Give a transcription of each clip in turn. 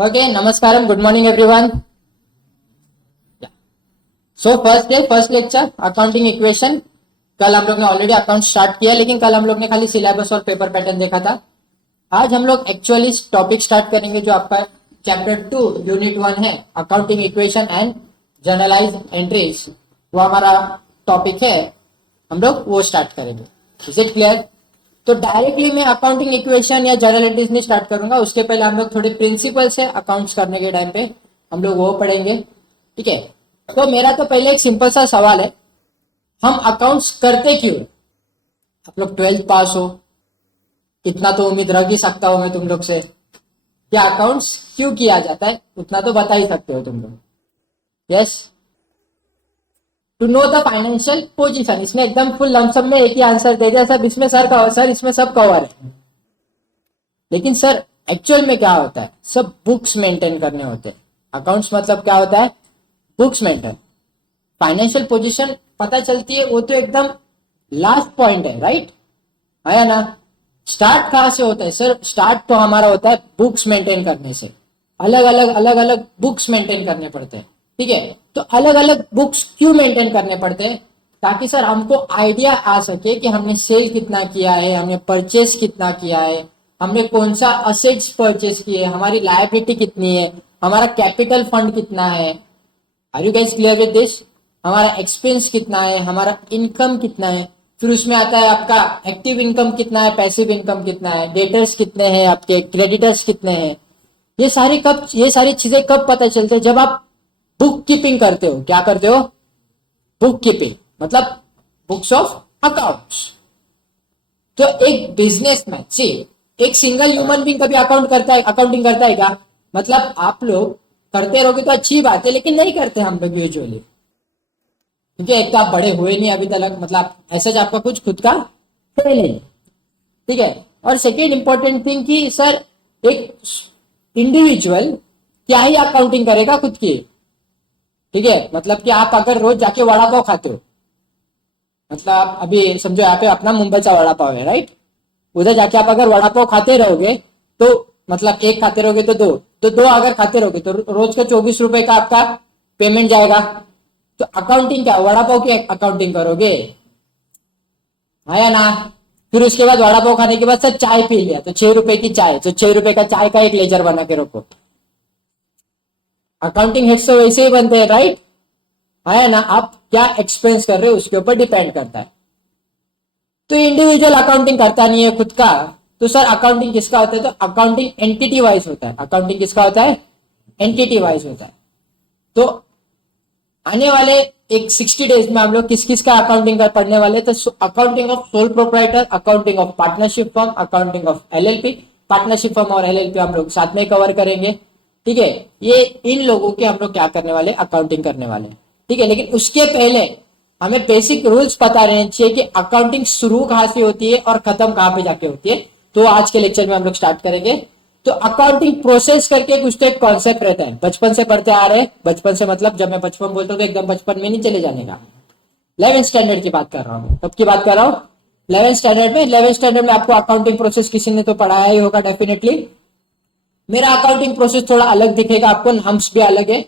Okay, नमस्कारम, good morning everyone. So first lecture accounting equation. कल हम लोग ने ऑलरेडी अकाउंट स्टार्ट किया, लेकिन कल हम लोग ने खाली सिलेबस और पेपर पैटर्न देखा था। आज हम लोग एक्चुअली टॉपिक स्टार्ट करेंगे जो आपका चैप्टर 2 यूनिट 1 है, accounting equation and generalized entries. वो हमारा टॉपिक है, हम लोग वो स्टार्ट करेंगे। Is it clear? तो डायरेक्टली मैं अकाउंटिंग इक्वेशन या जर्नल एंट्रीज नहीं स्टार्ट करूंगा, उसके पहले हम लोग थोड़े प्रिंसिपल्स है अकाउंट्स करने के टाइम पे, हम लोग वो पढ़ेंगे। ठीक है, तो मेरा तो पहले एक सिंपल सा सवाल है, हम अकाउंट्स करते क्यों? आप लोग 12th पास हो, इतना तो उम्मीद रख ही सकता हूं मैं तुम लोग से, क्या अकाउंट्स क्यों किया जाता है उतना तो बता ही सकते हो तुम लोग। Yes, to know the financial position. इसने एकदम फुल लमसम में एक ही आंसर दे दिया, सब इसमें सर इसमें सब कवर है। लेकिन सर एक्चुअल में क्या होता है? सब बुक्स मेंटेन करने होते हैं। अकाउंट्स मतलब क्या होता है? Books maintain. फाइनेंशियल पोजीशन पता चलती है, वो तो एकदम लास्ट पॉइंट है, राइट? है ना? स्टार्ट कहां से होता है सर? स्टार्ट तो हमारा होता है बुक्स मेंटेन करने से। अलग अलग बुक्स मेंटेन करने पड़ते हैं। ठीक है, तो अलग अलग बुक्स क्यों मेंटेन करने पड़ते हैं? ताकि सर हमको आइडिया आ सके कि हमने सेल कितना किया है, हमने परचेस कितना किया है, हमने कौन सा असेट्स परचेस किए, हमारी लायबिलिटी कितनी है, हमारा कैपिटल फंड कितना है। Are you guys clear with this? हमारा एक्सपेंस कितना है, हमारा इनकम कितना है, फिर उसमें आता है आपका एक्टिव इनकम कितना है, पैसिव इनकम कितना है, डेटर्स कितने हैं, आपके क्रेडिटर्स कितने हैं। ये सारी चीजें कब पता चलते हैं? जब आप बुक कीपिंग करते हो। क्या करते हो? बुक कीपिंग मतलब बुक्स ऑफ अकाउंट्स। तो एक बिजनेसमैन सी, एक सिंगल ह्यूमन बीइंग कभी अकाउंटिंग करता है क्या? मतलब आप लोग करते रहोगे तो अच्छी बात है, लेकिन नहीं करते हम लोग यूजुअली, क्योंकि एक तो आप बड़े हुए नहीं अभी तक, मतलब ऐसा आपका कुछ खुद का है नहीं। ठीक है, और सेकेंड इंपॉर्टेंट थिंग कि सर एक इंडिविजुअल क्या ही अकाउंटिंग करेगा खुद की। ठीक है, मतलब कि आप अगर रोज जाके वड़ा पाव खाते हो, मतलब आप अभी समझो यहाँ पे अपना मुंबई का वड़ा पाव है, राइट? उधर जाके आप अगर वड़ा पाव खाते रहोगे तो मतलब एक खाते रहोगे तो दो अगर खाते रहोगे तो रोज का 24 रुपए का आपका पेमेंट जाएगा। तो अकाउंटिंग क्या? वड़ा पाव की अकाउंटिंग करोगे, है ना? फिर उसके बाद वड़ा पाव खाने के बाद सर चाय पी लिया तो 6 रुपए की चाय, तो 6 रुपए का चाय का एक लेजर बना के रखो। अकाउंटिंग हेड्स तो वैसे ही बनते हैं, राइट? है ना? आप क्या एक्सपेंस कर रहे हो उसके ऊपर डिपेंड करता है। तो इंडिविजुअल अकाउंटिंग करता नहीं है खुद का, तो सर अकाउंटिंग किसका होता है? तो अकाउंटिंग एंटिटी वाइज होता है। अकाउंटिंग किसका होता है? एंटिटी वाइज होता है। तो आने वाले एक 60 डेज में हम लोग किस किस का अकाउंटिंग कर पढ़ने वाले? तो accounting of sole proprietor, accounting of partnership firm, accounting of LLP. Partnership firm और एलएलपी हम लोग साथ में कवर करेंगे। ठीक है, ये इन लोगों के हम लोग क्या करने वाले? अकाउंटिंग करने वाले। ठीक है, लेकिन उसके पहले हमें बेसिक रूल्स पता रहने चाहिए कि अकाउंटिंग शुरू कहां से होती है और खत्म कहां पे जाके होती है। तो आज के लेक्चर में हम लोग स्टार्ट करेंगे। तो अकाउंटिंग प्रोसेस करके कुछ तो एक कॉन्सेप्ट रहता है, बचपन से पढ़ते आ रहे हैं। बचपन से मतलब जब मैं बचपन बोलता हूँ तो एकदम बचपन में नहीं चले जाने का, 11th स्टैंडर्ड की बात कर रहा हूँ। कब की बात कर रहा हूँ? 11th स्टैंडर्ड में। 11th स्टैंडर्ड में आपको अकाउंटिंग प्रोसेस किसी ने तो पढ़ाया ही होगा डेफिनेटली। मेरा अकाउंटिंग प्रोसेस थोड़ा अलग दिखेगा आपको, नाम्स भी अलग है,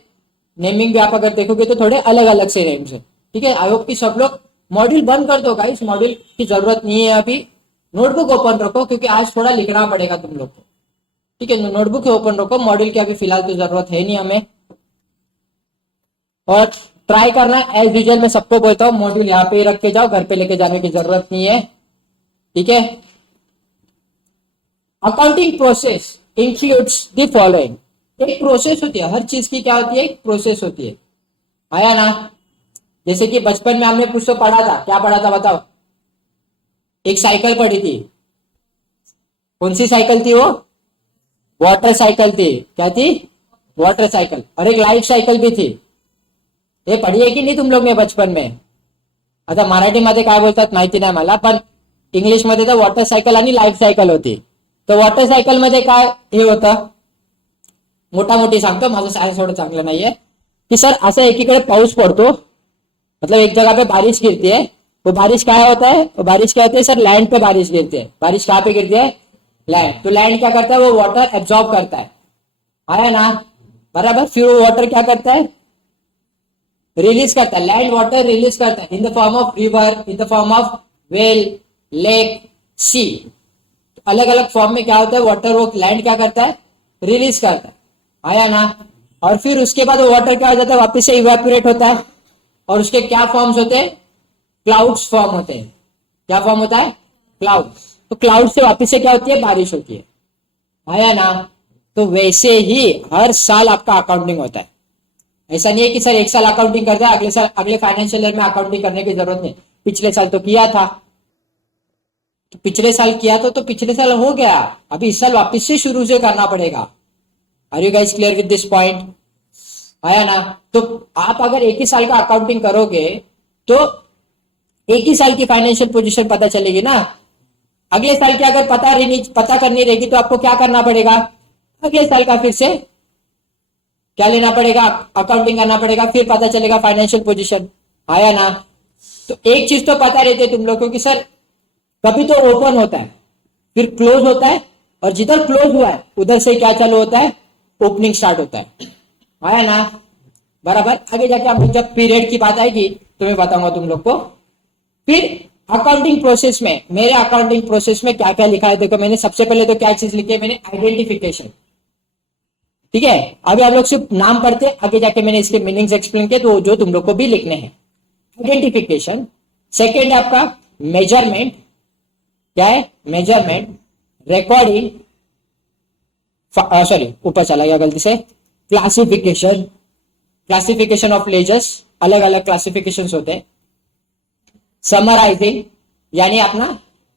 नेमिंग भी आप अगर देखोगे तो थोड़े अलग अलग से नेम्स है। ठीक है, आई होप कि सब लोग मॉड्यूल बंद कर दो गाइस, मॉड्यूल की जरूरत नहीं है अभी। नोटबुक ओपन रखो क्योंकि आज थोड़ा लिखना पड़ेगा तुम लोग को। ठीक है, नोटबुक ओपन रखो, मॉड्यूल की अभी फिलहाल तो जरूरत है नहीं हमें। और ट्राई करना एज यूजुअल, मैं सबको बोलता हूँ मॉड्यूल यहाँ पे ही रख के जाओ, घर पे लेके जाने की जरूरत नहीं है। ठीक है, accounting process includes the following. एक प्रोसेस होती है, हर चीज की क्या होती है? एक प्रोसेस होती है। आया ना? जैसे कि बचपन में हमने कुछ तो पढ़ा था, क्या पढ़ा था बताओ? एक साइकिल पढ़ी थी। कौन सी साइकिल थी वो? वाटर साइकिल थी। क्या थी? Water cycle. और एक लाइफ साइकिल भी थी। हे पढी आहे की नाही तुम लोग ने बचपन में? आता मराठीमध्ये काय बोलतात माहिती नाही मला, पण इंग्लिश मध्ये तर वॉटर सायकल आणि लाईफ सायकल होती. तर वॉटर सायकल मध्ये काय हे होतं, मोठा मोठी सांगतो, माझं सायन्स थोडं चांगलं नाहीये, की सर असं एकीकडे पाऊस पडतो, मतलब एक जगह पे बारिश गिरती है, वो बारिश क्या होता है? वो बारिश क्या होती है सर? लैंड पे बारिश गिरती है। बारिश कहाँ पे गिरती है? लैंड। तो लैंड क्या करता है? वो वाटर एब्जॉर्ब करता है। आया ना, बराबर। फिर वो वाटर क्या करता है, रिलीज करता है, लैंड वाटर रिलीज करता है in the form of river, in the form of well, lake, sea. अलग अलग फॉर्म में क्या होता है, वाटर वो लैंड क्या करता है, रिलीज करता है। आया ना। और फिर उसके बाद वो वाटर क्या हो जाता है, वापस से इवेपोरेट होता है, और उसके क्या फॉर्म्स होते हैं, क्लाउड्स फॉर्म होते हैं। क्या फॉर्म होता है, क्लाउड्स। तो क्लाउड से वापस से क्या होती है, बारिश होती है। आया ना। तो वैसे ही हर साल आपका अकाउंटिंग होता है। ऐसा नहीं है कि सर एक साल अकाउंटिंग कर दिया, अगले साल अगले फाइनेंशियल ईयर में अकाउंटिंग करने की जरूरत नहीं, पिछले साल तो किया था। तो पिछले साल किया तो पिछले साल हो गया, अभी इस साल वापस से शुरू से करना पड़ेगा। Are you guys clear with this point? आया ना। तो आप अगर एक ही साल का अकाउंटिंग करोगे तो एक ही साल की फाइनेंशियल पोजीशन पता चलेगी ना। अगले साल की अगर पता करनी रहेगी तो आपको क्या करना पड़ेगा, अगले साल का फिर से क्या लेना पड़ेगा, अकाउंटिंग करना पड़ेगा, फिर पता चलेगा फाइनेंशियल पोजीशन। आया ना। तो एक चीज तो पता रहती है तुम लोग को कि सर कभी तो ओपन होता है, फिर क्लोज होता है, और जिधर क्लोज हुआ है उधर से क्या चालू होता है, ओपनिंग स्टार्ट होता है। आया ना, बराबर। आगे जाके हम जब पीरियड की बात आएगी तो मैं बताऊंगा तुम लोग को। फिर अकाउंटिंग प्रोसेस में, मेरे अकाउंटिंग प्रोसेस में क्या क्या लिखा है, देखो मैंने सबसे पहले तो क्या चीज लिखी है, मैंने आइडेंटिफिकेशन। ठीक है, अभी आप लोग सिर्फ नाम पढ़ते, आगे जाके मैंने इसके मीनिंग्स एक्सप्लेन किए, तो जो तुम लोग को भी लिखने हैं। आइडेंटिफिकेशन। सेकेंड आपका मेजरमेंट। क्या है, मेजरमेंट, रिकॉर्डिंग, सॉरी ऊपर चला गया गलती से, क्लासिफिकेशन, क्लासिफिकेशन ऑफ लेजर्स, अलग अलग क्लासिफिकेशन होते हैं। समराइजिंग यानी अपना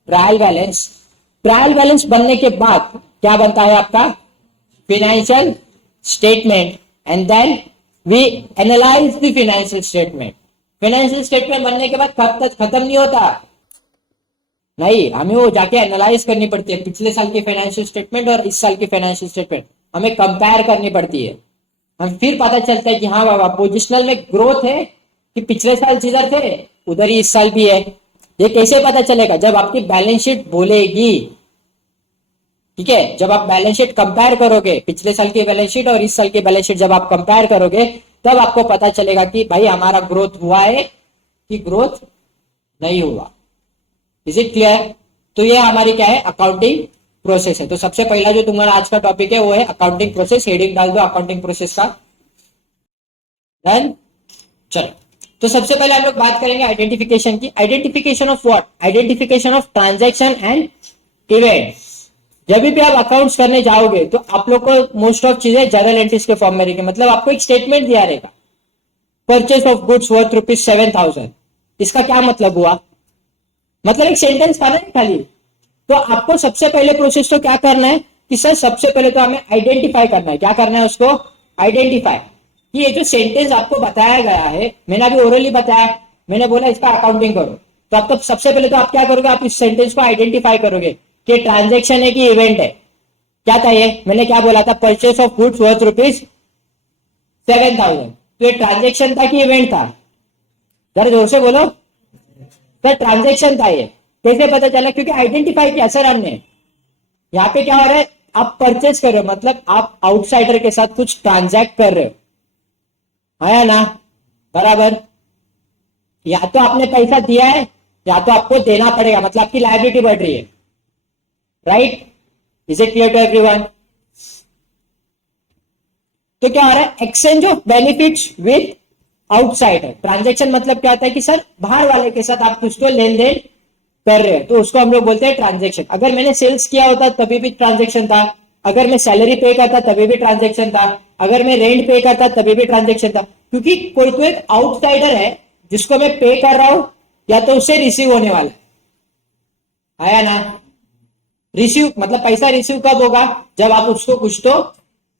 ट्रायल बैलेंस। ट्रायल बैलेंस बनने के बाद क्या बनता है आपका, financial statement, and then we analyse the financial statement. Financial statement बनने के बाद कब तक खत्म नहीं होता, नहीं, हमें वो जाके एनालाइज करनी पड़ती है, पिछले साल की फाइनेंशियल स्टेटमेंट और इस साल की फाइनेंशियल स्टेटमेंट हमें कंपेयर करनी पड़ती है। हम फिर पता चलता है कि हाँ बाबा पोजिशनल में ग्रोथ है, कि पिछले साल जिधर थे उधर ही इस साल भी है। ये कैसे पता चलेगा, जब आपकी बैलेंस शीट बोलेगी। ठीक है, जब आप बैलेंस शीट कंपेयर करोगे, पिछले साल की बैलेंस शीट और इस साल की बैलेंस शीट जब आप कंपेयर करोगे, तब आपको पता चलेगा कि भाई हमारा ग्रोथ हुआ है कि ग्रोथ नहीं हुआ। Is it clear? तो ये हमारी क्या है, अकाउंटिंग प्रोसेस है। तो सबसे पहला जो तुम्हारा आज का टॉपिक है वो है अकाउंटिंग प्रोसेस। हेडिंग डाल दो अकाउंटिंग प्रोसेस का। डन, चलो। तो सबसे पहले हम लोग बात करेंगे आइडेंटिफिकेशन की। Identification of what, identification of transaction and events. जब भी आप अकाउंट्स करने जाओगे तो आप लोग को मोस्ट ऑफ चीजें जर्नल एंट्रीज के फॉर्म में रहेगी। मतलब आपको एक स्टेटमेंट दिया रहेगा, परचेस ऑफ गुड्स वर्थ ₹7,000। इसका क्या मतलब हुआ, मतलब एक सेंटेंस था ना खाली। तो आपको सबसे पहले प्रोसेस तो क्या करना है कि सर सबसे पहले तो हमें आइडेंटिफाई करना है। क्या करना है उसको, आइडेंटिफाई, कि ये जो सेंटेंस आपको बताया गया है, मैंने अभी ओरली बताया, मैंने बोला इसका अकाउंटिंग करो। तो आप तो सबसे पहले तो आप क्या करोगे, आप इस सेंटेंस को आइडेंटिफाई करोगे कि ट्रांजेक्शन है कि इवेंट है। क्या था ये, मैंने क्या बोला था, परचेस ऑफ गुड्स वर्थ ₹7,000। तो ये ट्रांजेक्शन था कि इवेंट था, जरा जोर से बोलो। सर ट्रांजेक्शन था। ये कैसे पता चला, क्योंकि आइडेंटिफाई किया सर हमने। यहाँ पे क्या हो रहा है, आप परचेस कर रहे हो, मतलब आप आउटसाइडर के साथ कुछ ट्रांजैक्ट कर रहे हो। आया ना, बराबर। या तो आपने पैसा दिया है या तो आपको देना पड़ेगा, मतलब आपकी लायबिलिटी बढ़ रही है। Right, is it clear to everyone? तो क्या हो रहा है, exchange of benefits with outsider. Transaction मतलब क्या होता है कि सर बाहर वाले के साथ आप कुछ तो लेन देन कर रहे हैं, तो उसको हम लोग बोलते हैं ट्रांजेक्शन। अगर मैंने सेल्स किया होता तभी भी ट्रांजेक्शन था, अगर मैं सैलरी पे करता तभी भी ट्रांजेक्शन था, अगर मैं रेंट पे करता तभी भी ट्रांजेक्शन था। क्योंकि कोई तो एक आउटसाइडर है जिसको मैं पे कर रहा हूं, या तो उससे रिसीव होने वाला है। आया ना, रिसीव मतलब पैसा रिसीव कब होगा, जब आप उसको कुछ तो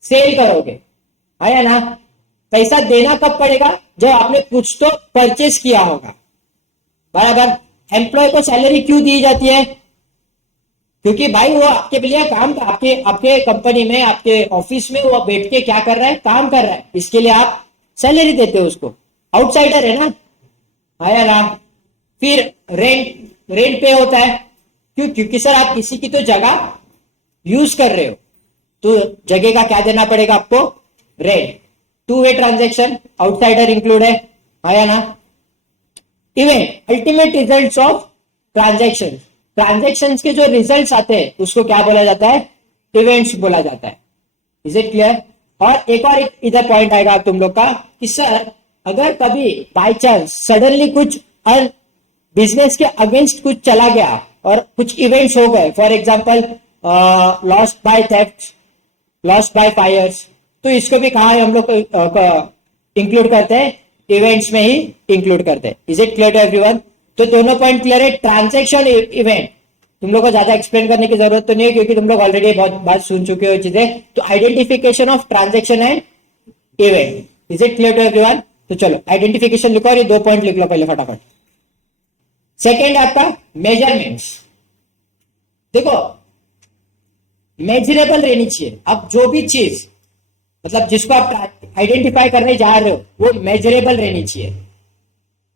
सेल करोगे। आया ना, पैसा देना कब पड़ेगा, जब आपने कुछ तो परचेस किया होगा। बराबर। एम्प्लॉय को सैलरी क्यों दी जाती है, क्योंकि भाई वो आपके लिए काम, आपके आपके कंपनी में, आपके ऑफिस में वो बैठ के क्या कर रहा है, काम कर रहा है, इसके लिए आप सैलरी देते हो उसको। आउटसाइडर है ना। आया ना। फिर रेंट, रेंट पे होता है, क्यों, क्योंकि सर आप किसी की तो जगह यूज कर रहे हो। तो जगह का क्या देना पड़ेगा आपको, rent. Two way transaction, outsider include है, आया ना। Event, ultimate results of transaction, transactions के जो रिजल्ट्स आते हैं उसको क्या बोला जाता है, इवेंट्स बोला जाता है। Is it clear. और एक इधर पॉइंट आएगा तुम लोग का कि सर अगर कभी बाय चांस सडनली कुछ बिजनेस के अगेंस्ट कुछ चला गया और कुछ इवेंट्स हो गए, for example lost by theft, lost by fires, तो इसको भी कहा है हम लोग इंक्लूड करते हैं, इवेंट्स में ही इंक्लूड करते हैं। Is it clear to everyone. तो दोनों पॉइंट क्लियर है। ट्रांजेक्शन, इवेंट, तुम लोग को ज्यादा एक्सप्लेन करने की जरूरत तो नहीं है क्योंकि तुम लोग ऑलरेडी बहुत बात सुन चुके हो चीजें। तो identification of transaction and event, is it clear to everyone. तो चलो आइडेंटिफिकेशन लिखो और ये 2 पॉइंट लिख लो पहले फटाफट। सेकेंड आपका मेजरमेंट्स। देखो मेजरेबल रहनी चाहिए। अब जो भी चीज मतलब जिसको आप आइडेंटिफाई करने जा रहे हो वो मेजरेबल रहनी चाहिए।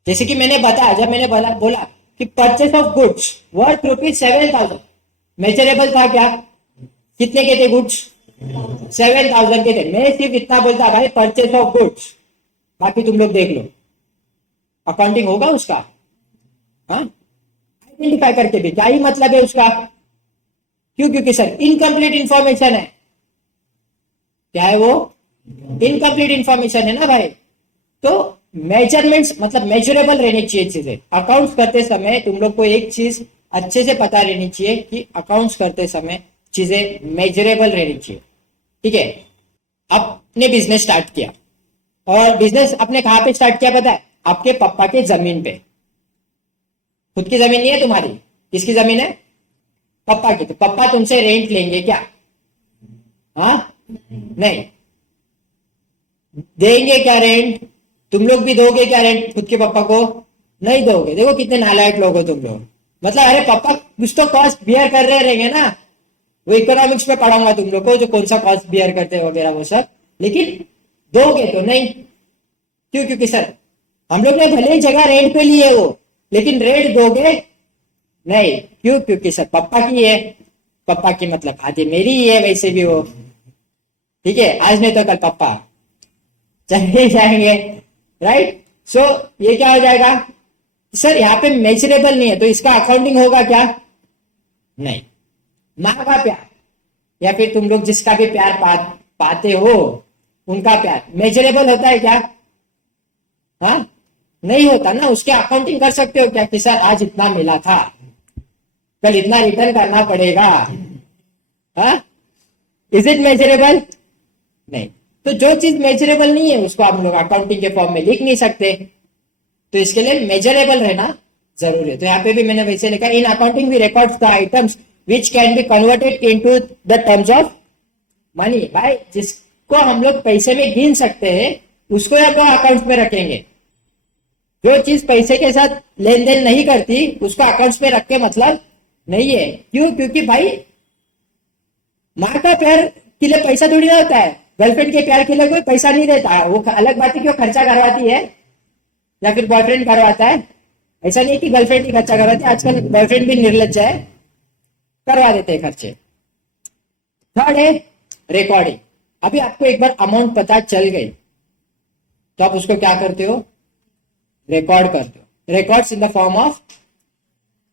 जैसे कि मैंने बताया, जब मैंने बोला कि purchase of goods worth ₹7,000, measurable था क्या, कितने के थे गुड्स, 7,000 के थे। मैं सिर्फ इतना बोलता भाई परचेस ऑफ गुड्स, बाकी तुम लोग देख लो, अकाउंटिंग होगा उसका। हाँ, आइडेंटिफाई करके भी क्या ही मतलब है उसका, क्यों, क्योंकि सर इनकम्प्लीट इंफॉर्मेशन है। क्या है वो, इनकम्प्लीट इंफॉर्मेशन है ना भाई। तो मेजरमेंट्स मतलब मेजरेबल रहनी चाहिए चीजें। अकाउंट्स करते समय तुम लोग को एक चीज अच्छे से पता रहनी चाहिए कि अकाउंट्स करते समय चीजें मेजरेबल रहनी चाहिए। ठीक है। आपने बिजनेस स्टार्ट किया और बिजनेस आपने कहां पे स्टार्ट किया पता है, आपके पापा के जमीन पे। खुद की जमीन नहीं है तुम्हारी, किसकी जमीन है, पापा की। तो पापा तुमसे रेंट लेंगे क्या, हाँ नहीं देंगे क्या रेंट, तुम लोग भी दोगे क्या रेंट खुद के पापा को, नहीं दोगे। देखो कितने नालायक लोग हो तुम लोग। मतलब अरे पापा कुछ तो कॉस्ट बियर कर रहे रहेंगे ना, वो इकोनॉमिक्स में पढ़ाऊंगा तुम लोग को जो कौन सा कॉस्ट बियर करते हैं वगैरह वो सब, लेकिन दोगे तो नहीं। क्यों, क्योंकि सर हम लोग ने भले ही जगह रेंट पे ली है वो, लेकिन रेंट दोगे नहीं। क्यों, क्योंकि सर पापा की है, पापा की मतलब आधी मेरी ही है वैसे भी वो। ठीक है, आज नहीं तो कल पापा चले जाएंगे, राइट। सो ये क्या हो जाएगा, सर यहाँ पे मेजरेबल नहीं है तो इसका अकाउंटिंग होगा क्या, नहीं। माँ का प्यार या फिर तुम लोग जिसका भी प्यार पाते हो उनका प्यार मेजरेबल होता है क्या, हाँ नहीं होता ना। उसके अकाउंटिंग कर सकते हो क्या कि सर आज इतना मिला था, कल इतना रिटर्न करना पड़ेगा, हाँ। इज इट मेजरेबल, नहीं। तो जो चीज मेजरेबल नहीं है उसको आप लोग अकाउंटिंग के फॉर्म में लिख नहीं सकते, तो इसके लिए मेजरेबल रहना जरूरी है। तो यहाँ पे भी मैंने वैसे लिखा, in accounting we record the items which can be converted into the terms of money. भाई जिसको हम लोग पैसे में गिन सकते हैं उसको या तो अकाउंट्स में रखेंगे, जो चीज पैसे के साथ लेन देन नहीं करती उसको अकाउंट्स में रख के मतलब नहीं है। क्यों, क्योंकि भाई माँ का प्यार के लिए पैसा थोड़ी ना होता है, गर्लफ्रेंड के प्यार के लिए कोई पैसा नहीं देता, वो अलग बात है, क्यों खर्चा करवाती है या फिर बॉयफ्रेंड करवाता है। ऐसा नहीं कि गर्लफ्रेंड ही खर्चा करवाती है, आजकल बॉयफ्रेंड भी निर्लज्ज है, करवा देते हैं खर्चे। थर्ड है रिकॉर्डिंग। अभी आपको एक बार अमाउंट पता चल गई तो आप उसको क्या करते हो, रिकॉर्ड करते हो। Records in the form of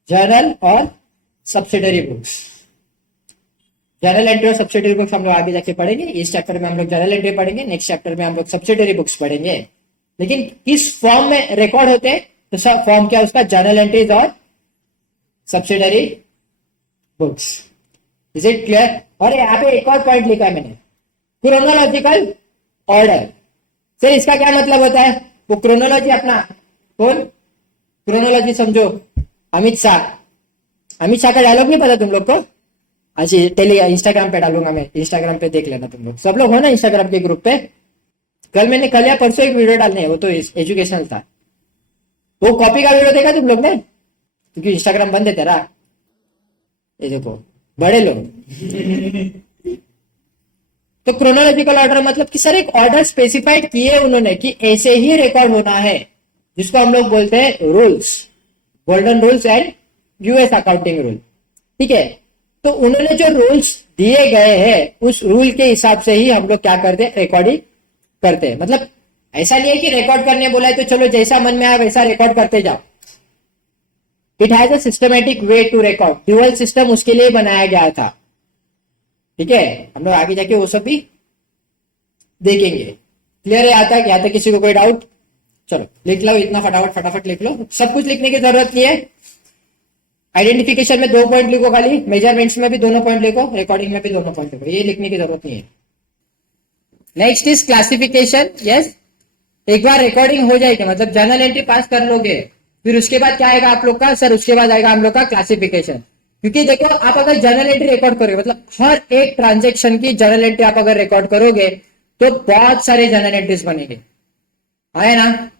journal और सब्सिडरी बुक्स। जर्नल एंट्री और सब्सिडरी बुक्स हम लोग आगे जाके पढ़ेंगे। इस चैप्टर में हम लोग जर्नल एंट्री पढ़ेंगे, नेक्स्ट चैप्टर में हम लोग सब्सिडरी बुक्स पढ़ेंगे। लेकिन किस फॉर्म में रिकॉर्ड होते हैं, तो सब फॉर्म क्या उसका, जर्नल एंट्रीज और subsidiary books. Is it clear. और यहाँ पे एक और पॉइंट लिखा है मैंने, क्रोनोलॉजिकल ऑर्डर। सर इसका क्या मतलब होता है, वो क्रोनोलॉजी अपना कौन, क्रोनोलॉजी समझो अमित शाह। अमित शाह का डायलॉग नहीं पता तुम लोग को, आज इंस्टाग्राम पे डालूंगा मैं, इंस्टाग्राम पे देख लेना तुम लोग, सब लोग हो ना इंस्टाग्राम के ग्रुप पे। कल या परसों एक वीडियो डालने है, वो तो एजुकेशनल था। वो कॉपी का वीडियो देखा तुम लोग ने, क्योंकि इंस्टाग्राम बंद है तेरा। ये देखो बड़े लोग तो क्रोनोलॉजिकल ऑर्डर मतलब कि सर एक ऑर्डर स्पेसिफाइड किए उन्होंने कि ऐसे ही रिकॉर्ड होना है, जिसको हम लोग बोलते हैं rules, golden rules and US accounting rule. ठीक है। तो उन्होंने जो रूल्स दिए गए हैं उस रूल के हिसाब से ही हम लोग क्या करते हैं, रिकॉर्डिंग करते हैं। मतलब ऐसा नहीं है कि रिकॉर्ड करने बोला है तो चलो जैसा मन में आया वैसा रिकॉर्ड करते जाओ। It has a systematic way to record, dual system उसके लिए बनाया गया था। ठीक है, हम लोग आगे जाके वो सब भी देखेंगे। क्लियर है यहाँ तक किसी को कोई डाउट? चलो लिख लो, इतना फटाफट लिख लो, सब कुछ लिखने की जरूरत नहीं है। आइडेंटिफिकेशन में 2 पॉइंट लिखो खाली, मेजरमेंट्स में भी दोनों पॉइंट लिखो, रिकॉर्डिंग में भी दोनों पॉइंट लिखो, ये लिखने की जरूरत नहीं है। Next is classification. यस, एक बार रिकॉर्डिंग हो जाएगी मतलब जर्नल एंट्री पास कर लोगे, फिर उसके बाद क्या आएगा आप लोग का? सर उसके बाद आएगा हम लोग का क्लासिफिकेशन। क्योंकि देखो आप अगर जर्नल एंट्री रिकॉर्ड करोगे मतलब हर एक ट्रांजेक्शन की जर्नल एंट्री आप अगर रिकॉर्ड करोगे तो बहुत सारे जर्नल एंट्रीज बनेंगे, आए ना?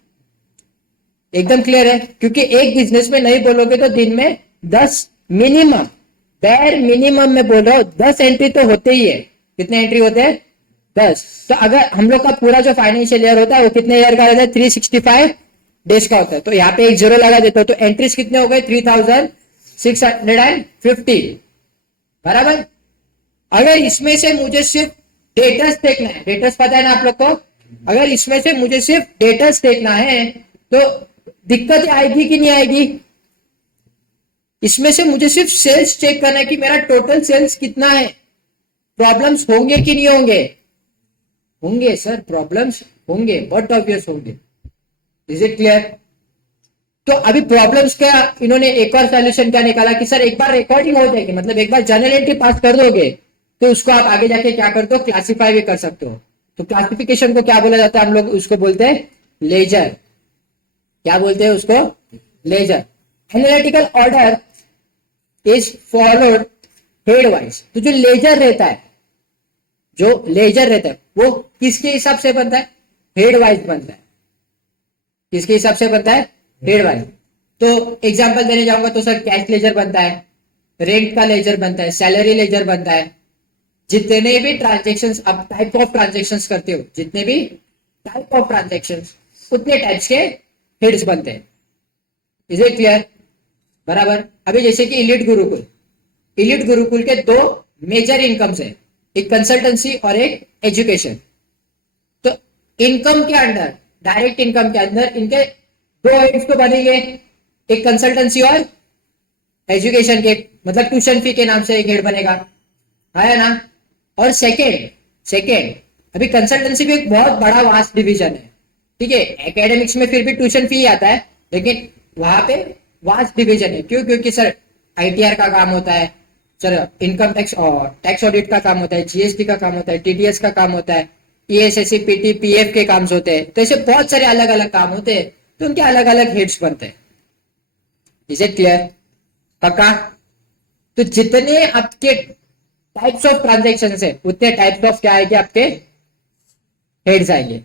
एकदम क्लियर है। क्योंकि एक बिजनेस में नहीं बोलोगे तो दिन में 10 मिनिमम, बैर मिनिमम में बोल रहा हूं 10 एंट्री तो होते ही है। कितने एंट्री होते हैं? 10। तो अगर हम लोग का पूरा जो फाइनेंशियल ईयर होता है वो कितने ईयर का रहता है? 365 डेज का होता है। तो यहाँ पे एक जीरो लगा देता हूं तो एंट्रीज कितने हो गए? 3650 बराबर। अगर इसमें से मुझे सिर्फ डेटर्स देखना है, डेटर्स पता है ना आप लोग को? अगर इसमें से मुझे सिर्फ डेटर्स देखना है तो दिक्कत आएगी कि नहीं आएगी? इसमें से मुझे सिर्फ सेल्स चेक करना है कि मेरा टोटल सेल्स कितना है। प्रॉब्लम्स होंगे कि नहीं होंगे? होंगे सर, प्रॉब्लम्स होंगे, बट ऑब्वियस होंगे। Is it clear? तो अभी प्रॉब्लम्स का इन्होंने एक और सॉल्यूशन क्या निकाला कि सर एक बार रिकॉर्डिंग हो जाएगी मतलब एक बार जर्नल एंट्री पास कर दोगे तो उसको आप आगे जाके क्या करते हो? क्लासिफाई भी कर सकते हो। तो क्लासिफिकेशन को क्या बोला जाता है? हम लोग उसको बोलते हैं लेजर। क्या बोलते हैं उसको? Ledger. Analytical order is followed head wise. तो जो लेजर रहता है, जो लेजर रहता है वो किसके हिसाब से बनता है? हेड वाइज बनता है। किसके हिसाब से बनता है? Head wise. तो एग्जांपल देने जाऊंगा तो सर कैश लेजर बनता है, रेंट का लेजर बनता है, सैलरी लेजर बनता है। जितने भी ट्रांजेक्शन्स आप टाइप ऑफ ट्रांजेक्शन्स करते हो, जितने भी टाइप ऑफ ट्रांजेक्शन्स उतने टाइप्स के हेड्स बनते हैं। Is it clear? बराबर। अभी जैसे कि इलीट गुरुकुल के 2 मेजर इनकम्स है, एक कंसल्टेंसी और एक एजुकेशन। तो इनकम के अंदर, डायरेक्ट इनकम के अंदर इनके 2 हेड्स तो बनेंगे, एक कंसल्टेंसी और एजुकेशन के, मतलब ट्यूशन फी के नाम से एक हेड बनेगा, है ना? और सेकेंड अभी कंसल्टेंसी भी एक बहुत बड़ा वास्ट डिवीजन है। ठीक है, एकेडमिक्स में फिर भी ट्यूशन फी आता है लेकिन वहां पे वास्ट डिवीजन है। क्यों? क्योंकि सर आईटीआर का काम होता है, सर इनकम टैक्स और टैक्स ऑडिट का काम होता है, जीएसटी का काम होता है, टीडीएस का काम होता है, ईएसएससी पीटी पीएफ के काम होते हैं। तो ऐसे बहुत सारे अलग अलग काम होते हैं तो उनके अलग अलग हेड्स बनते हैं। Is it clear? पक्का? तो जितने आपके टाइप्स ऑफ ट्रांजेक्शन है उतने टाइप्स ऑफ क्या आएंगे? आपके हेड्स आएंगे।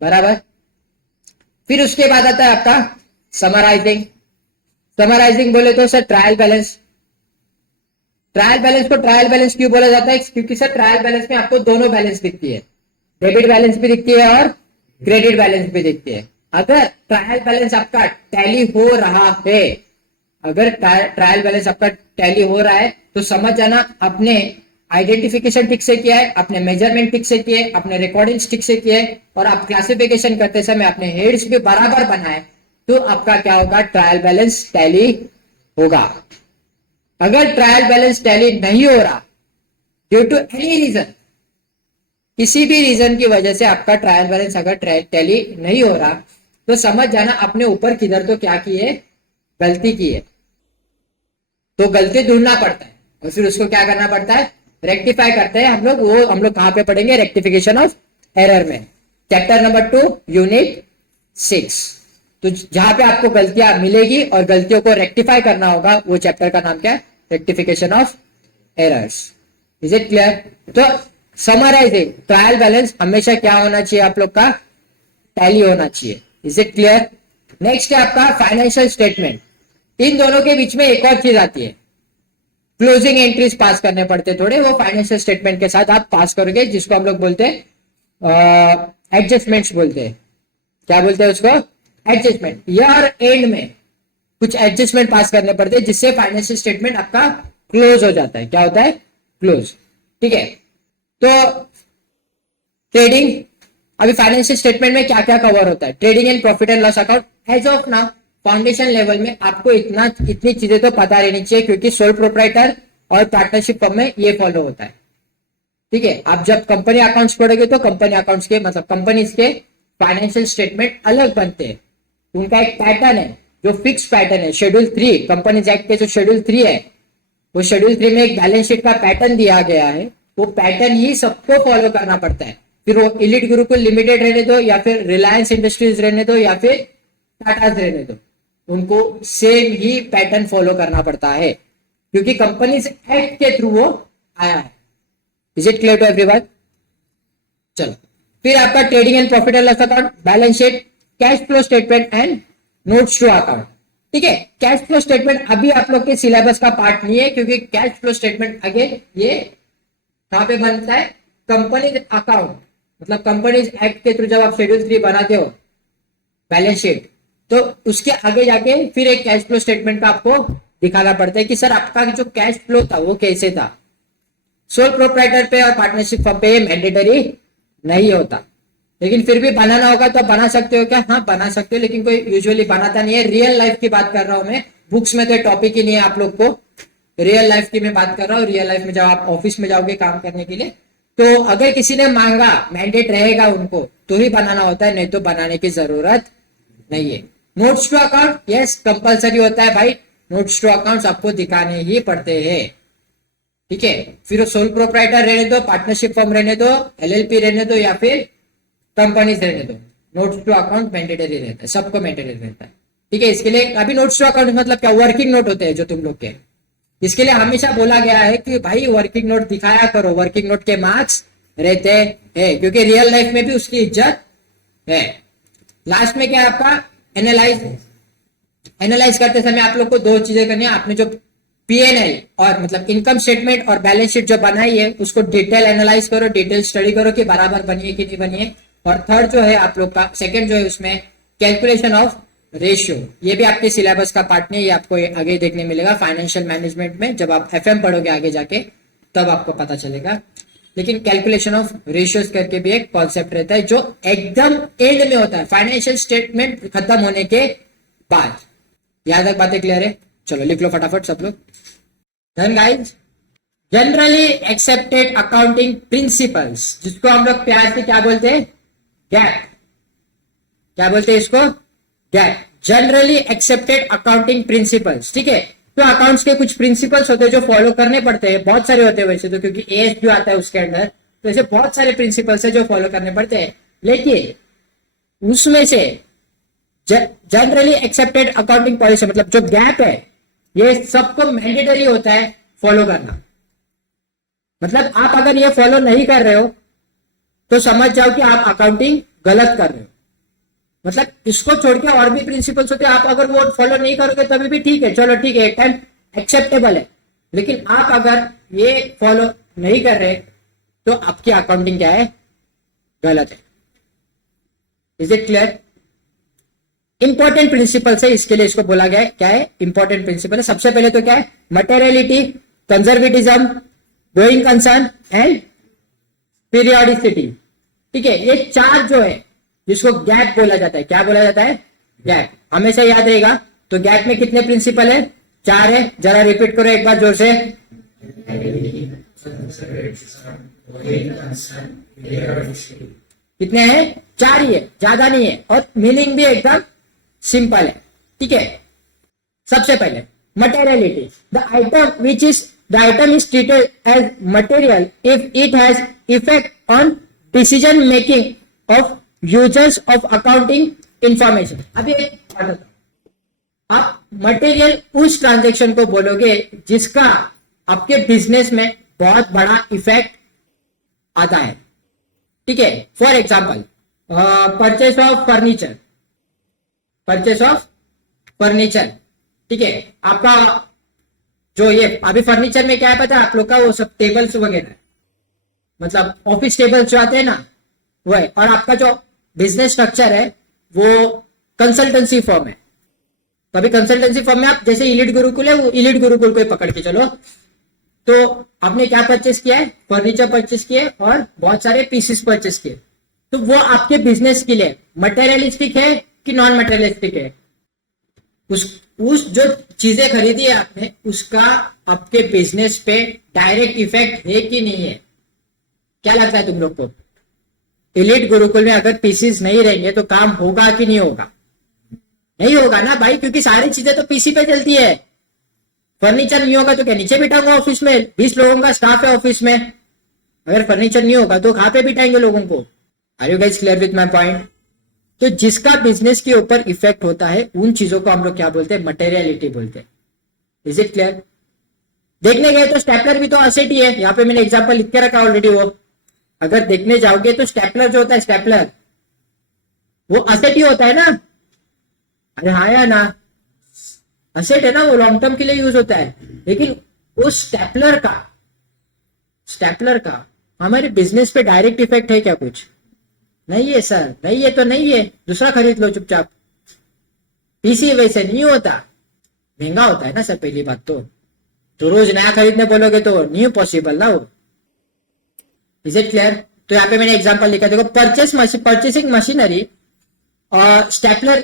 बराबर। फिर उसके बाद आता है आपका समराइजिंग बोले तो सर ट्रायल बैलेंस को ट्रायल बैलेंस क्यों बोला जाता है? क्योंकि सर ट्रायल बैलेंस में आपको दोनों बैलेंस दिखती है, डेबिट बैलेंस भी दिखती है और क्रेडिट बैलेंस भी दिखती है। अगर ट्रायल बैलेंस आपका टैली हो रहा है, अगर ट्रायल बैलेंस आपका टैली हो रहा है तो समझ जाना आपने आइडेंटिफिकेशन ठीक से किया है, आपने मेजरमेंट ठीक से किए, आपने रिकॉर्डिंग्स ठीक से किए और आप क्लासिफिकेशन करते समय आपने हेड्स भी बराबर बनाए तो आपका क्या होगा? ट्रायल बैलेंस टैली होगा। अगर ट्रायल बैलेंस टैली नहीं हो रहा ड्यू टू एनी रीजन, किसी भी रीजन की वजह से आपका ट्रायल बैलेंस अगर टैली नहीं हो रहा तो समझ जाना अपने ऊपर किधर तो क्या की है? गलती की है। तो गलती ढूंढना पड़ता है और फिर उसको क्या करना पड़ता है? रेक्टिफाई करते हैं हम लोग। वो हम लोग कहां पे पढ़ेंगे? रेक्टिफिकेशन ऑफ एरर में, चैप्टर नंबर 2 यूनिट 6। तो जहां पे आपको गलतियां मिलेगी और गलतियों को रेक्टिफाई करना होगा वो चैप्टर का नाम क्या है? Rectification of errors. Is it clear? तो समराइजिंग, ट्रायल बैलेंस हमेशा क्या होना चाहिए आप लोग का? टैली होना चाहिए। Is it clear? नेक्स्ट है आपका फाइनेंशियल स्टेटमेंट। इन दोनों के बीच में एक और चीज आती है, क्लोजिंग एंट्रीज पास करने पड़ते थोड़े, वो फाइनेंशियल स्टेटमेंट के साथ आप पास करोगे, जिसको हम लोग बोलते हैं एडजस्टमेंट्स बोलते हैं। क्या बोलते हैं उसको? एडजस्टमेंट। ईयर एंड में कुछ एडजस्टमेंट पास करने पड़ते हैं जिससे फाइनेंशियल स्टेटमेंट आपका क्लोज हो जाता है। क्या होता है? क्लोज। ठीक है, तो ट्रेडिंग, अभी फाइनेंशियल स्टेटमेंट में क्या क्या कवर होता है? Trading and profit and loss account. As of now foundation level में आपको इतनी चीजें तो पता रहनी चाहिए, क्योंकि सोल प्रोप्राइटर और पार्टनरशिप फॉर्म में ये फॉलो होता है। ठीक है, आप जब कंपनी अकाउंट्स पढ़ोगे तो कंपनी अकाउंट्स के मतलब कंपनीज के फाइनेंशियल स्टेटमेंट अलग बनते हैं। उनका एक पैटर्न है जो फिक्स पैटर्न है। शेड्यूल 3 कंपनीज एक्ट के जो शेड्यूल 3 है, वो शेड्यूल 3 में एक बैलेंस शीट का पैटर्न दिया गया है। वो पैटर्न ही सबको फॉलो करना पड़ता है। फिर वो इलीट गुरुकुल लिमिटेड रहने दो, या फिर रिलायंस इंडस्ट्रीज रहने दो, या फिर टाटाज रहने दो, उनको सेम ही पैटर्न फॉलो करना पड़ता है, क्योंकि कंपनीज एक्ट के थ्रू वो आया है। Is it clear to everyone? चलो, फिर आपका trading and profit and loss account, balance sheet, cash flow statement and notes to account. ठीक है, कैश फ्लो स्टेटमेंट अभी आप लोग के सिलेबस का पार्ट नहीं है, क्योंकि कैश फ्लो स्टेटमेंट अगेन ये कहां पे बनता है? कंपनीज अकाउंट, मतलब कंपनीज एक्ट के थ्रू जब आप शेड्यूल 3 बनाते हो बैलेंस शीट, तो उसके आगे जाके फिर एक कैश फ्लो स्टेटमेंट का आपको दिखाना पड़ता है कि सर आपका जो कैश फ्लो था वो कैसे था। सोल प्रोप्राइटर पे और पार्टनरशिप फर्म पे ये मैंडेटरी नहीं होता, लेकिन फिर भी बनाना होगा तो बना सकते हो क्या? हाँ बना सकते हो, लेकिन कोई यूजुअली बनाता नहीं है। रियल लाइफ की बात कर रहा हूं मैं, बुक्स में तो टॉपिक ही नहीं है आप लोग को। रियल लाइफ की मैं बात कर रहा हूँ। रियल लाइफ में जब आप ऑफिस में जाओगे काम करने के लिए, तो अगर किसी ने मांगा, मैंडेट रहेगा उनको, तो ही बनाना होता है, नहीं तो बनाने की जरूरत नहीं है। Notes to account, yes compulsory होता है भाई, नोट्स टू अकाउंट आपको दिखाने ही पड़ते हैं। ठीक है, फिर सोल प्रोप्राइटर रहने दो, पार्टनरशिप फर्म रहने दो, एलएलपी रहने दो, या फिर कंपनीज रहने दो, नोट्स टू अकाउंट मैंडेटरी रहता है, सबको मैंडेटरी रहता है। ठीक है, इसके लिए अभी नोट्स टू अकाउंट मतलब क्या? वर्किंग नोट होते हैं जो तुम लोग के। इसके लिए हमेशा बोला गया है कि भाई वर्किंग नोट दिखाया करो, वर्किंग नोट के मार्क्स रहते हैं, क्योंकि रियल लाइफ में भी उसकी इज्जत है। लास्ट में क्या है आपका? एनालाइज करते समय आप लोग को दो चीजें करनी है। आपने जो पीएनएल और मतलब इनकम स्टेटमेंट और बैलेंस शीट जो बनाई है, उसको डिटेल एनालाइज करो, डिटेल स्टडी करो कि बराबर बनी है कि नहीं बनी है। और थर्ड जो है आप लोग का, सेकंड जो है उसमें कैलकुलेशन ऑफ रेशियो, ये भी आपके सिलेबस का पार्ट नहीं है, ये आपको आगे देखने मिलेगा फाइनेंशियल मैनेजमेंट में। जब आप एफएम पढ़ोगे आगे जाके तब आपको पता चलेगा। लेकिन कैलकुलेशन ऑफ रेशियोज करके भी एक कॉन्सेप्ट रहता है, जो एकदम एंड में होता है, फाइनेंशियल स्टेटमेंट खत्म होने के बाद। यहां तक बातें क्लियर है? चलो लिख लो फटाफट सब लोग। Then guys, generally accepted accounting principles, जिसको हम लोग प्यार से क्या बोलते हैं? गैप। क्या बोलते हैं इसको? Gap, generally accepted accounting principles. ठीक है, तो अकाउंट्स के कुछ प्रिंसिपल्स होते हैं जो फॉलो करने पड़ते हैं, बहुत सारे होते हैं वैसे तो, क्योंकि एएस जो आता है उसके अंदर, तो ऐसे बहुत सारे प्रिंसिपल्स है जो फॉलो करने पड़ते हैं। लेकिन उसमें से जनरली एक्सेप्टेड अकाउंटिंग पॉलिसी मतलब जो गैप है, ये सबको मैंडेटरी होता है फॉलो करना। मतलब आप अगर ये फॉलो नहीं कर रहे हो तो समझ जाओ कि आप अकाउंटिंग गलत कर रहे हो। मतलब इसको छोड़ के और भी प्रिंसिपल्स होते हैं, आप अगर वो फॉलो नहीं करोगे तभी भी ठीक है, चलो ठीक है, एक टाइम एक्सेप्टेबल है। लेकिन आप अगर ये फॉलो नहीं कर रहे तो आपकी अकाउंटिंग क्या है? गलत है। Is it clear? Important principles है, इसके लिए इसको बोला गया है। क्या है? इंपॉर्टेंट प्रिंसिपल है। सबसे पहले तो क्या है? Materiality, conservatism, going concern and periodicity. ठीक है, ये चार जो है जिसको गैप बोला जाता है। क्या बोला जाता है? गैप। हमेशा याद रहेगा। तो गैप में कितने प्रिंसिपल है? चार है। जरा रिपीट करो एक बार जोर से। कितने हैं? चार ही है, ज्यादा नहीं है, और मीनिंग भी एकदम सिंपल है। ठीक है, सबसे पहले materiality, the item is treated as material if it has effect on decision making of users of accounting information. अभी एक बात बताओ, आप मटेरियल उस ट्रांजेक्शन को बोलोगे जिसका आपके बिजनेस में बहुत बड़ा इफेक्ट आता है। ठीक है, for example purchase of furniture, ठीक है, आपका जो ये अभी फर्नीचर में क्या है पता है आप लोग का? वो सब टेबल्स वगैरह, मतलब ऑफिस टेबल्स जो आते हैं ना वो है। और आपका जो बिजनेस स्ट्रक्चर है वो कंसल्टेंसी फर्म है। तो अभी कंसल्टेंसी फर्म में आप जैसे इलीट गुरुकुल है, वो इलीट गुरुकुल को पकड़ के चलो, तो आपने क्या परचेस किया है, फर्नीचर परचेस किए और बहुत सारे पीसेस परचेस किए, तो वो आपके बिजनेस के लिए मटेरियलिस्टिक है कि नॉन मटेरियलिस्टिक है? उस जो चीजें खरीदी है आपने, उसका आपके बिजनेस पे डायरेक्ट इफेक्ट है कि नहीं है? क्या लगता है तुम लोग को? एलीट गुरुकुल में अगर पीसीस नहीं रहेंगे तो काम होगा कि नहीं होगा? नहीं होगा ना भाई, क्योंकि सारी चीजें तो पीसी पे चलती है। फर्नीचर नहीं होगा तो क्या नीचे बिठाऊंगा ऑफिस में? 20 लोगों का स्टाफ है ऑफिस में, अगर फर्नीचर नहीं होगा तो कहां पे बिठाएंगे लोगों को? Are you guys clear with my point? तो जिसका बिजनेस के ऊपर इफेक्ट होता है उन चीजों को हम लोग क्या बोलते हैं? मटेरियलिटी बोलते हैं। Is it clear? देखने गए तो स्टेपलर भी तो असेट ही है, यहाँ पे मैंने एग्जांपल लिख के रखा ऑलरेडी। वो अगर देखने जाओगे तो स्टेपलर जो होता है, स्टेपलर वो असेट ही होता है ना? अरे हाँ या ना, असेट है ना, वो लॉन्ग टर्म के लिए यूज होता है। लेकिन उस स्टेपलर का हमारे बिजनेस पे डायरेक्ट इफेक्ट है क्या? कुछ नहीं है सर, नहीं है तो नहीं है, दूसरा खरीद लो चुपचाप। पीसी वैसे नहीं होता, महंगा होता है ना सर, पहली बात तो रोज नया खरीदने बोलोगे तो नहीं पॉसिबल ना वो। Is it clear? तो यहाँ पे मैंने एग्जांपल लिखा, देखो परचेसिंग मशीनरी और stapler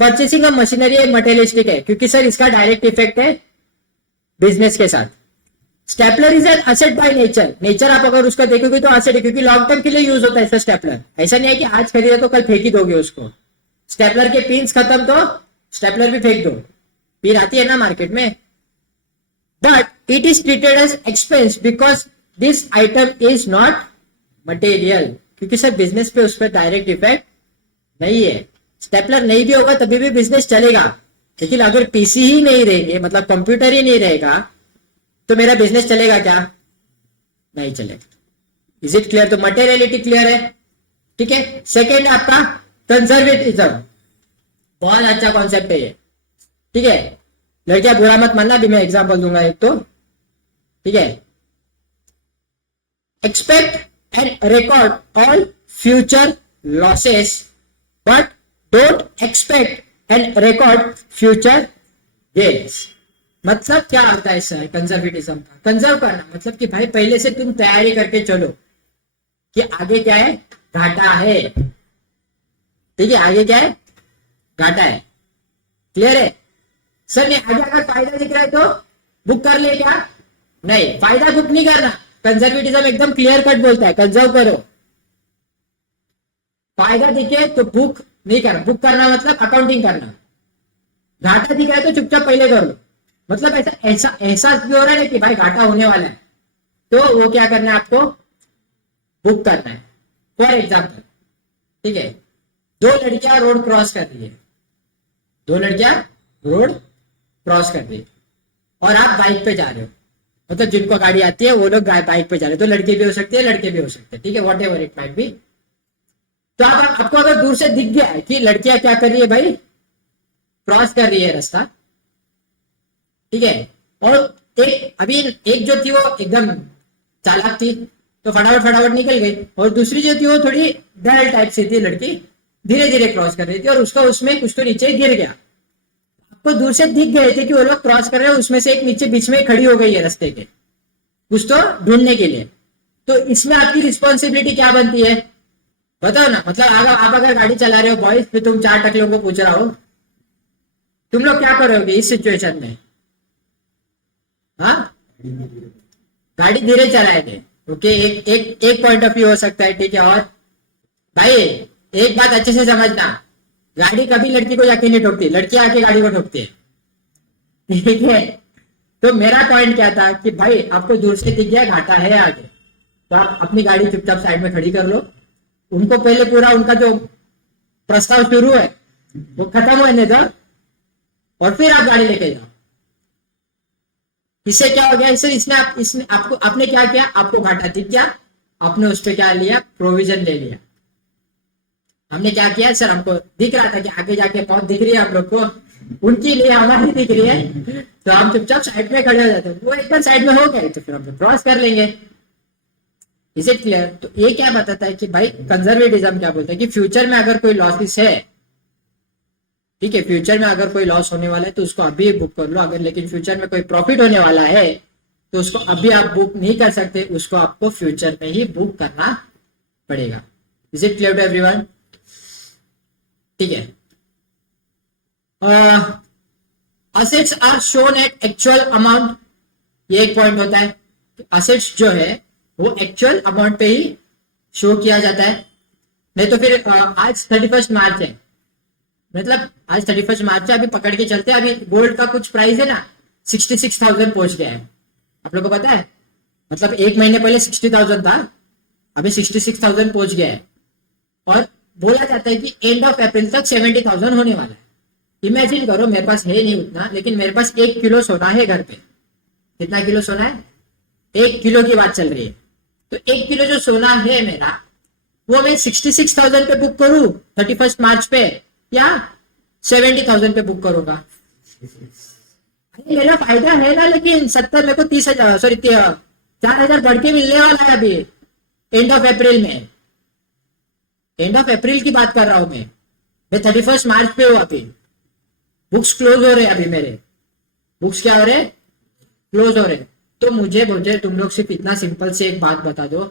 purchasing of machinery materialistic है, क्योंकि सर इसका डायरेक्ट इफेक्ट है बिजनेस के साथ। Stapler is an asset by nature आप अगर उसका देखोगे तो असेट है, क्योंकि लॉन्ग टर्म के लिए यूज होता है सर स्टेपलर। ऐसा नहीं है कि आज खरीदे तो कल फेंक ही दोगे उसको। स्टेपलर के पिन्स खत्म तो स्टेपलर भी फेंक दो, पिन आती है ना मार्केट में। But it is treated as expense because this item is not material, क्योंकि सर बिजनेस पे उस पर डायरेक्ट इफेक्ट नहीं है। स्टेपलर नहीं भी होगा तभी भी बिजनेस चलेगा, लेकिन अगर पीसी ही नहीं रहेंगे, मतलब कंप्यूटर ही नहीं रहेगा, तो मेरा बिजनेस चलेगा क्या? नहीं चलेगा। Is it clear? तो मटेरियलिटी क्लियर है, ठीक है। सेकेंड आपका कंजर्वेटिज्म, बहुत अच्छा कॉन्सेप्ट है ये, ठीक है। लड़कियां बुरा मत मानना, भी मैं एग्जांपल दूंगा एक तो, ठीक है। Expect and record all future losses but don't expect and record future gains. मतलब क्या होता है सर कंजर्वेटिज्म का? कंजर्व करना मतलब कि भाई पहले से तुम तैयारी करके चलो कि आगे क्या है, घाटा है, ठीक है। आगे क्या है, घाटा है, क्लियर है सर? नहीं, आगे अगर फायदा दिख रहा है तो बुक कर ले क्या? नहीं, फायदा बुक नहीं करना। कंजर्वेटिज्म एकदम क्लियर कट बोलता है कंजर्व करो। फायदा दिखे तो बुक नहीं करना, बुक करना मतलब अकाउंटिंग करना। घाटा दिख रहा है तो चुपचाप पहले कर लो, मतलब ऐसा एहसास भी हो रहा है कि भाई घाटा होने वाला है, तो वो क्या करना है आपको? बुक करना है। फॉर एग्जाम्पल, ठीक है, दो लड़कियां रोड क्रॉस कर रही है, दो लड़कियां रोड क्रॉस कर रही है और आप बाइक पे जा रहे हो, मतलब जिनको गाड़ी आती है वो लोग बाइक पे जा रहे हो, तो लड़की भी हो सकती है लड़के भी हो सकते हैं, ठीक है, what ever it might be. तो आपको अगर दूर से दिख गया है कि लड़कियां क्या कर रही है भाई, क्रॉस कर रही है रास्ता, ठीक है, और अभी एक जो थी वो एकदम चालाक थी तो फटाफट निकल गई, और दूसरी जो थी वो थोड़ी डल टाइप से थी, लड़की धीरे धीरे क्रॉस कर रही थी और उसका उसमें कुछ तो नीचे गिर गया। आपको दूर से दिख गए थे कि वो लोग क्रॉस कर रहे हैं, उसमें से एक नीचे बीच में खड़ी हो गई है रास्ते के, कुछ तो ढूंढने के लिए। तो इसमें आपकी रिस्पॉन्सिबिलिटी क्या बनती है बताओ ना? मतलब आप अगर गाड़ी चला रहे हो बॉयज, फिर तुम 4 टकलों को पूछ रहा हो, तुम लोग क्या करोगे इस सिचुएशन में? हाँ, गाड़ी धीरे चलाएंगे, ओके, एक पॉइंट ऑफ व्यू हो सकता है, ठीक है। और भाई एक बात अच्छे से समझना, गाड़ी कभी लड़की को जाके नहीं ठोकती, लड़की आके गाड़ी को ठोकती है, ठीक है। तो मेरा पॉइंट क्या था कि भाई आपको दूर से दिख गया घाटा है आगे, तो आप अपनी गाड़ी चुपचाप साइड में खड़ी कर लो, उनको पहले पूरा उनका जो प्रस्ताव शुरू है वो खत्म होने दो और फिर आप गाड़ी लेके जाओ। इससे क्या हो गया, इसने आपको आपने क्या किया, आपको घाटा दिख गया, आपने उस पर क्या लिया, प्रोविजन ले लिया। हमने क्या किया सर, हमको दिख रहा था कि आगे जाके पहुंच दिख रही है हम लोग को, उनकी लिए हमारी दिख रही है, तो हम चुपचाप साइड में खड़े हो जाते हैं। वो एक बार साइड में हो गए तो फिर हम क्रॉस कर लेंगे। Is it clear? तो ये क्या बताता है कि भाई कंजर्वेटिज्म क्या बोलता है कि फ्यूचर में अगर कोई लॉसेस है, ठीक है, फ्यूचर में अगर कोई लॉस होने वाला है तो उसको अभी बुक कर लो, अगर लेकिन फ्यूचर में कोई प्रॉफिट होने वाला है तो उसको अभी आप बुक नहीं कर सकते, उसको आपको फ्यूचर में ही बुक करना पड़ेगा। Is it clear to everyone? ठीक है। Assets are shown at actual amount, ये एक पॉइंट होता है। असेट्स जो है वो एक्चुअल अमाउंट पे ही शो किया जाता है। नहीं तो फिर आज 31 मार्च है, मतलब आज 31 मार्च है, अभी पकड़ के चलते हैं। अभी गोल्ड का कुछ प्राइस है ना 66,000 पहुंच गया है, आप लोगों को पता है। मतलब एक महीने पहले 60,000 था, अभी 66,000 पहुंच गया है। और बोला जाता है कि एंड ऑफ अप्रैल तक 70,000 होने वाला है। इमेजिन करो, मेरे पास है नहीं उतना, लेकिन मेरे पास 1 किलो सोना है घर पे। कितना किलो सोना है? 1 किलो की बात चल रही है। तो 1 किलो जो सोना है मेरा, वो मैं 66,000 पे बुक करूं 31 मार्च पे, या 70,000 पे बुक करूंगा? मेरा फायदा है ना, लेकिन 70 मेरे को 30,000 सॉरी 4,000 बढ़ के मिलने वाला है अभी एंड ऑफ अप्रैल में। एंड ऑफ अप्रैल की बात कर रहा हूं मैं 31 मार्च पे हूं अभी। बुक्स क्लोज हो रहे हैं अभी मेरे, बुक्स क्या हो रहे? क्लोज हो रहे। तो मुझे तुम लोग सिर्फ इतना सिंपल से एक बात बता दो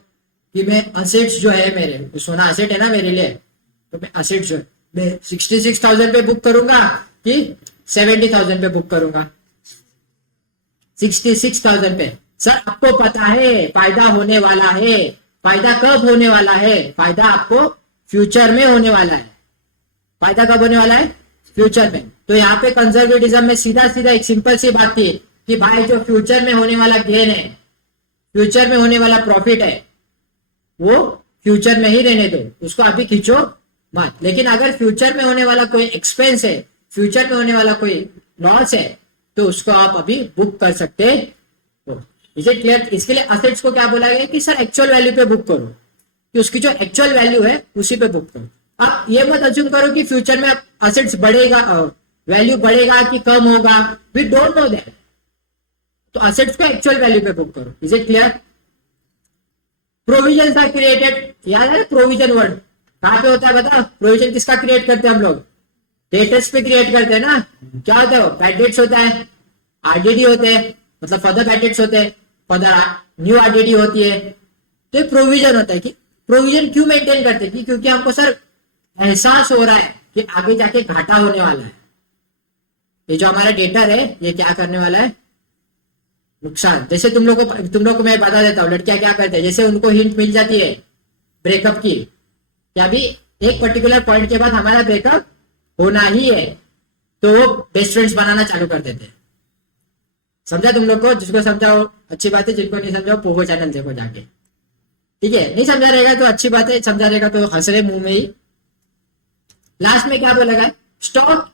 कि मैं असेट्स जो है मेरे, सोना असेट है ना मेरे लिए, तो मैं असेट्स जो मैं 66,000 पे बुक करूंगा कि 70,000 पे बुक करूंगा? 66,000 पे। सर आपको पता है फायदा होने वाला है। फायदा कब होने वाला है? फायदा आपको फ्यूचर में होने वाला है। फायदा कब होने वाला है? फ्यूचर में। तो यहाँ पे कंजर्वेटिज्म में सीधा सीधा एक सिंपल सी बात थी कि भाई जो फ्यूचर में होने वाला गेन है, फ्यूचर में होने वाला प्रॉफिट है, वो फ्यूचर में ही रहने दो, उसको अभी खींचो मत। लेकिन अगर फ्यूचर में होने वाला कोई एक्सपेंस है, फ्यूचर में होने वाला कोई लॉस है, तो उसको आप अभी बुक कर सकते हो। Is it clear? इसके लिए असेट्स को क्या बोला गया कि सर एक्चुअल वैल्यू पे बुक करो, कि उसकी जो एक्चुअल वैल्यू है उसी पे बुक करो। आप ये मत अज्यूम करो कि फ्यूचर में असेट्स बढ़ेगा, वैल्यू बढ़ेगा कि कम होगा, वी डोंट नो दैट। तो असेट्स को एक्चुअल वैल्यू पे बुक करो। Is it clear? Provision are created, याद है प्रोविजन वर्ड कहां पे होता है बता? प्रोविजन किसका क्रिएट करते हैं हम लोग? डेटर्स पे क्रिएट करते हैं ना। क्या होता है? बैड डेट्स होता है, आरडीडी होते हैं, मतलब फर्दर बैड डेट्स होते हैं, फर्दर न्यू आरडीडी होती है। तो एक प्रोविजन होता है। कि प्रोविजन क्यों मेंटेन करते हैं? क्योंकि हमको सर एहसास हो रहा है कि आगे जाके घाटा होने वाला है। ये जो हमारा डेटर है ये क्या करने वाला है? नुकसान। जैसे तुम लोग को मैं बता देता हूँ, लड़कियां क्या करते हैं, जैसे उनको हिंट मिल जाती है ब्रेकअप की, क्या भी एक पर्टिकुलर पॉइंट के बाद हमारा ब्रेकअप होना ही है, तो वो बेस्ट फ्रेंड्स बनाना चालू कर देते हैं। समझा तुम लोग को? जिसको समझाओ अच्छी बात है, जिनको नहीं समझाओ पोगो चैनल देखो जाके, ठीक है? नहीं समझा रहेगा तो अच्छी बात है, समझा रहेगा तो हंस रहे मुंह में ही। लास्ट में क्या बोला गया? Stock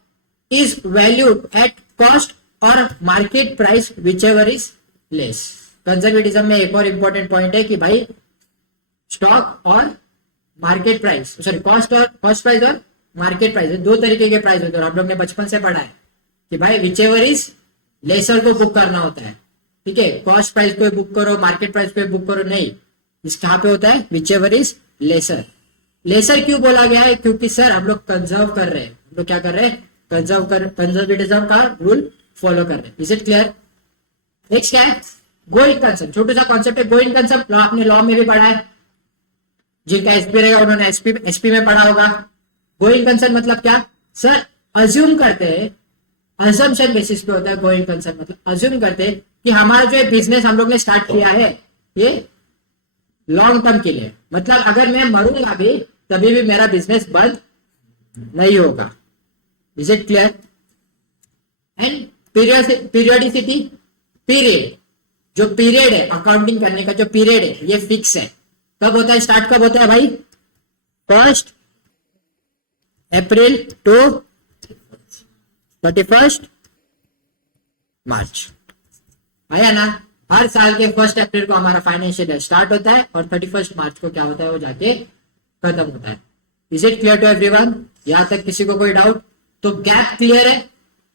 is valued at cost और market price whichever is less. Conservatism में एक और इंपॉर्टेंट पॉइंट है कि भाई स्टॉक और market price, sorry cost price और मार्केट प्राइस, दो तरीके के प्राइस होते हैं। हम लोग ने बचपन से पढ़ा है कि भाई विच एवर इज लेसर को बुक करना होता है, ठीक है? कॉस्ट प्राइस को बुक करो, मार्केट प्राइस को बुक करो, नहीं। इस कहां पे होता है? Whichever is lesser. Lesser क्यों बोला गया है? क्योंकि सर हम लोग कंजर्व कर रहे हैं। हम लोग क्या कर रहे हैं? कंजर्वेटिज्म का रूल फॉलो कर रहे हैं। Is it clear? नेक्स्ट क्या है? Going concern. छोटा सा कॉन्सेप्ट है गोइंग कंसर्न, आपने लॉ में भी पढ़ा है। जिनका एसपी रहेगा उन्होंने एसपी में पढ़ा होगा। गोइंग कंसर्न मतलब क्या? सर अज्यूम करते हैं, अजम्पशन बेसिस पे होता है गोइंग कंसर्न। मतलब अज्यूम करते हैं कि हमारा जो बिजनेस हम लोग ने स्टार्ट किया है ये लॉन्ग टर्म के लिए, मतलब अगर मैं मरूंगा भी तभी भी मेरा बिजनेस बंद नहीं होगा। Is it clear? And periodicity, period, जो पीरियड है अकाउंटिंग करने का, जो पीरियड है ये फिक्स है। कब होता है? स्टार्ट कब होता है भाई? 1 अप्रैल टू 31 मार्च। आया ना? हर साल के 1 अप्रैल को हमारा फाइनेंशियल ईयर स्टार्ट होता है और 31 मार्च को क्या होता है? वो जाके खत्म होता है। Is it clear to everyone? यहां तक किसी को कोई डाउट? तो गैप क्लियर है?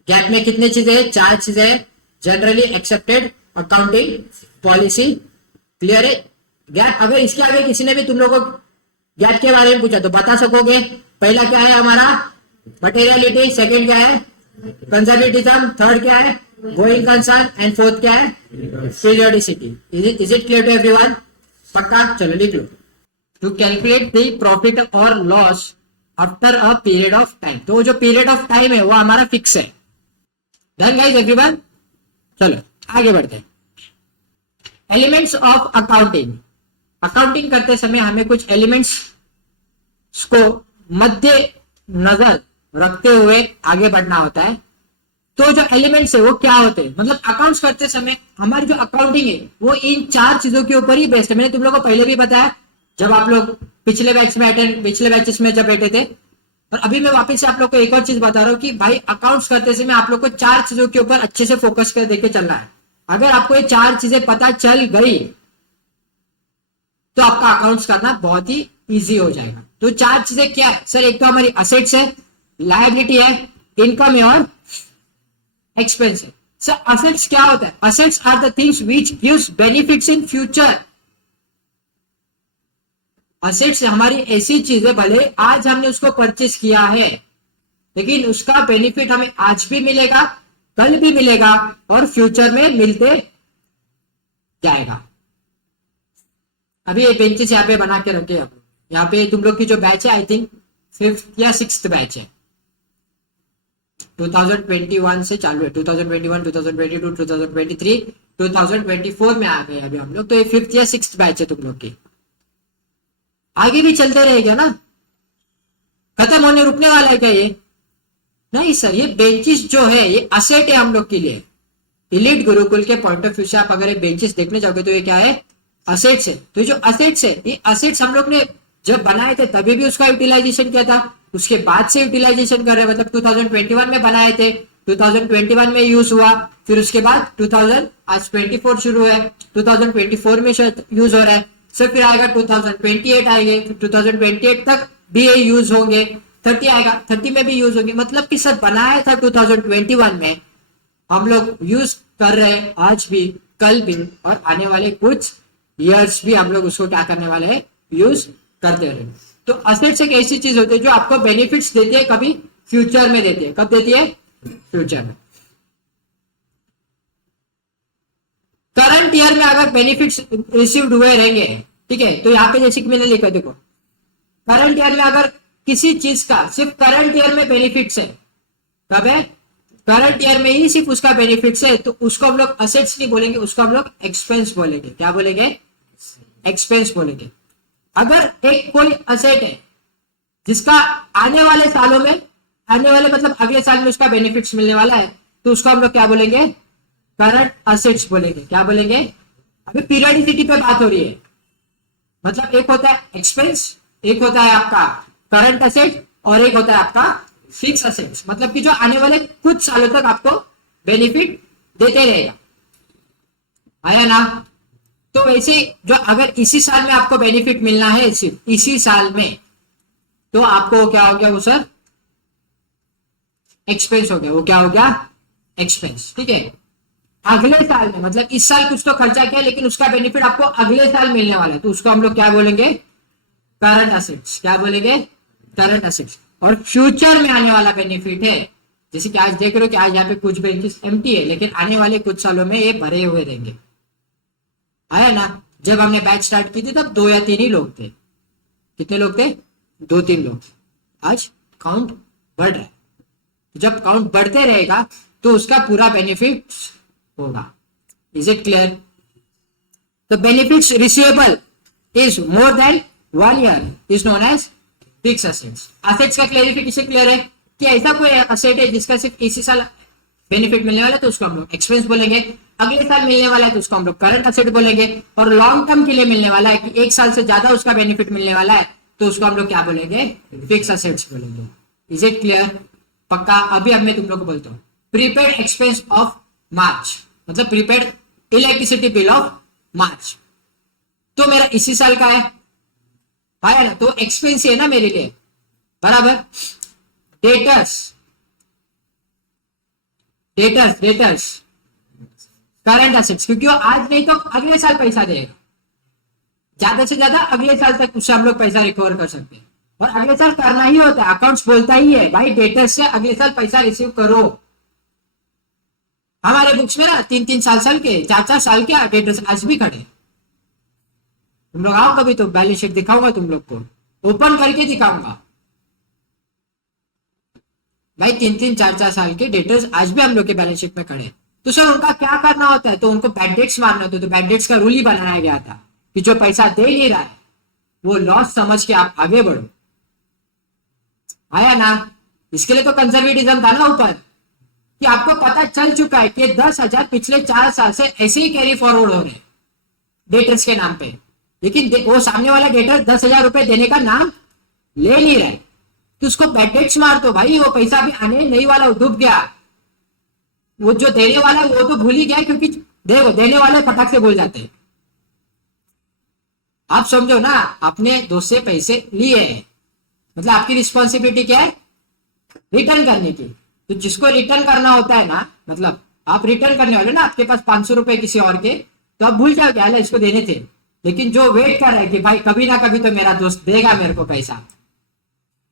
गैप में कितनी चीजें हैं? 4 चीजें हैं। Generally accepted accounting policy, clear है? गैप, अगर इसके आगे किसी ने भी तुम लोगों को गैप के बारे में पूछा तो बता सकोगे? पहला क्या है हमारा? मटेरियलिटी, सेकंड क्या है? कंजर्वेटिज्म, थर्ड क्या है? गोइंग कंसर्न एंड फोर्थ क्या है, periodicity. Is it clear to everyone? पक्का? चलो लिख लो। टू कैलकुलेट द प्रॉफिट और loss after a period of time, तो जो पीरियड ऑफ टाइम है वो हमारा फिक्स है। Done guys everyone? चलो आगे बढ़ते हैं। एलिमेंट्स ऑफ अकाउंटिंग, अकाउंटिंग करते समय हमें कुछ एलिमेंट्स को मध्य नजर रखते हुए आगे बढ़ना होता है। तो जो एलिमेंट्स है वो क्या होते हैं, मतलब अकाउंट्स करते समय हमारी जो अकाउंटिंग है वो इन 4 चीजों के ऊपर ही बेस्ड है। मैंने तुम लोगों को पहले भी बताया जब आप लोग पिछले बैचेस में जब बैठे थे, और अभी मैं वापस से आप लोग को एक और चीज बता रहा हूँ कि भाई अकाउंट्स करते समय आप लोग को 4 चीजों के ऊपर अच्छे से फोकस कर देके चलना है। अगर आपको ये 4 चीजें पता चल गई तो आपका अकाउंट्स करना बहुत ही इजी हो जाएगा। तो 4 चीजें क्या है सर? एक तो हमारी असेट्स है, लायबिलिटी है, इनकम है और एक्सपेंस है। सर असेट्स क्या होता है? Assets are the things which gives benefits in future. Assets हमारी ऐसी चीजें, भले आज हमने उसको परचेस किया है लेकिन उसका बेनिफिट हमें आज भी मिलेगा, कल भी मिलेगा और फ्यूचर में मिलते जाएगा। अभी ये बेंचेस यहाँ पे बना के रखे आप लोग। यहाँ पे तुम लोग की जो बैच है आई थिंक 5th या 6th बैच है, 2021 से चालू है। 2021, 2022, 2023, 2024 में आ गए अभी हम लोग। तो ये 5th या 6th बैच है तुम लोग की। आगे भी चलते रहेगा ना, खत्म होने रुकने वाला है क्या ये? नहीं सर, ये बेंचेस जो है ये असेट है हम लोग के लिए। इलीट गुरुकुल के पॉइंट ऑफ व्यू से आप अगर ये बेंचेस देखने जाओगे तो ये क्या है? असेट्स है। तो जो असेट्स है ये असेट्स हम लोग ने जब बनाए थे तभी भी उसका यूटिलाइजेशन किया था, उसके बाद से यूटिलाइजेशन कर रहे हैं। मतलब 2021 में बनाए थे, 2021 में यूज हुआ, फिर उसके बाद 2000 आज 24 शुरू है, 2024 में यूज हो रहा है। सर फिर आएगा 2028 आएंगे, 2028 तक भी ये यूज होंगे, 30 आएगा, 30 में भी यूज होंगे। मतलब कि सर बनाया था 2021 में, हम लोग यूज कर रहे हैं आज भी, कल भी और आने वाले कुछ ईयर्स भी हम लोग उसको क्या करने वाले हैं? यूज करते रहे। तो असेट्स एक ऐसी चीज होती है जो आपको बेनिफिट्स देती है, कभी फ्यूचर में देती है। कब देती है? फ्यूचर में। करंट ईयर में अगर बेनिफिट्स रिसीव्ड हुए रहेंगे, ठीक है, तो यहाँ पे जैसे कि मैंने लिखा, देखो करंट ईयर में अगर किसी चीज का सिर्फ करंट ईयर में बेनिफिट्स है, कब है? करंट ईयर में ही सिर्फ उसका बेनिफिट्स है, तो उसको हम लोग असेट्स नहीं बोलेंगे, उसको हम लोग एक्सपेंस बोलेंगे। क्या बोलेंगे? एक्सपेंस बोलेंगे। अगर एक कोई असेट है जिसका आने वाले सालों में, आने वाले मतलब अगले साल में उसका बेनिफिट्स मिलने वाला है, तो उसको हम लोग क्या बोलेंगे? करंट असेट्स बोलेंगे। क्या बोलेंगे? अभी पीरियडिसिटी पे बात हो रही है, मतलब एक होता है एक्सपेंस, एक होता है आपका करंट असेट और एक होता है आपका फिक्स असेट्स, मतलब कि जो आने वाले कुछ सालों तक आपको बेनिफिट देते रहेगा। आया ना? तो वैसे जो अगर इसी साल में आपको बेनिफिट मिलना है, सिर्फ इसी साल में, तो आपको क्या हो गया? वो सर एक्सपेंस हो गया। वो क्या हो गया? एक्सपेंस। ठीक है, अगले साल में मतलब इस साल कुछ तो खर्चा किया लेकिन उसका बेनिफिट आपको अगले साल मिलने वाला है, तो उसको हम लोग क्या बोलेंगे? Current assets. क्या बोलेंगे? Current assets. और फ्यूचर में आने वाला बेनिफिट है, जैसे कि आज देख रहे हो कि आज यहाँ पे कुछ बेंचेस एम्प्टी है लेकिन आने वाले कुछ सालों में ये भरे हुए रहेंगे। आया ना? जब हमने बैच स्टार्ट की थी तब 2 या 3 ही लोग थे। कितने लोग थे? 2-3 लोग। आज काउंट बढ़ रहा है। जब काउंट बढ़ते रहेगा तो उसका पूरा बेनिफिट होगा। Is it clear? The benefits receivable is more than 1 year is known as fixed assets. Assets का क्लेरिफिकेशन क्लियर है कि ऐसा कोई असेट है जिसका सिर्फ इसी साल बेनिफिट मिलने वाला है तो उसको हम लोग एक्सपेंस बोलेंगे, अगले साल मिलने वाला है तो उसको हम लोग करंट असेट बोलेंगे, और लॉन्ग टर्म के लिए मिलने वाला है कि 1 साल से ज्यादा उसका बेनिफिट मिलने वाला है तो उसको हम लोग क्या बोलेंगे? फिक्स असेट्स बोलेंगे। Is it clear? पक्का? अभी अब मैं तुम लोग को बोलता हूँ प्रीपेड एक्सपेंस ऑफ मार्च, मतलब prepaid electricity bill of March, तो मेरा इसी साल का है, आया ना? तो एक्सपेंस है ना मेरे लिए, बराबर। Debtors, debtors, debtors current assets, क्योंकि वो आज नहीं तो अगले साल पैसा देगा, ज्यादा से ज्यादा अगले साल तक उससे हम लोग पैसा रिकवर कर सकते हैं, और अगले साल करना ही होता है, अकाउंट्स बोलता ही है भाई डेटर्स से अगले साल पैसा रिसीव करो। हमारे बुक्स में ना 3-3 साल के 4-4 साल के डेटर्स आज भी खड़े। तुम लोग आओ कभी तो बैलेंस शीट दिखाऊंगा, तुम लोग को ओपन करके दिखाऊंगा भाई। 3-3 4-4 साल के डेटर्स आज भी हम लोग के बैलेंस शीट में खड़े। तो सर उनका क्या करना होता है, तो उनको बैड डेट्स मारना होता है। तो बैड डेट्स का रूल ही बनाया गया था कि जो पैसा दे नहीं रहा है वो लॉस समझ के आप आगे बढ़ो। आया ना? इसके लिए तो कंजर्वेटिज्म था ना ऊपर, कि आपको पता चल चुका है कि 10,000 पिछले 4 साल से ऐसे ही कैरी फॉरवर्ड हो रहे डेटर्स के नाम पे, लेकिन वो सामने वाला डेटर 10,000 रुपए देने का नाम ले नहीं रहा है, तो उसको बैड डेट्स मार दो भाई। वो पैसा भी आने नहीं वाला, वो डूब गया। वो जो देने वाला है वो तो भूल ही गया, क्योंकि देखो देने वाले फटाक से भूल जाते हैं। आप समझो ना, अपने दोस्त से पैसे लिए हैं, मतलब आपकी रिस्पॉन्सिबिलिटी क्या है, रिटर्न करने की। तो जिसको रिटर्न करना होता है ना, मतलब आप रिटर्न करने वाले ना, आपके पास 500 रुपए किसी और के, तो आप भूल जाओ क्या इसको देने थे। लेकिन जो वेट कर रहा है कि भाई कभी ना कभी तो मेरा दोस्त देगा मेरे को पैसा,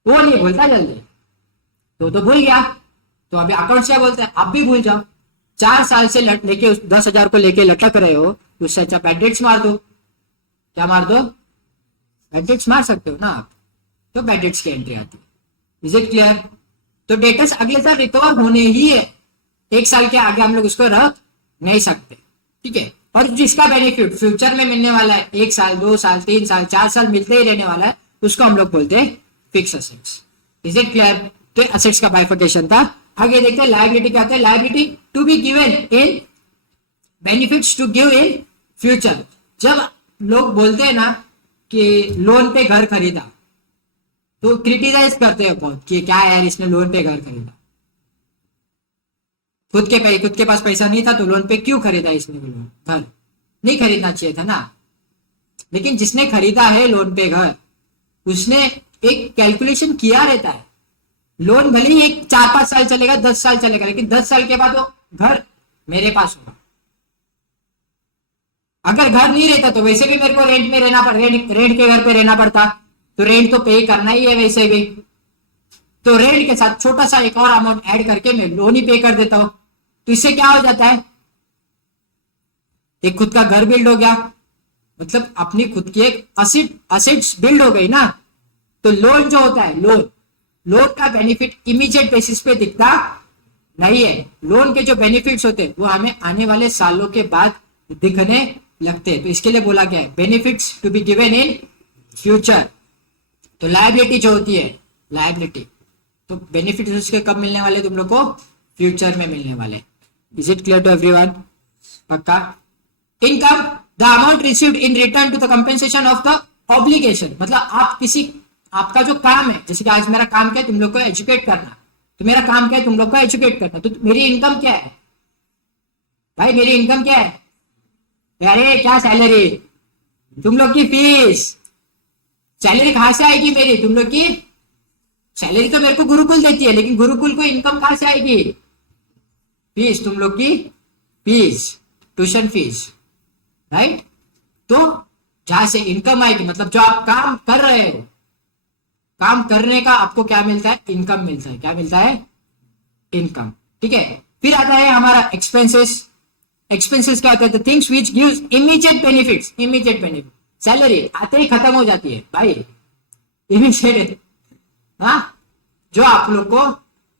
वो नहीं भूलता जल्दी, तो भूल गया। तो अभी अकाउंट से बोलते हैं आप भी भूल जाओ। 4 साल से लेके उस 10,000 को लेके लटक रहे हो, उससे अच्छा बैड डेट्स मार दो। क्या मार दो? बैड डेट्स मार सकते हो ना आप, तो बैड डेट्स की एंट्री आती है। Is it clear? तो डेटर्स अगले साल रिकवर होने ही है, 1 साल के आगे हम लोग उसको रख नहीं सकते, ठीक है। और जिसका बेनिफिट फ्यूचर में मिलने वाला है, 1 साल 2 साल 3 साल 4 साल मिलते ही रहने वाला है, उसको हम लोग बोलते हैं fix assets. Is it clear? तो असेट्स का बाइफर्केशन था। आगे देखते हैं लायबिलिटी क्या होता है। Liability to be given in benefits to give in future. जब लोग बोलते हैं ना कि लोन पे घर खरीदा, तो क्रिटिसाइज करते हैं बहुत कि क्या यार इसने लोन पे घर खरीदा, खुद के पास पैसा नहीं था तो लोन पे क्यों खरीदा इसने घर, नहीं खरीदना चाहिए था ना। लेकिन जिसने खरीदा है लोन पे घर, उसने एक कैलकुलेशन किया रहता है। लोन भले ही 4-5 साल चलेगा, 10 साल चलेगा, लेकिन 10 साल के बाद वो घर मेरे पास होगा। अगर घर नहीं रहता तो वैसे भी मेरे को रेंट में रहना रेंट के घर पे रहना पड़ता, तो रेंट तो पे करना ही है वैसे भी। तो रेंट के साथ छोटा सा एक और अमाउंट ऐड करके मैं लोन ही पे कर देता हूं। तो इससे क्या हो जाता है, एक खुद का घर बिल्ड हो गया, मतलब अपनी खुद की एक असेट्स बिल्ड हो गई ना। तो लोन जो होता है, लोन का बेनिफिट इमीडिएट बेसिस पे दिखता नहीं है। लोन के जो बेनिफिट्स होते हैं वो हमें आने वाले सालों के बाद दिखने लगते हैं। तो इसके लिए बोला गया है benefits to be given in future. तो लायबिलिटी जो होती है, लायबिलिटी तो बेनिफिट उसके कब मिलने वाले, तुम लोग को फ्यूचर में मिलने वाले। Is it clear to everyone? पक्का? Income the amount received in return to the compensation of the obligation. मतलब आपका जो काम है, जैसे कि आज मेरा काम क्या है, तुम लोग को एजुकेट करना, तो मेरा काम क्या है, तुम लोग को एजुकेट करना। तो मेरी इनकम क्या है भाई, मेरी इनकम क्या है? अरे क्या सैलरी, तुम लोग की फीस। सैलरी कहां से आएगी मेरी, तुम लोग की सैलरी तो मेरे को गुरुकुल देती है, लेकिन गुरुकुल को इनकम कहां से आएगी? फीस, तुम लोग की फीस, ट्यूशन फीस, राइट। तो जहां से इनकम आएगी, मतलब जो आप काम कर रहे हो, काम करने का आपको क्या मिलता है, इनकम मिलता है। क्या मिलता है? इनकम, ठीक है। फिर आता है हमारा एक्सपेंसेस। एक्सपेंसेस क्या होता है? The things which gives immediate benefits. Immediate benefit, salary आते ही खत्म हो जाती है भाई, इमीडिएट। हाँ, जो आप लोग को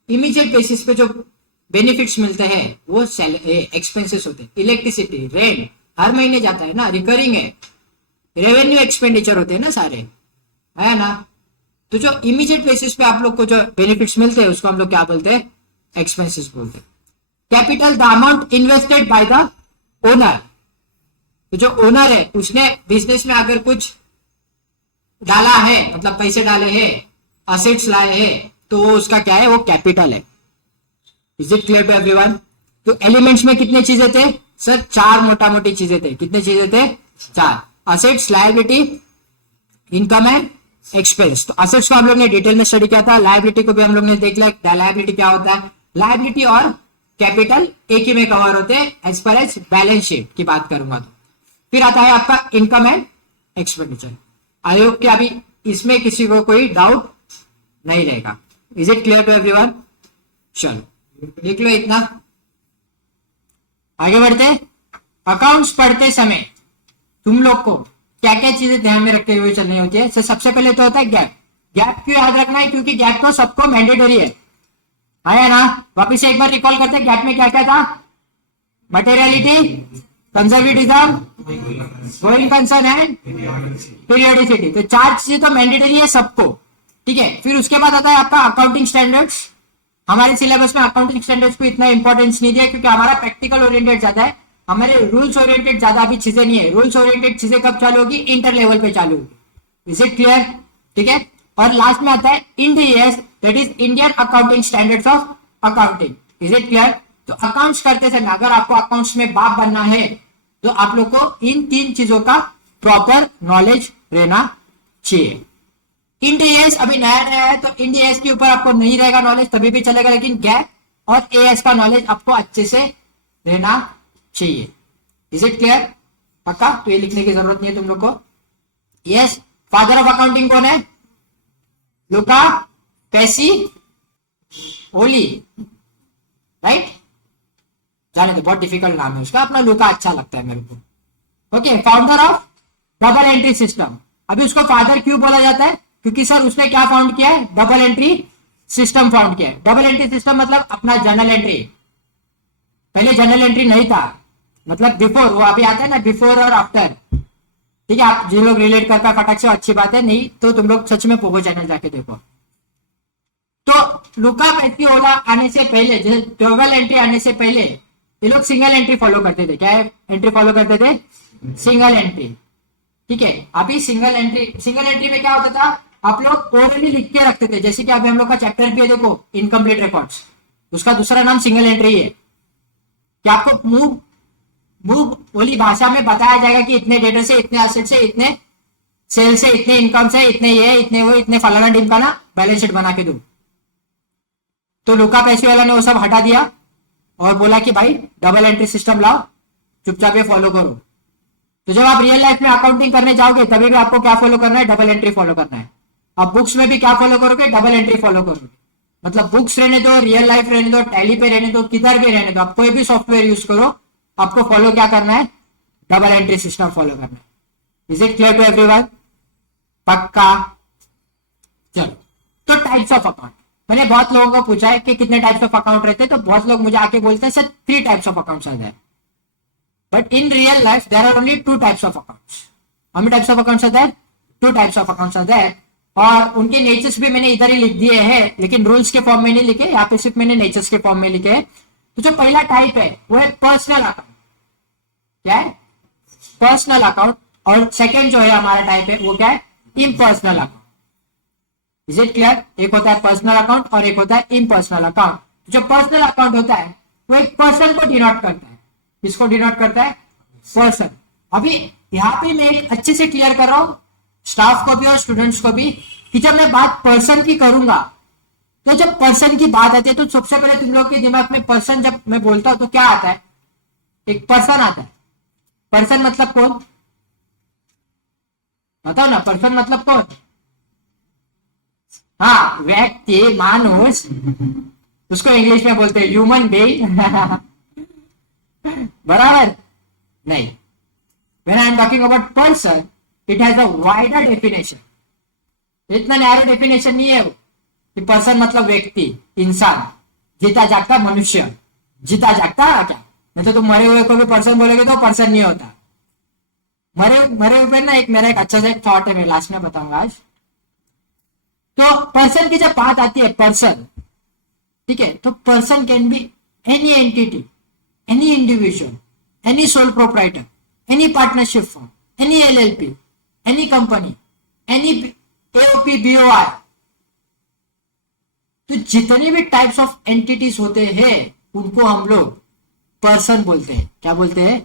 इमीडिएट बेसिस पे जो बेनिफिट्स मिलते हैं वो एक्सपेंसेस होते हैं। इलेक्ट्रिसिटी, रेंट हर महीने जाता है ना, रिकरिंग है। रेवेन्यू एक्सपेंडिचर होते हैं ना सारे, है ना। तो जो इमीडिएट बेसिस पे आप लोग को जो बेनिफिट्स मिलते हैं उसको हम लोग क्या बोलते हैं? एक्सपेंसेस बोलते हैं। Capital the amount invested by the owner. तो जो ओनर है उसने बिजनेस में अगर कुछ डाला है, मतलब पैसे डाले हैं, असेट्स लाए हैं, तो उसका क्या है, वो कैपिटल है। Is it clear to everyone? तो एलिमेंट्स में कितने चीजें थे सर? 4 मोटा मोटी चीजें थे। कितने चीजें थे? 4। Assets, liability, income and expense. तो असेट्स को हम लोग ने डिटेल में स्टडी किया था, लायबिलिटी को भी हम लोग ने देख लिया लायबिलिटी क्या होता है। लायबिलिटी और कैपिटल एक ही में कवर होते हैं as per as balance sheet की बात करूंगा तो। फिर आता है आपका income and expenditure. I hope कि अभी इसमें किसी को कोई डाउट नहीं रहेगा। Is it clear to everyone? चलो देख लो इतना। आगे बढ़ते। अकाउंट्स पढ़ते समय तुम लोग को क्या क्या चीजें ध्यान में रखते हुए चलनी होती है। सबसे पहले तो होता है गैप। गैप क्यों याद रखना है? क्योंकि गैप तो सबको मैंडेटरी है। आया ना? वापिस से एक बार रिकॉल करते हैं, गैप में क्या क्या था? Materiality, conservatism, going concern and periodicity. तो चार चीजें तो मैंडेटरी है सबको, ठीक है। फिर उसके बाद आता है आपका अकाउंटिंग स्टैंडर्ड्स। हमारे सिलेबस में अकाउंटिंग स्टैंडर्ड्स को इतना इंपॉर्टेंस नहीं दिया क्योंकि हमारा प्रैक्टिकल ओरिएंटेड ज्यादा है, हमारे रूल्स ओरिएंटेड ज्यादा अभी चीजें नहीं है। रूल्स ओरिएंटेड चीजें कब चालू होगी? इंटर लेवल पे चालू होगी। Is it clear? ठीक है। और लास्ट में आता है IND-AS, that is Indian accounting standards of accounting. Is it clear? तो अकाउंट्स करते समय अगर आपको अकाउंट्स में बाप बनना है तो आप लोग को इन तीन चीजों का प्रॉपर नॉलेज रहना चाहिए। IND-AS अभी नया नया है तो IND-AS के ऊपर आपको नहीं रहेगा नॉलेज तभी भी चलेगा, लेकिन गैप और AS का नॉलेज आपको अच्छे से रहना चाहिए। Is it clear? पक्का? तो ये लिखने की जरूरत नहीं है तुम लोग को। यस, फादर ऑफ अकाउंटिंग कौन है? Luca Pacioli, right? जाने तो बहुत डिफिकल्ट नाम है उसका, अपना लुका अच्छा लगता है मेरे को। Okay, founder of double entry system. अभी उसको फादर क्यों बोला जाता है? क्योंकि सर उसने क्या फाउंड किया है? डबल एंट्री सिस्टम फाउंड किया है। डबल एंट्री सिस्टम मतलब अपना जर्नल एंट्री। पहले जर्नल एंट्री नहीं था, मतलब बिफोर, वो अभी आता है ना बिफोर और आफ्टर, ठीक है। आप जिन लोग रिलेट करता फटाक से अच्छी बात है, नहीं तो तुम लोग सच में पोगो चैनल जाके देखो। तो लुका पैसिओला आने से पहले, जैसे डबल एंट्री आने से पहले ये लोग सिंगल एंट्री फॉलो करते थे। क्या एंट्री फॉलो करते थे? सिंगल एंट्री, ठीक है। अभी सिंगल एंट्री में क्या होता था? आप लोग ओरली लिख के रखते थे, जैसे कि अभी हम लोग का चैप्टर भी है देखो, इनकम्प्लीट रिकॉर्ड्स, उसका दूसरा नाम सिंगल एंट्री है। क्या आपको मूव वाली भाषा में बताया जाएगा कि इतने डेटर से, इतने एसेट से, इतने सेल से, इतने इनकम से, इतने ये, इतने वो, इतने फलाना ढिमकाना बैलेंस शीट बना के दो। तो लुका पैसिओला ने वो सब हटा दिया और बोला कि भाई डबल एंट्री सिस्टम लाओ, चुपचाप ये फॉलो करो। तो जब आप रियल लाइफ में अकाउंटिंग करने जाओगे तभी भी आपको क्या फॉलो करना है? डबल एंट्री फॉलो करना है। अब बुक्स में भी क्या फॉलो करोगे? डबल एंट्री फॉलो करोगे। मतलब बुक्स रहने दो, रियल लाइफ रहने दो, टैली पे रहने दो, किधर भी रहने दो, आप कोई भी सॉफ्टवेयर यूज करो, आपको फॉलो क्या करना है? डबल एंट्री सिस्टम फॉलो करना है। Is it clear to everyone? पक्का? चलो, तो टाइप्स ऑफ अकाउंट, मैंने बहुत लोगों को पूछा है कि कितने टाइप्स ऑफ अकाउंट रहते हैं, तो बहुत लोग मुझे आके बोलते हैं sir 3 types of accounts are there, but in real life there are only 2 types of accounts. How many types of accounts are there? 2 types of accounts are there. और उनके नेचर्स भी मैंने इधर ही लिख दिए हैं, लेकिन रूल्स के फॉर्म में नहीं लिखे, यहाँ पे सिर्फ मैंने नेचर्स के फॉर्म में लिखे। तो जो पहला टाइप है वो है पर्सनल अकाउंट। क्या है? Personal account. और सेकेंड जो है हमारा टाइप है वो क्या है? Impersonal account. Is it clear? एक होता है पर्सनल अकाउंट और एक होता है इम्पर्सनल अकाउंट। जो पर्सनल अकाउंट होता है वो एक पर्सन को डिनोट करता है। किसको डिनोट करता है? पर्सन। अभी यहाँ पे मैं एक अच्छे से क्लियर कर रहा हूं स्टाफ को भी और स्टूडेंट्स को भी, कि जब मैं बात पर्सन की करूंगा तो जब पर्सन की बात आती है तो सबसे पहले तुम लोग के दिमाग में पर्सन, जब मैं बोलता हूं तो क्या आता है? एक पर्सन आता है। पर्सन मतलब कौन? बताओ ना, पर्सन मतलब कौन? हाँ, व्यक्ति, मानुष, उसको इंग्लिश में बोलते हैं ह्यूमन बीइंग। बराबर? नहीं, when I am talking about person, it has a wider definition. इतना नैरो डेफिनेशन नहीं है वो कि पर्सन मतलब व्यक्ति, इंसान, जीता जागता मनुष्य। जीता जागता क्या? नहीं तो तुम मरे हुए को भी पर्सन बोलोगे तो पर्सन नहीं होता। मरे हुए ना, एक मेरा एक अच्छा सा एक थॉट है, मैं लास्ट में बताऊंगा आज। तो पर्सन की जब बात आती है, पर्सन, ठीक है, तो person can be any entity, any individual, any sole proprietor, any partnership firm, any LLP, any company, any AOP, BOI। तो जितने भी टाइप्स ऑफ एंटिटीज होते हैं उनको हम लोग पर्सन बोलते हैं। क्या बोलते हैं?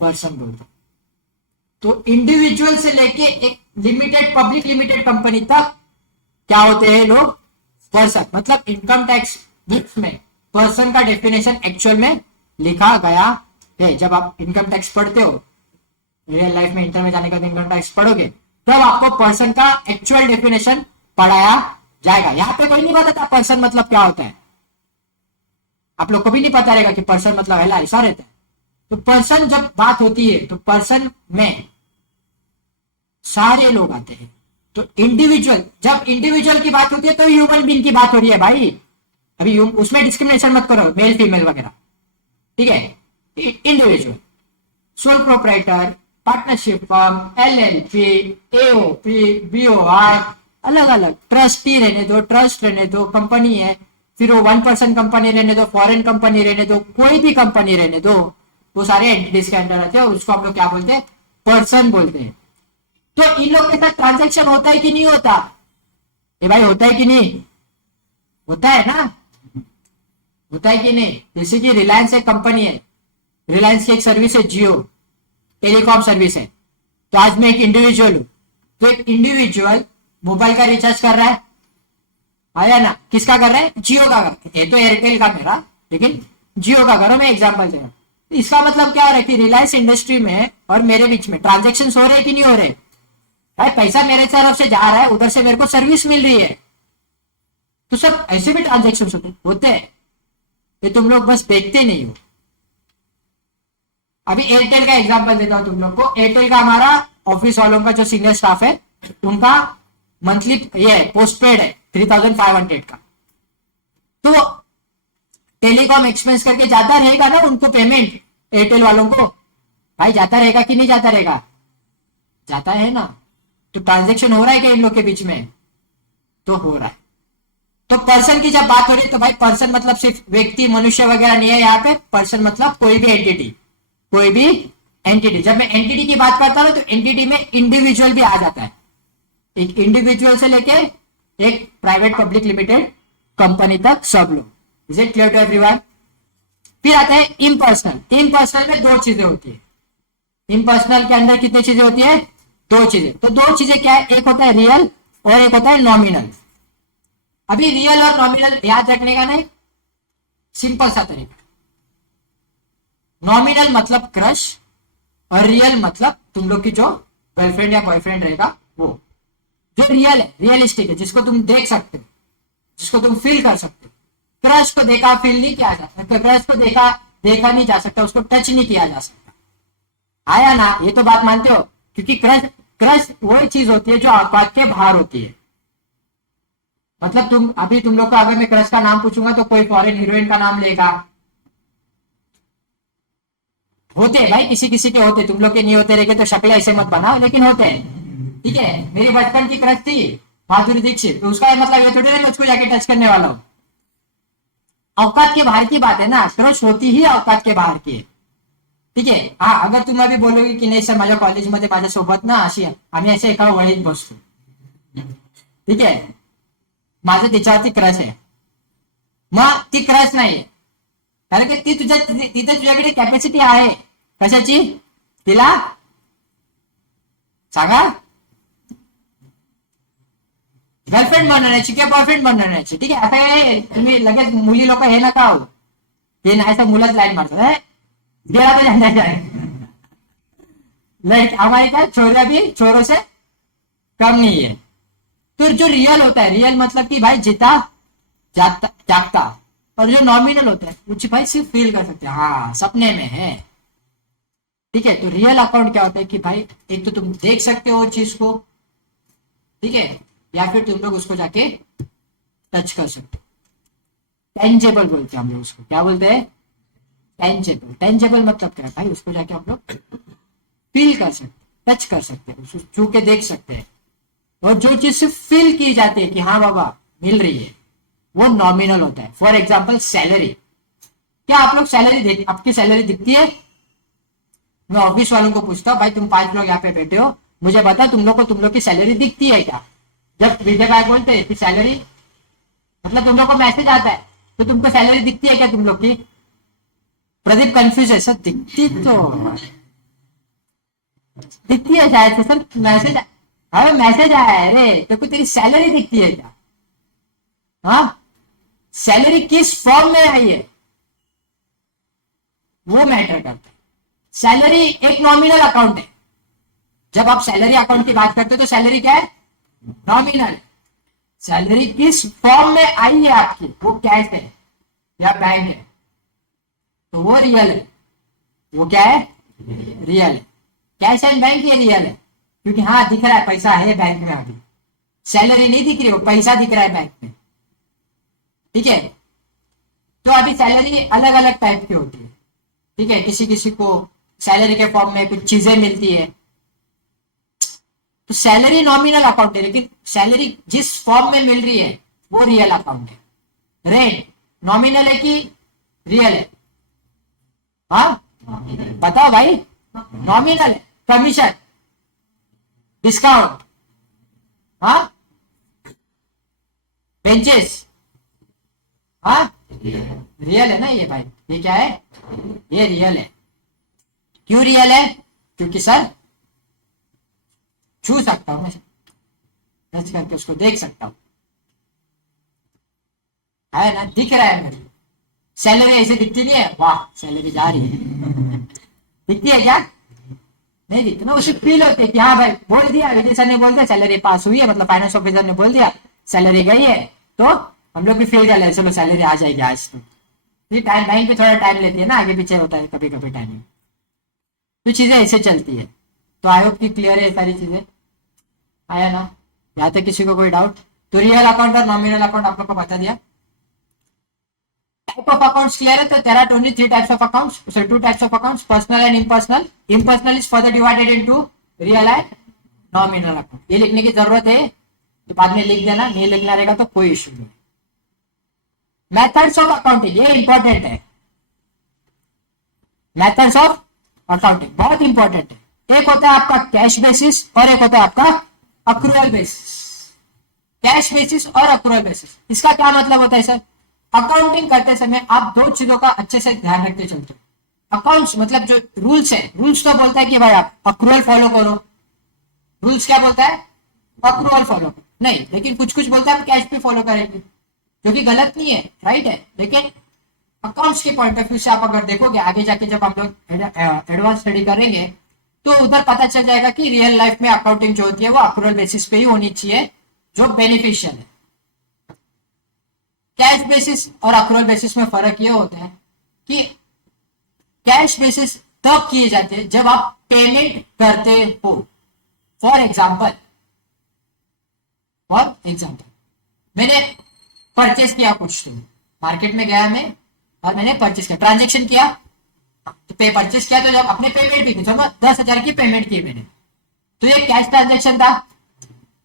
पर्सन बोलते हैं। तो इंडिविजुअल से लेके एक लिमिटेड, पब्लिक लिमिटेड कंपनी तक क्या होते हैं लोग? पर्सन। मतलब इनकम टैक्स बुक्स में पर्सन का डेफिनेशन एक्चुअल में लिखा गया है। जब आप इनकम टैक्स पढ़ते हो, रियल लाइफ में इंटर में जाने का इनकम टैक्स पढ़ोगे, तब आपको पर्सन का एक्चुअल डेफिनेशन पढ़ाया जाएगा। यहां पे कोई नहीं बताता पर्सन मतलब क्या होता है। आप लोग को भी नहीं पता रहेगा कि पर्सन मतलब है ऐसा रहता है। तो पर्सन जब बात होती है तो पर्सन में सारे लोग आते हैं। तो इंडिविजुअल, जब इंडिविजुअल की बात होती है तो ह्यूमन बीइंग की बात हो रही है भाई। अभी उसमें डिस्क्रिमिनेशन मत करो मेल फीमेल वगैरह, ठीक है। Individual, sole proprietor, partnership firm, LLP, AOP, BOI, अलग अलग, ट्रस्टी रहने दो, ट्रस्ट रहने दो, कंपनी है, फिर वो 1% कंपनी रहने दो, फॉरेन कंपनी रहने दो, कोई भी कंपनी रहने दो, वो सारे एंटिटीज के अंदर आते हैं और उसको हम लोग क्या बोलते हैं, पर्सन बोलते हैं। तो इन लोग के साथ ट्रांजेक्शन होता है कि नहीं होता? ये भाई होता है कि नहीं? होता है ना, होता है कि नहीं? जैसे कि रिलायंस एक कंपनी है, रिलायंस की एक सर्विस है जियो, टेलीकॉम सर्विस है। तो आज मैं एक इंडिविजुअल हूं, तो एक इंडिविजुअल मोबाइल का रिचार्ज कर रहा है, आया ना? किसका कर रहा है? जियो का कर रहा है। ये तो एयरटेल का मेरा, लेकिन जियो का करो, मैं एग्जांपल दे रहा हूं। इसका मतलब क्या हो रहा है कि रिलायंस इंडस्ट्री में और मेरे बीच में ट्रांजेक्शन हो रहे हैं कि नहीं हो रहे? भाई पैसा मेरे तरफ से जा रहा है, उधर से मेरे को सर्विस मिल रही है, तो सब ऐसे भी ट्रांजेक्शन होते हैं। ये तुम लोग बस देखते नहीं हो। अभी एयरटेल का एग्जांपल देता हूं तुम लोग को। एयरटेल का हमारा ऑफिस वालों का जो सीनियर स्टाफ है, उनका मंथली ये पोस्ट पेड है 3500 का। तो टेलीकॉम एक्सपेंस करके जाता रहेगा ना उनको पेमेंट, एयरटेल वालों को? भाई जाता रहेगा कि नहीं जाता रहेगा? जाता है ना। तो ट्रांजेक्शन हो रहा है क्या इन लोग के बीच में? तो हो रहा है। तो पर्सन की जब बात हो रही है तो भाई पर्सन मतलब सिर्फ व्यक्ति मनुष्य वगैरह नहीं है यहाँ पे। पर्सन मतलब कोई भी एंटिटी, कोई भी एंटिटी। जब मैं एंटिटी की बात करता हूं तो एंटिटी में इंडिविजुअल भी आ जाता है, एक इंडिविजुअल से लेके एक प्राइवेट पब्लिक लिमिटेड कंपनी तक, सब लोग। Is it clear to everyone? फिर आता है इम्पर्सनल। इम्पर्सनल में दो चीजें होती है। इम्पर्सनल के अंदर कितनी चीजें होती है? दो चीजें। तो दो चीजें क्या है? एक होता है रियल और एक होता है नॉमिनल। अभी रियल और नॉमिनल याद रखने का ना सिंपल सा तरीका। नॉमिनल मतलब क्रश और रियल मतलब तुम लोग की जो गर्लफ्रेंड या बॉयफ्रेंड रहेगा वो। जो रियल है, रियलिस्टिक है, जिसको तुम देख सकते हो, जिसको तुम फील कर सकते हो। क्रश को देखा फील नहीं किया जा सकता, क्रश को देखा नहीं जा सकता, उसको टच नहीं किया जा सकता। आया ना? ये तो बात मानते हो? क्योंकि क्रश वो चीज होती है जो औकात के बाहर होती है। मतलब तुम लोग का अगर मैं क्रश का नाम पूछूंगा तो कोई फॉरेन हीरोइन का नाम लेगा। होते हैं भाई, किसी किसी के होते, तुम लोग के नहीं होते रहेंगे तो शक्ल ऐसे मत बनाओ, लेकिन होते हैं। ठीक है, मेरी बचपन की क्रश थी माधुरी दीक्षित, तो उसका मतलब ये थोड़ी ना मैं उसको जाके टच करने वाला हूँ। औकात के बाहर की बात है ना, क्रश होती ही औकात के बाहर की है। ठीक है। हाँ, अगर तुम अभी बोलोगे की नाही सर माझ्या कॉलेजमध्ये माझ्यासोबत ना अशी आम्ही असे एका वळीत बसतो, ठीक आहे, माझं तिच्यावरती क्रश आहे, मग ती क्रश नाहीये, कारण की तिथे तुझ्याकडे कॅपॅसिटी आहे कशाची, तिला सांगा, गर्लफ्रेंड बनवण्याची किंवा बॉयफ्रेंड बनवण्याची. ठीक आहे. आता तुम्ही लगेच मुली लोक हे नका हो, हे नाही तर मुलाच लाईन मारतो, गेला तो जाने जाए, लाइक हमारे क्या छोरा भी छोरों से कम नहीं है. तो जो रियल होता है, रियल मतलब कि भाई जीता जागता, और जो नॉमिनल होता है वो भाई सिर्फ फील कर सकते हैं, हाँ सपने में है. ठीक है. तो रियल अकाउंट क्या होता है कि भाई एक तो तुम देख सकते हो चीज को, ठीक है, या फिर तुम लोग उसको जाके टच कर सकते हो. टेंजेबल बोलते हैं हम लोग उसको, क्या बोलते हैं, टेंजेबल. टेंजेबल मतलब क्या है भाई, उसको जाके हम लोग फील कर सकते, टच कर सकते हैं, उसको छू के देख सकते हैं. और जो चीज सिर्फ फील की जाती है कि हाँ बाबा मिल रही है, वो नॉमिनल होता है. For example salary. क्या आप लोग सैलरी आपकी सैलरी दिखती है? मैं ऑफिस वालों को पूछता हूँ, भाई तुम 5 लोग यहाँ पे बैठे हो, मुझे बता तुम लोग की सैलरी दिखती है क्या? जब विजय भाई बोलते हैं कि सैलरी मतलब तुम लोग को मैसेज आता है, तो तुमको सैलरी दिखती है क्या तुम लोग की? प्रदीप कंफ्यूज है सर. दिखती तो दिखती है शायद से सर, मैसेज, अरे मैसेज आया है रे, तो तेरी सैलरी दिखती है क्या? हाँ, सैलरी किस फॉर्म में आई है वो मैटर करता है. सैलरी एक नॉमिनल अकाउंट है. जब आप सैलरी अकाउंट की बात करते हो तो सैलरी क्या है, नॉमिनल. सैलरी किस फॉर्म में आई है आपकी, वो कैश है या बैंक है, तो वो रियल है, वो क्या है, रियल है। कैश एंड बैंक ये रियल है, क्योंकि हाँ दिख रहा है पैसा है बैंक में, अभी सैलरी नहीं दिख रही, वो पैसा दिख रहा है बैंक में, ठीक है। तो अभी सैलरी अलग अलग टाइप की होती है, ठीक है, किसी किसी को सैलरी के फॉर्म में कुछ चीजें मिलती है, तो सैलरी नॉमिनल अकाउंट है, लेकिन सैलरी जिस फॉर्म में मिल रही है वो रियल अकाउंट है। रेंट नॉमिनल है कि रियल है, हाँ बताओ भाई, नॉमिनल है। कमीशन, डिस्काउंट, हाँ, बेंचेस, हाँ रियल है ना ये भाई, ये क्या है, ये रियल है। क्यों रियल है, क्योंकि सर छू सकता हूं मैं, टच करके उसको देख सकता हूं, है ना, दिख रहा है मेरी। सैलरी ऐसे दिखती नहीं है, वाह सैलरी जा रही है दिखती है क्या, नहीं दिखती ना, उसे फील होती है कि हाँ भाई बोल दिया, विजय सर ने बोल दिया सैलरी पास हुई है, मतलब फाइनेंस ऑफिसर ने बोल दिया सैलरी गई है, तो हम लोग भी फील कर ले, चलो सैलरी आ जाएगी आज। तो टाइम बैंक पे थोड़ा टाइम लेती है ना, आगे पीछे होता है कभी कभी टाइमिंग, तो चीजें ऐसे चलती है। तो आई होप की क्लियर है सारी चीजें, आया ना, यहाँ तक किसी को कोई डाउट। तो रियल अकाउंट और नॉमिनल अकाउंट आप लोग को बता दिया। टाइप ऑफ अकाउंट्स क्लियर है, तो there are only 3 types of accounts, so 2 types of accounts, personal and impersonal. Impersonal is further divided into real and nominal account. ये लिखने की जरूरत है तो बाद में लिख देना, नहीं लिखना रहेगा तो कोई इश्यू नहीं। मेथड्स ऑफ अकाउंटिंग, ये इंपॉर्टेंट है, मेथड्स ऑफ अकाउंटिंग बहुत इंपॉर्टेंट है। एक होता है आपका कैश बेसिस और एक होता है आपका अक्रूअल बेसिस। कैश बेसिस और अक्रूअल बेसिस, इसका क्या मतलब होता है सर, अकाउंटिंग करते समय आप दो चीजों का अच्छे से ध्यान रखते चलते हो। अकाउंट्स मतलब जो रूल्स है, रूल्स तो बोलता है कि भाई आप अक्रूअल फॉलो करो, रूल्स क्या बोलता है, अक्रूअल फॉलो करो, नहीं लेकिन कुछ कुछ बोलता है हम कैश पे फॉलो करेंगे, जो कि गलत नहीं है, राइट है। लेकिन अकाउंट्स के पॉइंट ऑफ व्यू से आप अगर देखोगे आगे जाके जब हम लोग एडवांस स्टडी करेंगे तो उधर पता चल जाएगा कि रियल लाइफ में अकाउंटिंग जो होती है वो अक्रूअल बेसिस पे ही होनी चाहिए, जो बेनिफिशियल है। कैश बेसिस और अक्रूअल बेसिस में फर्क ये होता है कि कैश बेसिस तब किए जाते हैं जब आप पेमेंट करते हो। फॉर एग्जाम्पल मैंने परचेस किया कुछ, तो मार्केट में गया मैं और मैंने परचेस किया, ट्रांजेक्शन किया, तो पे परचेस किया, तो जब अपने पेमेंट भी की, तो 10,000 की पेमेंट की मैंने, तो ये कैश ट्रांजेक्शन था,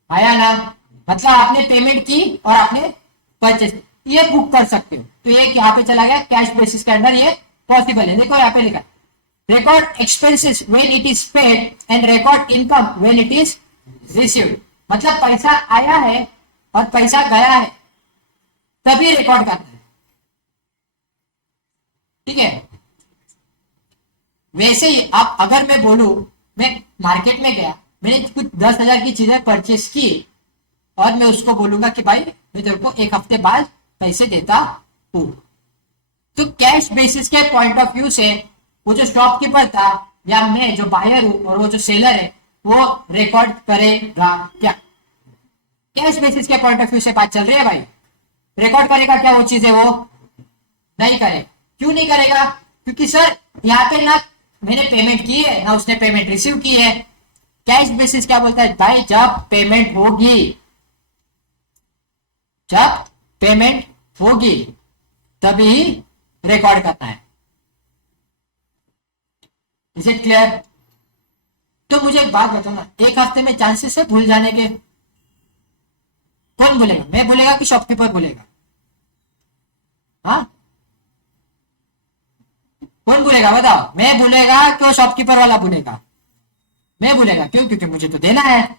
आया ना, मतलब आपने पेमेंट की और आपने परचेस, ये बुक कर सकते हो। तो ये यहाँ पे चला गया कैश बेसिस के अंदर, ये पॉसिबल है। देखो यहाँ पे लिखा record expenses when it is paid and record income when it is received, मतलब पैसा आया है और पैसा गया है तभी रिकॉर्ड करना है, ठीक है। वैसे ही आप अगर मैं बोलूं, मैं मार्केट में गया, मैंने कुछ 10,000 की चीजें परचेस की और मैं उसको बोलूंगा कि भाई मैं तेरे को 1 हफ्ते बाद पैसे देता हूं, तो कैश बेसिस के पॉइंट ऑफ व्यू से वो जो शॉपकीपर था या मैं जो बायर हूं और वो जो सेलर है वो रिकॉर्ड करेगा क्या, कैश बेसिस के पॉइंट ऑफ व्यू से बात चल रही है भाई। रिकॉर्ड करेगा क्या वो चीजें, वो नहीं करेगा। क्यों नहीं करेगा, क्योंकि सर यहाँ पे ना मैंने पेमेंट की है ना उसने पेमेंट रिसीव की है। कैश बेसिस क्या बोलता है भाई, जब पेमेंट होगी तभी रिकॉर्ड करना है। Is it clear. तो मुझे एक बात बताओ ना, 1 हफ्ते में चांसेस है भूल जाने के, कौन बोलेगा, मैं बोलेगा कि शॉपकीपर बोलेगा, हाँ कौन बोलेगा बताओ, मैं बोलेगा कि शॉपकीपर वाला बोलेगा, मैं बोलेगा क्यों, क्योंकि मुझे तो देना है,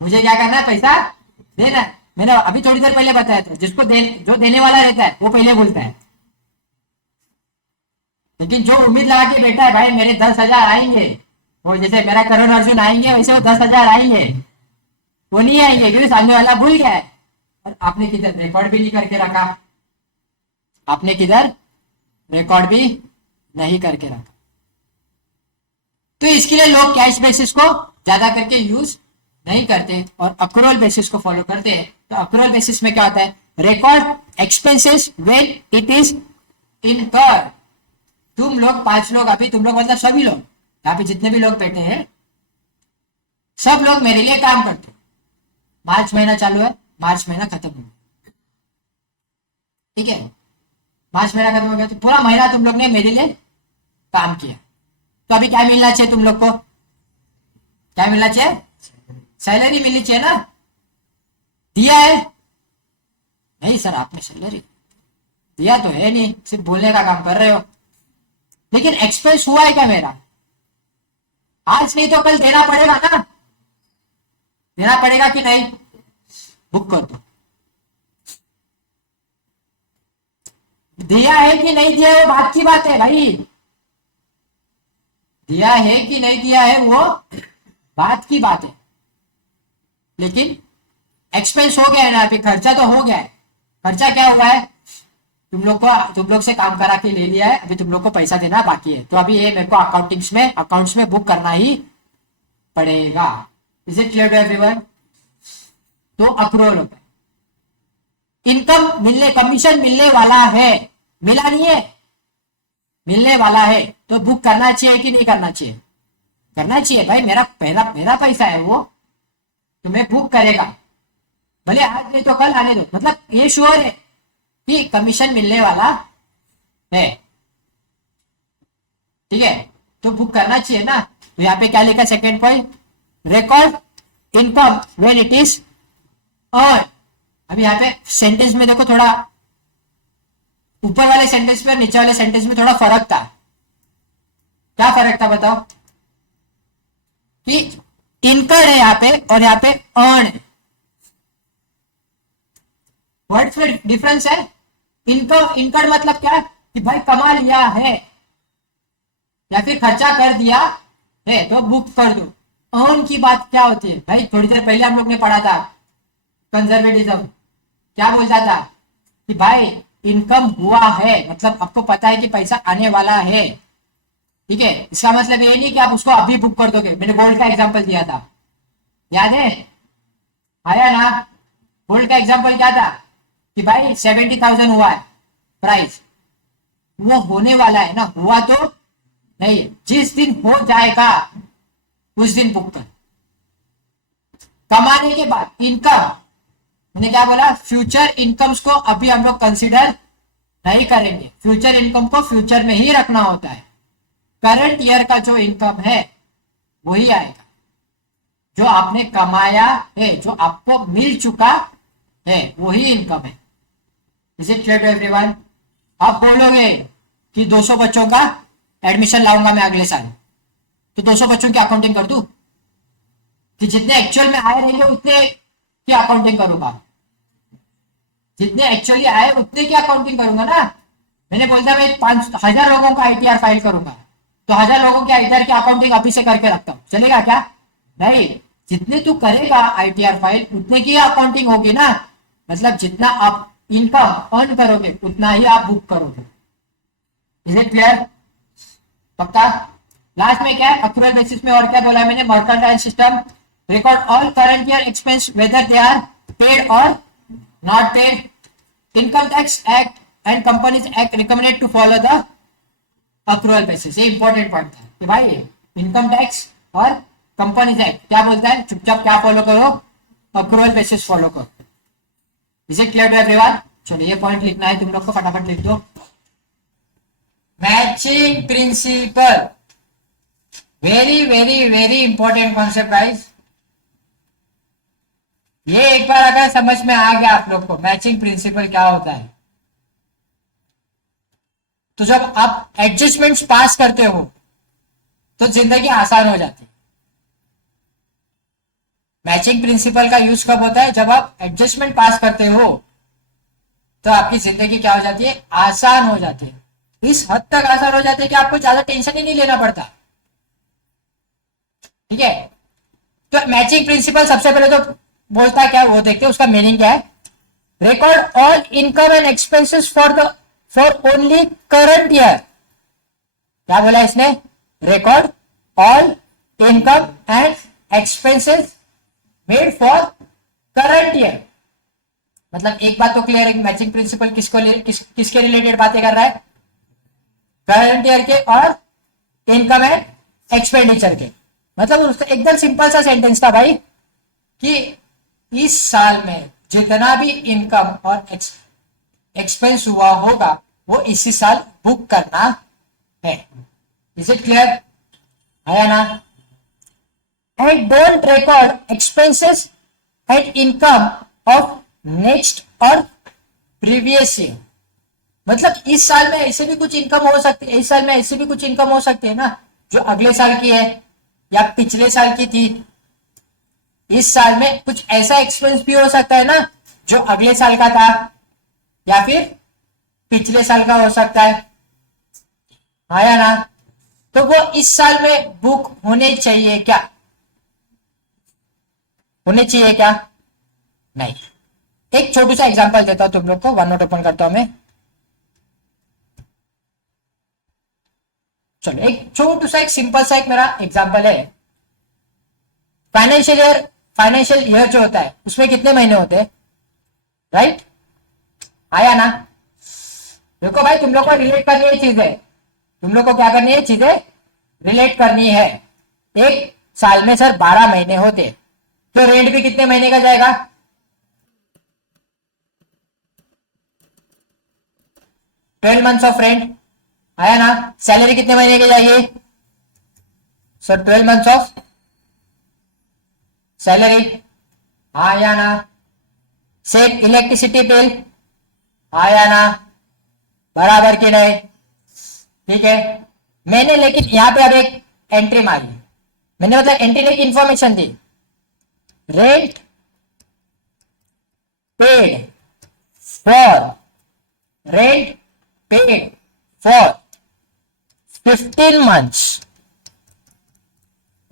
मुझे क्या करना है, पैसा देना है। मैंने अभी थोड़ी देर पहले बताया था, जिसको जो देने वाला रहता है वो पहले बोलता है, लेकिन जो उम्मीद लगा के बैठा है भाई मेरे 10,000 आएंगे, वो जैसे मेरा करण अर्जुन आएंगे वैसे वो 10,000 आएंगे, वो नहीं आएंगे क्योंकि सामने वाला भूल गया है और आपने किधर रिकॉर्ड भी नहीं करके रखा, आपने किधर रिकॉर्ड भी नहीं करके रखा। तो इसके लिए लोग कैश बेसिस को ज्यादा करके यूज नहीं करते और अक्रूअल बेसिस को फॉलो करते हैं। तो अक्रूअल बेसिस में क्या होता है, record expenses when it is incurred तुम लोग 5 लोग, अभी तुम लोग मतलब सभी लोग यहाँ पे जितने भी लोग बैठे हैं, सब लोग मेरे लिए काम करते हो। मार्च महीना चालू है, मार्च महीना खत्म हो गया, ठीक है। मार्च महीना खत्म हो गया तो पूरा महीना तुम लोग ने मेरे लिए काम किया। तो अभी क्या मिलना चाहिए तुम लोग को? क्या मिलना चाहिए? सैलरी मिलनी चाहिए ना। दिया है? नहीं सर, आपने सैलरी दिया तो है नहीं, सिर्फ बोलने का काम कर रहे हो। लेकिन एक्सपेंस हुआ है क्या मेरा? आज नहीं तो कल देना पड़ेगा ना, देना पड़ेगा कि नहीं? बुक कर दो। दिया है कि नहीं दिया है बात की बात है भाई। दिया है कि नहीं दिया है वो बात की बात है। लेकिन एक्सपेंस हो गया है ना, अभी खर्चा तो हो गया है। खर्चा क्या हुआ है? तुम लोग से काम करा के ले लिया है, अभी तुम लोग को पैसा देना बाकी है, तो अभी ये मेरे को अकाउंट्स में बुक करना ही पड़ेगा। Is it clear to everyone? तो अक्रूवल होता है। इनकम मिलने, कमीशन मिलने वाला है, मिला नहीं है, मिलने वाला है, तो बुक करना चाहिए कि नहीं करना चाहिए? करना चाहिए भाई, मेरा पैसा है वो, तुम्हें बुक करेगा, भले आज नहीं तो कल आने दो। मतलब ये श्योर है कि कमीशन मिलने वाला है, ठीक है, तो बुक करना चाहिए ना। तो यहाँ पे क्या लिखा second point? Record income when it is earn. अभी यहाँ पे सेंटेंस में देखो, थोड़ा ऊपर वाले सेंटेंस में नीचे वाले सेंटेंस में थोड़ा फर्क था। क्या फर्क था बताओ? कि इनकम है यहाँ पे और यहाँ पे अर्न है। वर्ड्स में डिफरेंस है। इनकम मतलब क्या कि भाई कमा लिया है या फिर खर्चा कर दिया है तो बुक कर दो। अर्न की बात क्या होती है भाई? थोड़ी देर पहले हम लोग ने पढ़ा था कंजर्वेटिज्म, क्या बोलता था कि भाई इनकम हुआ है, मतलब आपको पता है कि पैसा आने वाला है, ठीक है। इसका मतलब ये नहीं कि आप उसको अभी बुक कर दोगे। मैंने गोल्ड का एग्जांपल दिया था, याद है? आया ना? गोल्ड का एग्जांपल क्या था कि भाई 70,000 हुआ है प्राइस, वो होने वाला है ना, हुआ तो नहीं, जिस दिन हो जाएगा उस दिन बुक कर। कमाने के बाद इनकम, मैंने क्या बोला? फ्यूचर इनकम्स को अभी हम लोग कंसिडर नहीं करेंगे, फ्यूचर इनकम को फ्यूचर में ही रखना होता है। करंट ईयर का जो इनकम है वही आएगा, जो आपने कमाया है, जो आपको मिल चुका है वही इनकम है। Is it clear to everyone? आप बोलोगे कि 200 बच्चों का एडमिशन लाऊंगा मैं अगले साल, तो 200 बच्चों की अकाउंटिंग कर दूं कि जितने एक्चुअल में आए रहेंगे उतने की अकाउंटिंग करूंगा? जितने एक्चुअली आए उतने की अकाउंटिंग करूंगा ना। मैंने बोलता मैं 5,000 लोगों का आईटीआर फाइल करूंगा, तो 1,000 लोगों के आईटीआर की अकाउंटिंग अभी से करके रखता हूं, चलेगा क्या? नहीं, जितने तू करेगा आईटीआर फाइल उतने की अकाउंटिंग होगी ना। मतलब जितना आप इनकम अर्न करोगे उतना ही आप बुक करोगे। Is it clear? पक्का? लास्ट में क्या है? अक्रूवल बेसिस में और क्या बोला मैंने? Mercantile system record all current year expense whether they are paid और not paid. Income tax act and companies act recommended to follow the accrual basis. ये इंपॉर्टेंट पॉइंट था कि भाई इनकम टैक्स और कंपनीज एक्ट क्या बोलता है? चुपचाप क्या फॉलो करो? अक्रूवल बेसिस फॉलो करो। Is it clear to everyone? चलो ये पॉइंट लिखना है तुम लोग को, फटाफट लिख दो। Matching principal, very very very important concept guys. ये एक बार अगर समझ में आ गया आप लोग को मैचिंग प्रिंसिपल क्या होता है, तो जब आप एडजस्टमेंट्स पास करते हो तो जिंदगी आसान हो जाती है। मैचिंग प्रिंसिपल का यूज कब होता है? जब आप एडजस्टमेंट पास करते हो तो आपकी जिंदगी क्या हो जाती है? आसान हो जाती है। इस हद तक आसान हो जाती है कि आपको ज्यादा टेंशन ही नहीं लेना पड़ता, ठीक है। तो मैचिंग प्रिंसिपल सबसे पहले तो बोलता है क्या, वो देखते हैं उसका मीनिंग क्या है। Record all income and expenses for only current year. क्या बोला इसने? Record all income and expenses made for current year. मतलब एक बात तो क्लियर है कि मैचिंग प्रिंसिपल किसके रिलेटेड बातें कर रहा है? करंट ईयर के और इनकम एंड एक्सपेंडिचर के। मतलब उसका एकदम सिंपल सा सेंटेंस था भाई कि इस साल में जितना भी इनकम और एक्सपेंस हुआ होगा वो इसी साल बुक करना है। Is it clear? है ना? And don't record expenses and income of next और प्रीवियस ईयर। मतलब इस साल में ऐसे भी कुछ इनकम हो सकती है, इस साल में ऐसे भी कुछ इनकम हो सकती है ना जो अगले साल की है या पिछले साल की थी। इस साल में कुछ ऐसा एक्सपेंस भी हो सकता है ना जो अगले साल का था या फिर पिछले साल का हो सकता है। आया ना? तो वो इस साल में बुक होने चाहिए क्या? होने चाहिए क्या? नहीं। एक छोटू सा एग्जांपल देता हूं तुम लोग को, वन नोट ओपन करता हूं मैं। चलो एक छोटू सा एक सिंपल सा एक मेरा एग्जांपल है। फाइनेंशियल ईयर जो होता है उसमें कितने महीने होते हैं? राइट? आया ना? देखो भाई तुम लोग को रिलेट करनी है चीजें, तुम लोग को क्या करनी है? चीजें रिलेट करनी है। एक साल में सर 12 महीने होते तो रेंट भी कितने महीने का जाएगा? 12 मंथ्स ऑफ रेंट। आया ना? सैलरी कितने महीने की जाएगी? Sir 12 months of salary. आया ना? Same electricity bill. आया ना? बराबर की नहीं? ठीक है। मैंने लेकिन यहां पे अब एक एंट्री मारी, मैंने मतलब एंट्री नहीं, information the. Rent paid for rent paid for 15 months.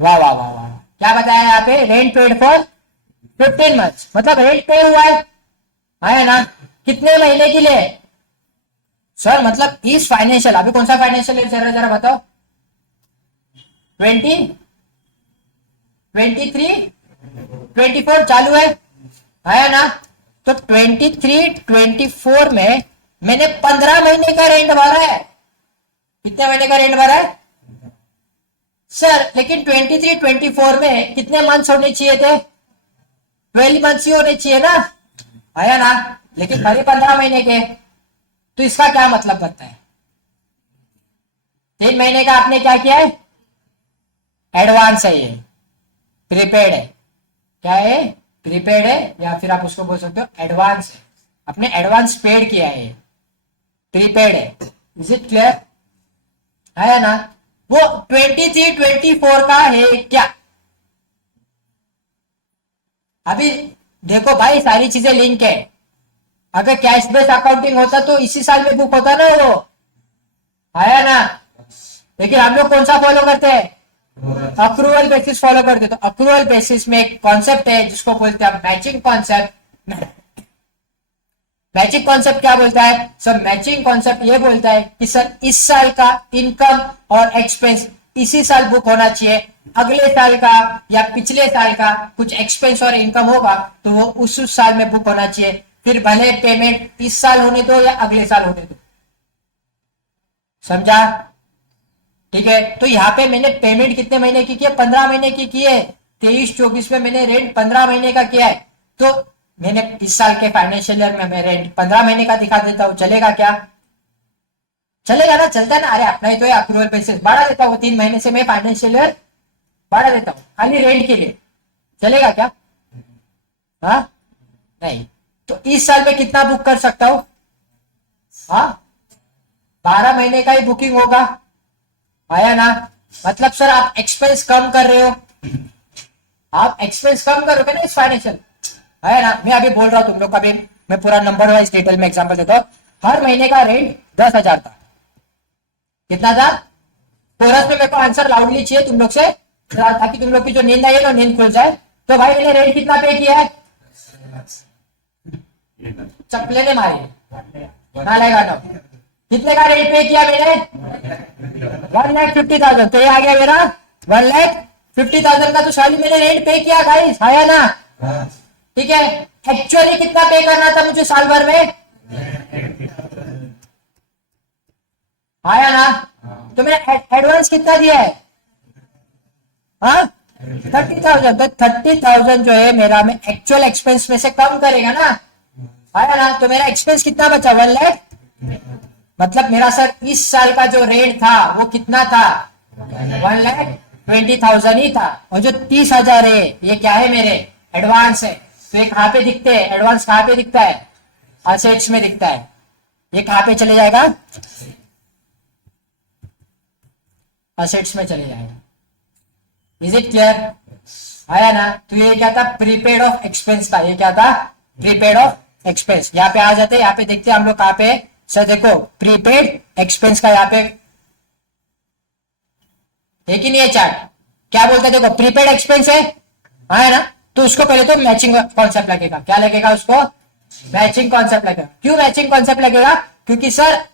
वाह वाह वाह वाह, क्या बताया यहाँ पे? रेंट पेड फॉर 15 मंथ्स, मतलब रेंट पे हुआ है ना? कितने महीने के लिए? सर मतलब इस फाइनेंशियल, अभी कौन सा फाइनेंशियल ईयर चल रहा है जरा बताओ? 20, 23, 24 चालू है ना? तो 23, 24 में मैंने 15 महीने का रेंट भरा है। कितने महीने का रेंट भरा है सर? लेकिन 23, 24 में कितने मंथ्स होने चाहिए थे? 12 मंथ्स ही होने चाहिए ना? आया ना? लेकिन भरे 15 महीने के। तो इसका क्या मतलब बनता है? 3 महीने का आपने क्या किया है? एडवांस है, ये प्रीपेड है। क्या है? प्रीपेड है, या फिर आप उसको बोल सकते हो एडवांस है। आपने एडवांस पेड किया है, प्रीपेड है। Is it clear? है ना? वो 23, 24 का है क्या? अभी देखो भाई सारी चीजें लिंक है। अगर कैश बेस्ड अकाउंटिंग होता तो इसी साल में बुक होता ना वो। आया ना? लेकिन हम लोग कौन सा फॉलो करते हैं? अक्रूवल बेसिस फॉलो करते। तो अक्रूवल बेसिस में एक कॉन्सेप्ट है जिसको बोलते हैं मैचिंग कॉन्सेप्ट। मैचिंग कॉन्सेप्ट क्या बोलता है सर? मैचिंग कॉन्सेप्ट ये बोलता है कि सर इस साल का इनकम और एक्सपेंस इसी साल बुक होना चाहिए, अगले साल का या पिछले साल का कुछ एक्सपेंस और इनकम होगा तो वो उस साल में बुक होना चाहिए, फिर भले पेमेंट इस साल होने दो या अगले साल होने दो। समझा? ठीक है। तो यहाँ पे मैंने पेमेंट कितने महीने की है? 15 महीने की है। 23-24 में मैंने रेंट 15 महीने का किया है, तो मैंने इस साल के फाइनेंशियल ईयर में मैं रेंट 15 महीने का दिखा देता हूँ। चलेगा क्या? चलेगा ना? चलता है ना? अरे अपना ही तो है अक्रूवल बेसिस, बढ़ा देता हूँ 3 महीने से मैं फाइनेंशियल ईयर बढ़ा देता हूँ खाली रेंट के लिए। चलेगा क्या? हाँ नहीं। तो इस साल में कितना बुक कर सकता हूँ? हाँ 12 महीने का ही बुकिंग होगा। आया ना? मतलब सर आप एक्सपेंस कम कर रहे हो, आप एक्सपेंस कम करोगे ना इस फाइनेंशियल। है ना? मैं अभी बोल रहा हूं तुम लोग का भी, मैं पूरा नंबर वाइज डिटेल में एग्जांपल देता हूं। हर महीने का रेंट 10,000 था। कितना था? कोरस में मेरे को आंसर लाउडली चाहिए तुम लोग से, ताकि तुम लोग की जो नींद आई है ना नींद खुल जाए। तो भाई मैंने रेंट कितना पे किया है? चप्पले ने मारी ना लेगा ना। कितने का रेंट पे किया मैंने? 1,50,000। तो ये आ गया मेरा 1,50,000 का। तो साली मैंने रेंट पे किया गाइस, आया ना? ठीक है। एक्चुअली कितना पे करना था मुझे साल भर में? आया ना? तो मेरा एडवांस कितना दिया है? हाँ 30,000। तो 30,000 जो है मेरा मैं एक्चुअल एक्सपेंस में से कम करेगा ना। आया ना? तो मेरा एक्सपेंस कितना बचा? 1,00,000। मतलब मेरा सर इस साल का जो रेट था वो कितना था? 1,20,000 ही था। और जो 30,000 है ये क्या है? मेरे एडवांस है। तो ये कहाँ पे दिखते हैं? एडवांस कहाँ पे दिखता है? असेट्स में दिखता है। ये कहाँ पे चले जाएगा? असेट्स में चले जाएगा। Is it clear? आया ना? तो ये क्या था? प्रीपेड ऑफ एक्सपेंस था। ये क्या था? Prepaid of expense. यहाँ पे आ जाते, यहाँ पे देखते हैं हम लोग कहाँ पे। सर देखो प्रीपेड एक्सपेंस का यहाँ पे है कि नहीं है चार्ट? क्या बोलते हैं? देखो प्रीपेड एक्सपेंस है ना? तो उसको पहले तो मैचिंग कॉन्सेप्ट लगेगा। क्या लगेगा उसको? मैचिंग कॉन्सेप्ट लगेगा। क्यों मैचिंग कॉन्सेप्ट लगेगा? क्योंकि सर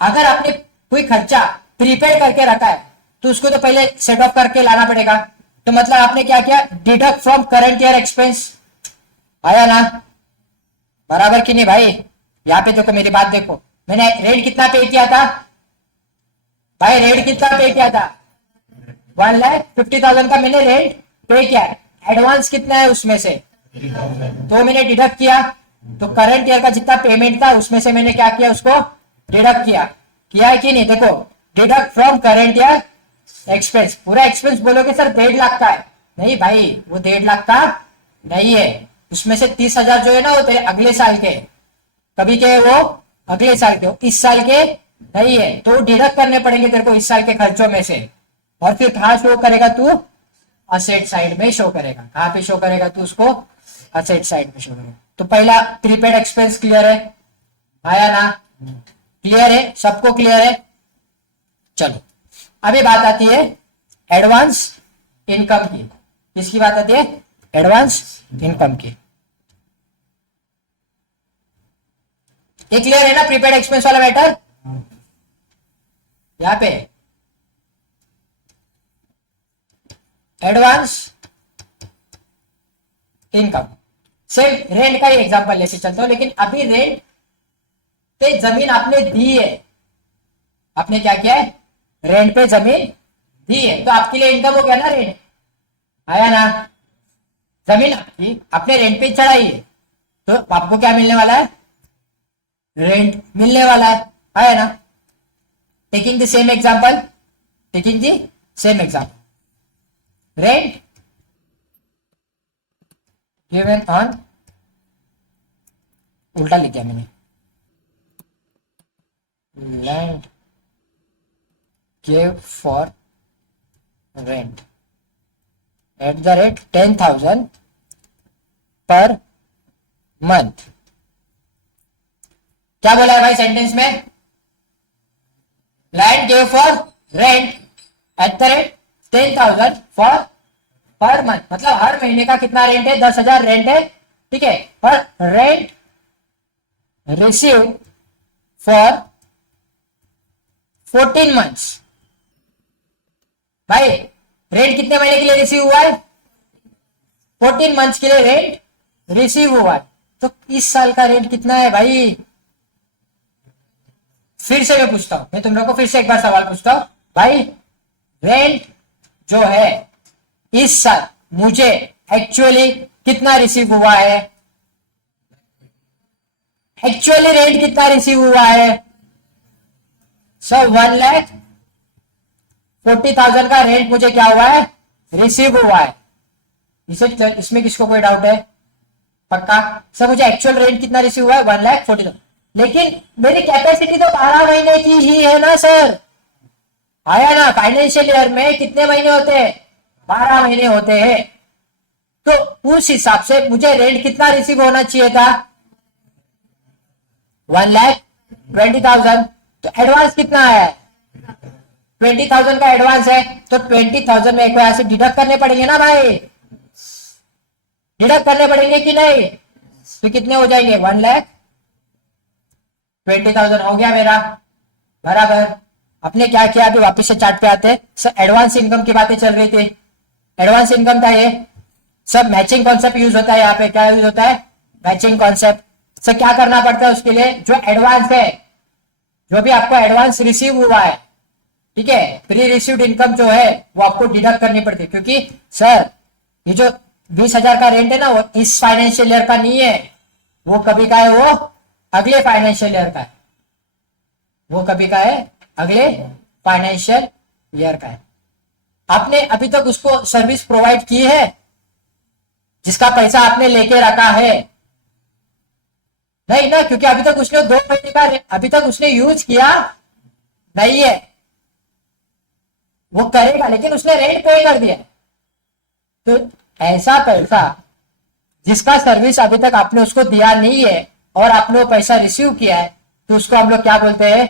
अगर आपने कोई खर्चा प्रीपेड करके रखा है तो उसको तो पहले सेट ऑफ करके लाना पड़ेगा। तो मतलब आपने क्या किया? Deduct from current year expense. आया ना? बराबर कि नहीं भाई? यहाँ पे देखो मेरी बात देखो, मैंने रेंट कितना पे किया था भाई? रेंट कितना पे किया था? 1,50,000 का मैंने रेंट पे किया। एडवांस कितना है उसमें से? तो मैंने डिडक्ट किया। तो करंट ईयर का जितना पेमेंट था उसमें से मैंने क्या किया? उसको डिडक्ट किया। किया है कि नहीं? देखो deduct from current year expense. पूरा एक्सपेंस बोलोगे सर 1,50,000 का है। नहीं भाई, वो 1,50,000 का नहीं है। उसमें से 30,000 जो है ना वो तेरे अगले साल के, कभी के वो अगले साल के, इस साल के नहीं है। तो डिडक्ट करने पड़ेंगे तेरे को इस साल के खर्चों में से। और फिर कहाँ शो करेगा तू? असेट साइड में शो करेगा। कहाँ पे शो करेगा तू उसको? असेट साइड में शो करेगा। तो पहला प्रीपेड एक्सपेंस क्लियर है? आया ना? क्लियर है? सबको क्लियर है? चलो अभी बात आती है एडवांस इनकम की। किसकी बात आती है? एडवांस इनकम की। ये क्लियर है ना प्रीपेड एक्सपेंस वाला मैटर? यहां पे एडवांस इनकम सिर्फ रेंट का ही एग्जांपल लेके चलता हूं, लेकिन अभी रेंट पे जमीन आपने दी है। आपने क्या किया है? रेंट पे जमीन दी है, तो आपके लिए इनकम हो गया ना रेंट। आया ना? जमीन आपकी आपने रेंट पे चढ़ाई है तो आपको क्या मिलने वाला है? रेंट मिलने वाला है। आया ना? Taking the same example, taking the same example, rent given on, उल्टा लिख दिया मैंने, land give for rent at the rate 10,000 per month. क्या बोला है भाई सेंटेंस में? Land give for rent at the rate 10,000 for per month. मतलब हर महीने का कितना रेंट है? 10,000 रेंट है, ठीक है। पर रेंट रिसीव फॉर 14 मंथ्स। भाई रेंट कितने महीने के लिए रिसीव हुआ है? 14 मंथ्स के लिए रेंट रिसीव हुआ है। तो इस साल का रेंट कितना है भाई? फिर से मैं पूछता हूं, मैं तुम लोग को फिर से एक बार सवाल पूछता हूं भाई। रेंट जो है इस साल मुझे एक्चुअली कितना रिसीव हुआ है? एक्चुअली रेंट कितना रिसीव हुआ है? सर 1,40,000 का रेंट मुझे क्या हुआ है? रिसीव हुआ है। इसमें किसको कोई डाउट है? पक्का? सर मुझे एक्चुअल रेंट कितना रिसीव हुआ है? 1,40,000। लेकिन मेरी कैपेसिटी तो 12 महीने की ही है ना सर। आया ना? फाइनेंशियल ईयर में कितने महीने होते हैं? 12 महीने होते हैं। तो उस हिसाब से मुझे रेंट कितना रिसीव होना चाहिए था? 1,20,000। तो एडवांस कितना है? 20,000 का एडवांस है। तो 20,000 में एक बार ऐसे डिडक्ट करने पड़ेंगे ना भाई? डिडक्ट करने पड़ेंगे कि नहीं? तो कितने हो जाएंगे? 1,20,000 हो गया मेरा। बराबर। अपने क्या किया? अभी वापस से चार्ट पे आते। सर एडवांस इनकम की बातें चल रही थी। एडवांस इनकम था ये। सब मैचिंग कॉन्सेप्ट यूज होता है। यहाँ पे क्या यूज होता है? Matching concept. सर क्या करना पड़ता है उसके लिए? जो एडवांस है जो भी आपको एडवांस रिसीव हुआ है, ठीक है, प्री रिसीव्ड इनकम जो है वो आपको डिडक्ट करनी पड़ती है, क्योंकि सर ये जो 20,000 का रेंट है ना वो इस फाइनेंशियल ईयर का नहीं है, वो कभी का है, वो अगले फाइनेंशियल ईयर का है, वो कभी का है, अगले फाइनेंशियल ईयर का है। आपने अभी तक उसको सर्विस प्रोवाइड की है, जिसका पैसा आपने लेके रखा है? नहीं ना, क्योंकि अभी तक उसने 2 महीने का अभी तक उसने यूज किया नहीं है। वो करेगा लेकिन उसने रेंट पे कर दिया। तो ऐसा पैसा जिसका सर्विस अभी तक आपने उसको दिया नहीं है और आपने वो पैसा रिसीव किया है, तो उसको हम लोग क्या बोलते हैं?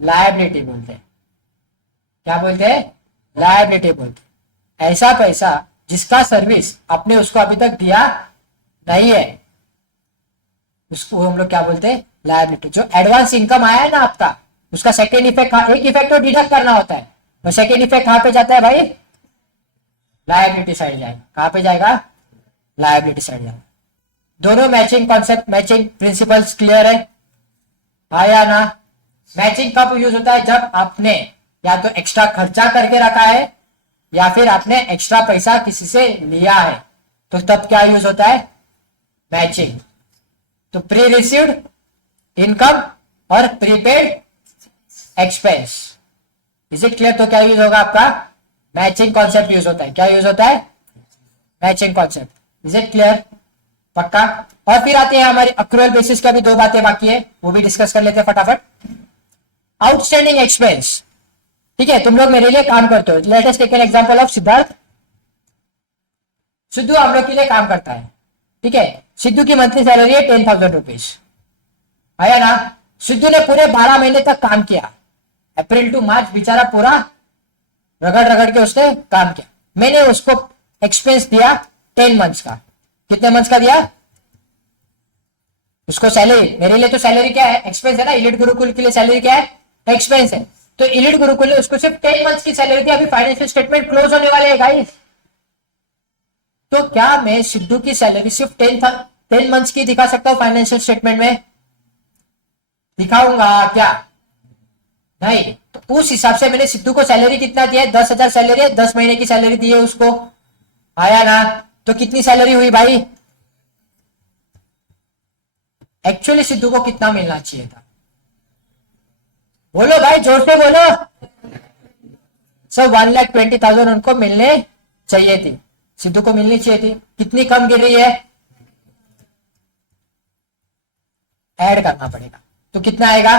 लायबिलिटी बोलते हैं। क्या बोलते हैं? लायबिलिटी बोलते हैं। ऐसा पैसा जिसका सर्विस आपने उसको अभी तक दिया नहीं है, उसको हम लोग क्या बोलते हैं? लायबिलिटी। जो एडवांस इनकम आया है ना आपका, उसका सेकेंड इफेक्ट, एक इफेक्ट तो डिडक्ट करना होता है, और सेकेंड इफेक्ट कहां पे जाता है भाई? लायबिलिटी साइड जाएगा। कहां पे जाएगा? लायबिलिटी साइड जाएगा। दोनों matching concept, matching principles clear है? आया ना? मैचिंग कब यूज होता है? जब आपने या तो एक्स्ट्रा खर्चा करके रखा है या फिर आपने एक्स्ट्रा पैसा किसी से लिया है, तो तब क्या यूज होता है? मैचिंग। तो प्री रिसीव्ड इनकम और prepaid expense, is it clear? तो क्या यूज होगा आपका? मैचिंग कॉन्सेप्ट यूज होता है। क्या यूज होता है? Matching concept. Is it clear? पक्का? और फिर आते हैं हमारी अक्रूअल बेसिस का भी 2 बातें बाकी है, वो भी डिस्कस कर लेते हैं फटाफट। आउटस्टैंडिंग एक्सपेंस, ठीक है, तुम लोग मेरे लिए काम करते हो। Let us take an example of Siddharth. Siddhu हम लोग के लिए काम करता है, ठीक है। सिद्धू की मंथली सैलरी है 10,000 रुपीज, आया ना? सिद्धू ने पूरे 12 महीने तक काम किया, अप्रैल टू मार्च बेचारा पूरा रगड़ रगड़ के उसने काम किया। मैंने उसको एक्सपेंस दिया 10 मंथ्स का। कितने मंथ्स का दिया उसको? सैलरी। मेरे लिए तो सैलरी क्या है? एक्सपेंस है ना। इलिट गुरुकुल के लिए सैलरी क्या है? एक्सपेंस है। तो इलिट गुरुकुल ने उसको सिर्फ 10 मंथ्स की सैलरी दी। अभी फाइनेंशियल स्टेटमेंट क्लोज होने वाले हैं गाइस, तो क्या मैं सिद्धू की सैलरी सिर्फ 10 मंथ्स की दिखा सकता हूं फाइनेंशियल स्टेटमेंट में? दिखाऊंगा क्या? नहीं। तो उस हिसाब से मैंने सिद्धू को सैलरी कितना दिया है? 10,000 सैलरी है, 10 महीने की सैलरी दी है उसको, आया ना? तो कितनी सैलरी हुई भाई? एक्चुअली सिद्धू को कितना मिलना चाहिए था? बोलो भाई, जोर से बोलो। सर 1,20,000 उनको मिलने चाहिए थी, सिद्धू को मिलनी चाहिए थी। कितनी कम गिर रही है? ऐड करना पड़ेगा, तो कितना आएगा?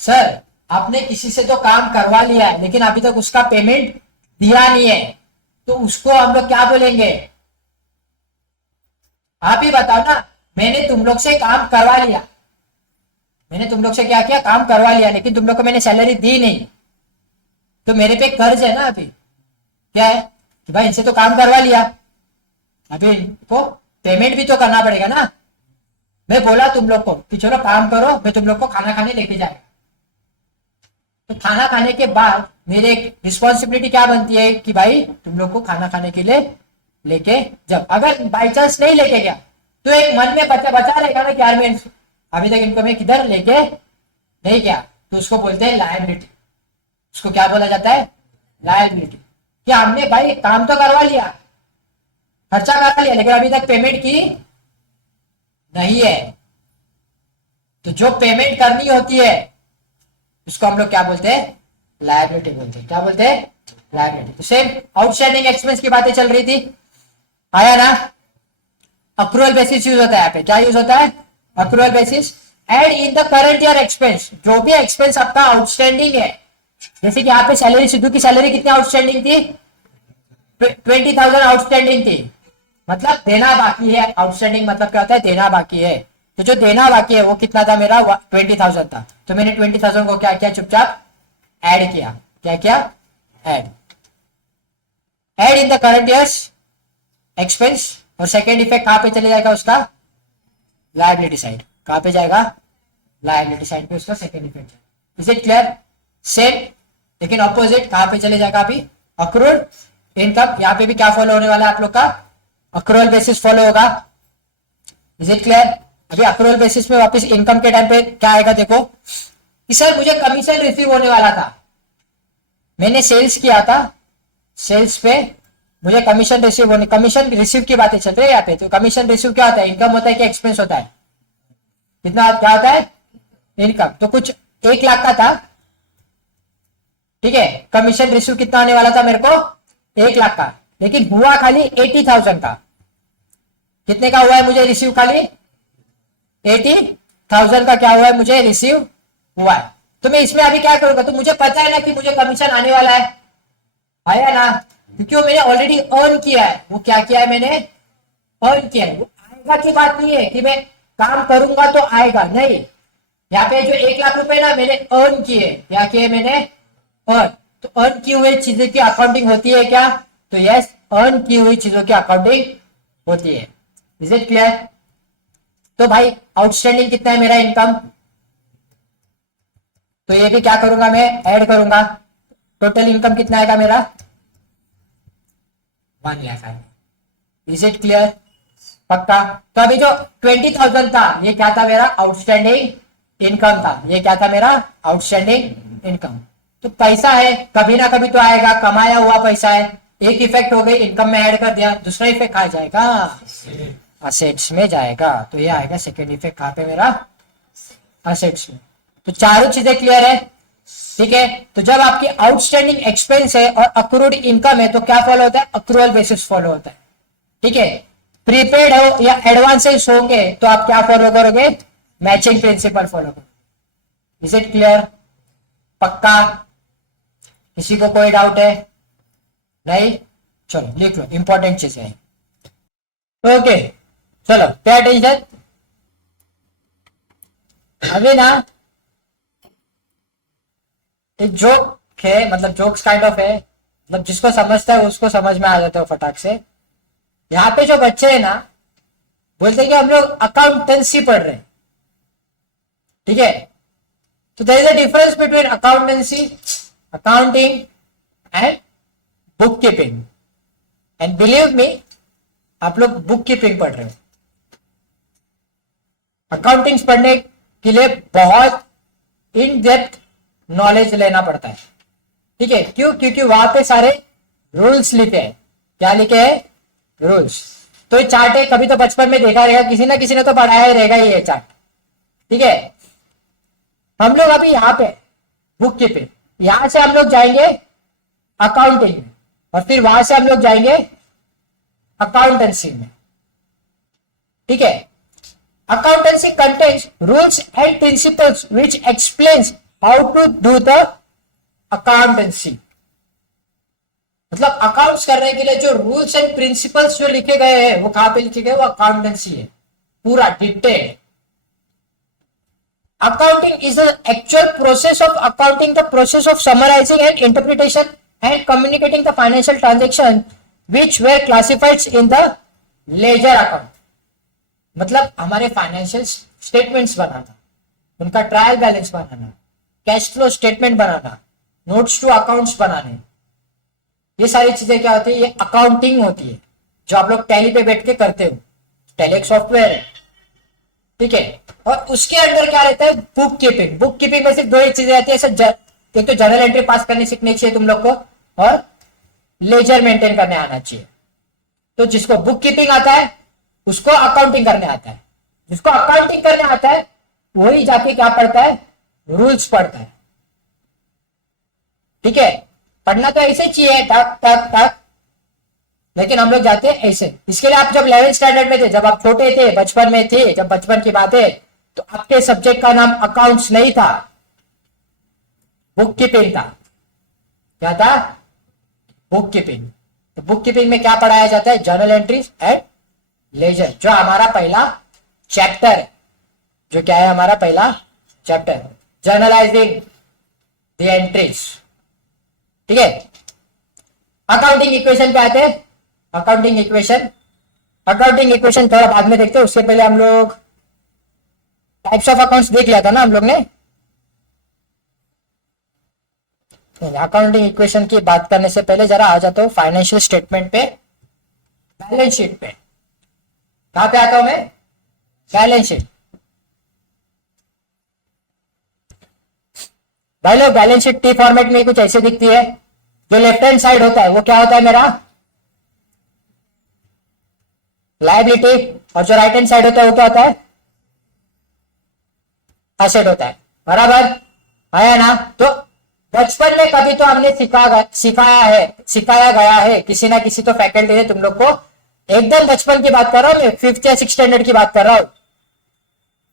सर आपने किसी से तो काम करवा लिया है लेकिन अभी तक उसका पेमेंट दिया नहीं है, तो उसको हम लोग क्या बोलेंगे? आप ही बताओ ना। मैंने तुम लोग से काम करवा लिया, मैंने तुम लोग से क्या किया? काम करवा लिया, लेकिन तुम लोग को मैंने सैलरी दी नहीं, तो मेरे पे कर्ज है ना। अभी क्या है कि भाई इनसे तो काम करवा लिया, अभी इनको पेमेंट भी तो करना पड़ेगा ना। मैं बोला तुम लोग को कि चलो काम करो, मैं तुम लोग को खाना खाने लेके जाएगा, तो खाना खाने के बाद मेरी एक रिस्पॉन्सिबिलिटी क्या बनती है कि भाई तुम लोग को खाना खाने के लिए लेके, जब अगर बाई चांस नहीं लेके गया तो एक मन में बचा रहेगा ना कि यार मैं अभी तक इनको मैं किधर लेके नहीं गया, तो उसको बोलते हैं लायबिलिटी। उसको क्या बोला जाता है? लायबिलिटी। कि हमने भाई काम तो करवा लिया, खर्चा करा लिया, लेकिन अभी तक पेमेंट की नहीं है, तो जो पेमेंट करनी होती है उसको हम लोग क्या बोलते हैं? लायबिलिटी बोलते हैं। क्या बोलते हैं? लायबिलिटी। तो सेम आउटस्टैंडिंग एक्सपेंस की बातें चल रही थी, आया ना? अक्रूअल बेसिस यूज होता है यहाँ पे। क्या यूज होता है? Accrual basis. Add in the current year expense, जो भी एक्सपेंस आपका आउटस्टैंडिंग है, जैसे कि यहाँ पे सैलरी, सिद्धू की सैलरी कितनी आउटस्टैंडिंग थी? 20,000 आउटस्टैंडिंग थी, मतलब देना बाकी है। आउटस्टैंडिंग मतलब क्या होता है? देना बाकी है। तो जो देना बाकी है वो कितना था? मेरा 20,000 था, तो मैंने 20,000 को क्या किया? चुपचाप ऐड किया। क्या किया? Add. Add in the current years expense. और सेकेंड इफेक्ट कहां पे चले जाएगा उसका? Liability side. कहां पे जाएगा? लायबिलिटी साइड पे उसका second effect. Is it clear? Same, लेकिन ऑपोजिट कहां पे चले जाएगा? अभी अक्रूअल इनकम। यहां पे भी क्या फॉलो होने वाला है आप लोग का? अक्रूअल बेसिस फॉलो होगा। Is it clear? अभी अक्रूवल बेसिस पे वापस इनकम के टाइम पे क्या आएगा देखो कि सर मुझे कमीशन रिसीव होने वाला था, मैंने सेल्स किया था, सेल्स पे मुझे कमीशन रिसीव होने, कमीशन रिसीव की बातें चल रही है यहाँ पे। तो कमीशन रिसीव क्या होता है, इनकम होता है कि एक्सपेंस होता है, कितना क्या होता है, इनकम। तो कुछ 1 लाख का था, ठीक है, कमीशन रिसीव कितना होने वाला था मेरे को, 1 लाख का, लेकिन हुआ खाली 80,000 का। कितने का हुआ है मुझे रिसीव, खाली 80,000 का क्या हुआ है मुझे रिसीव हुआ है। तो मैं इसमें अभी क्या करूंगा, तो मुझे पता है ना कि मुझे कमीशन आने वाला है, आया ना, क्योंकि वो मैंने ऑलरेडी अर्न किया है। वो क्या किया है, मैंने अर्न किया है। वो आएगा की बात नहीं है कि मैं काम करूंगा तो आएगा, नहीं। यहाँ पे जो 1 लाख रुपए ना मैंने अर्न किए, क्या किए मैंने, अर्न। तो अर्न की हुई चीजों की अकाउंटिंग होती है क्या, तो यस, अर्न की हुई चीजों की अकाउंटिंग होती है। Is it clear. तो भाई आउटस्टैंडिंग कितना है मेरा इनकम, तो ये भी क्या करूंगा मैं, ऐड करूंगा। टोटल इनकम कितना आएगा मेरा, 1 लाख आएगा। इज इट क्लियर, पक्का। तो अभी जो 20,000 था ये क्या था, मेरा आउटस्टैंडिंग इनकम था। ये क्या था मेरा आउटस्टैंडिंग इनकम। तो पैसा है, कभी ना कभी तो आएगा, कमाया हुआ पैसा है। एक इफेक्ट हो गई, इनकम में ऐड कर दिया, दूसरा इफेक्ट कहा जाएगा, असेट्स में जाएगा। तो ये आएगा सेकेंड इफेक्ट कहां पे मेरा, असेट्स में। तो चारों चीजें क्लियर है, ठीक है। तो जब आपकी आउटस्टैंडिंग एक्सपेंस है और अक्रूड इनकम है तो क्या फॉलो होता है, अक्रूवल बेसिस फॉलो होता है, ठीक है। प्रीपेड हो या एडवांसेस होंगे तो आप क्या फॉलो करोगे, मैचिंग प्रिंसिपल फॉलो करोगे। इज इट क्लियर, पक्का। किसी को कोई डाउट है, नहीं, चलो लिख लो, इंपॉर्टेंट चीजें हैं। ओके चलो पे अटेंशन। अभी ना एक जोक है, मतलब जोक्स काइंड ऑफ है, मतलब जिसको समझता है उसको समझ में आ जाता है फटाक से। यहाँ पे जो बच्चे हैं ना बोलते हैं कि हम लोग अकाउंटेंसी पढ़ रहे हैं, ठीक है। तो there is a difference between accountancy, accounting and book keeping. And believe me, आप लोग बुक कीपिंग पढ़ रहे हो। अकाउंटिंग पढ़ने के लिए बहुत इन डेप्थ नॉलेज लेना पड़ता है, ठीक है। क्यों, क्योंकि वहां पे सारे रूल्स लिखे हैं। क्या लिखे हैं, रूल्स। तो ये चार्ट है, कभी तो बचपन में देखा रहेगा, किसी ना किसी ने तो पढ़ाया ही रहेगा ये चार्ट, ठीक है। हम लोग अभी यहाँ पे बुक कीपिंग, यहां से हम लोग जाएंगे अकाउंटिंग में, और फिर वहां से हम लोग जाएंगे अकाउंटेंसी में, ठीक है। Accountancy contains rules and principles which explains how to do the accountancy. मतलब अकाउंट्स करने के लिए जो रूल्स एंड प्रिंसिपल्स जो लिखे गए हैं वो कहां पे लिखे गए, वो अकाउंटेंसी है, पूरा detail. Accounting is the actual process of accounting, the process of summarizing and interpretation and communicating the financial transaction which were classified in the ledger account. मतलब हमारे फाइनेंशियल स्टेटमेंट्स बनाना, उनका ट्रायल बैलेंस बनाना, cash flow statement बनाना, notes to accounts बनाने, ये सारी चीजें क्या होती है, ये अकाउंटिंग होती है, जो आप लोग टैली पे बैठ के करते हो। टैली एक सॉफ्टवेयर है, ठीक है। और उसके अंदर क्या रहता है, बुक कीपिंग। बुक कीपिंग में सिर्फ दो ही चीजें आती है, एक तो जर्नल एंट्री पास करनी सीखनी चाहिए तुम लोग को, और लेजर मेंटेन करने आना चाहिए। तो जिसको बुक कीपिंग आता है उसको अकाउंटिंग करने आता है, जिसको अकाउंटिंग करने आता है वही जाके क्या पढ़ता है, रूल्स पढ़ता है, ठीक है। पढ़ना तो ऐसे चाहिए टक टक टक, लेकिन हम लोग जाते हैं ऐसे। इसके लिए आप जब 11th स्टैंडर्ड में थे, जब आप छोटे थे, बचपन में थे, जब बचपन की बात है, तो आपके सब्जेक्ट का नाम अकाउंट्स नहीं था, बुक कीपिंग था। क्या था, बुक कीपिंग। तो बुक कीपिंग में क्या पढ़ाया जाता है, जर्नल एंट्रीज एंड लेजर, जो हमारा पहला चैप्टर है। जो क्या है हमारा पहला चैप्टर, जर्नलाइजिंग द एंट्रीज, ठीक है। अकाउंटिंग इक्वेशन पे आते हैं। अकाउंटिंग इक्वेशन थोड़ा बाद में देखते हैं, उससे पहले हम लोग टाइप्स ऑफ अकाउंट्स देख लिया था ना हम लोग ने। अकाउंटिंग इक्वेशन की बात करने से पहले जरा आ जाता हूं फाइनेंशियल स्टेटमेंट पे, बैलेंस शीट पे। कहां पे आता हूं मैं, बैलेंस शीट। भाई लोग बैलेंस शीट टी फॉर्मेट में कुछ ऐसे दिखती है। जो लेफ्ट हैंड साइड होता है वो क्या होता है मेरा लायबिलिटी, और जो राइट हैंड साइड होता है वो क्या होता है एसेट होता है। बराबर है ना। तो बचपन में कभी तो हमने सिखाया गया है किसी ना किसी तो फैकल्टी ने तुम लोग को, एकदम बचपन की बात कर रहा हूं मैं, 5th या 6th स्टैंडर्ड की बात कर रहा हूं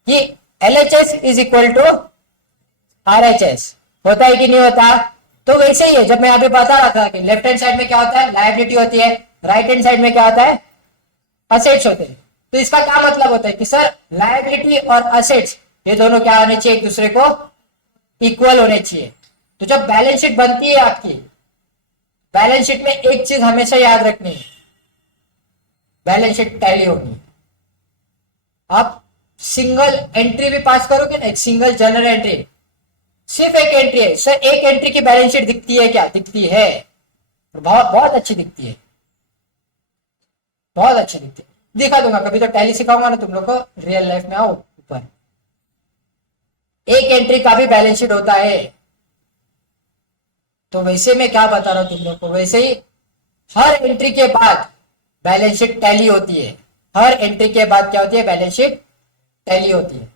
कि LHS is equal to RHS होता है कि नहीं होता। तो वैसे ही है, जब मैं यहाँ पे बता रहा था कि लेफ्ट हैंड साइड में क्या होता है लायबिलिटी होती है, राइट हैंड साइड में क्या होता है असेट्स होते हैं। तो इसका क्या मतलब होता है कि सर लायबिलिटी और असेट्स ये दोनों क्या होने चाहिए, एक दूसरे को इक्वल होने चाहिए। तो जब बैलेंस शीट बनती है आपकी, बैलेंस शीट में एक चीज हमेशा याद रखनी है, बैलेंस शीट टैली होगी। आप सिंगल एंट्री भी पास करोगे ना, एक सिंगल जनरल एंट्री, सिर्फ एक एंट्री है सर, एक एंट्री की बैलेंस शीट दिखती है क्या, दिखती है, बहुत बहुत अच्छी दिखती है, बहुत अच्छी दिखती है। दिखा दूंगा कभी तो टैली सिखाऊंगा ना तुम लोग को, रियल लाइफ में आओ ऊपर, एक एंट्री का भी बैलेंस शीट होता है। तो वैसे मैं क्या बता रहा हूं तुम लोग को, वैसे ही हर एंट्री के बाद बैलेंस शीट टैली होती है, हर एंट्री के बाद क्या होती है बैलेंस शीट टैली होती है।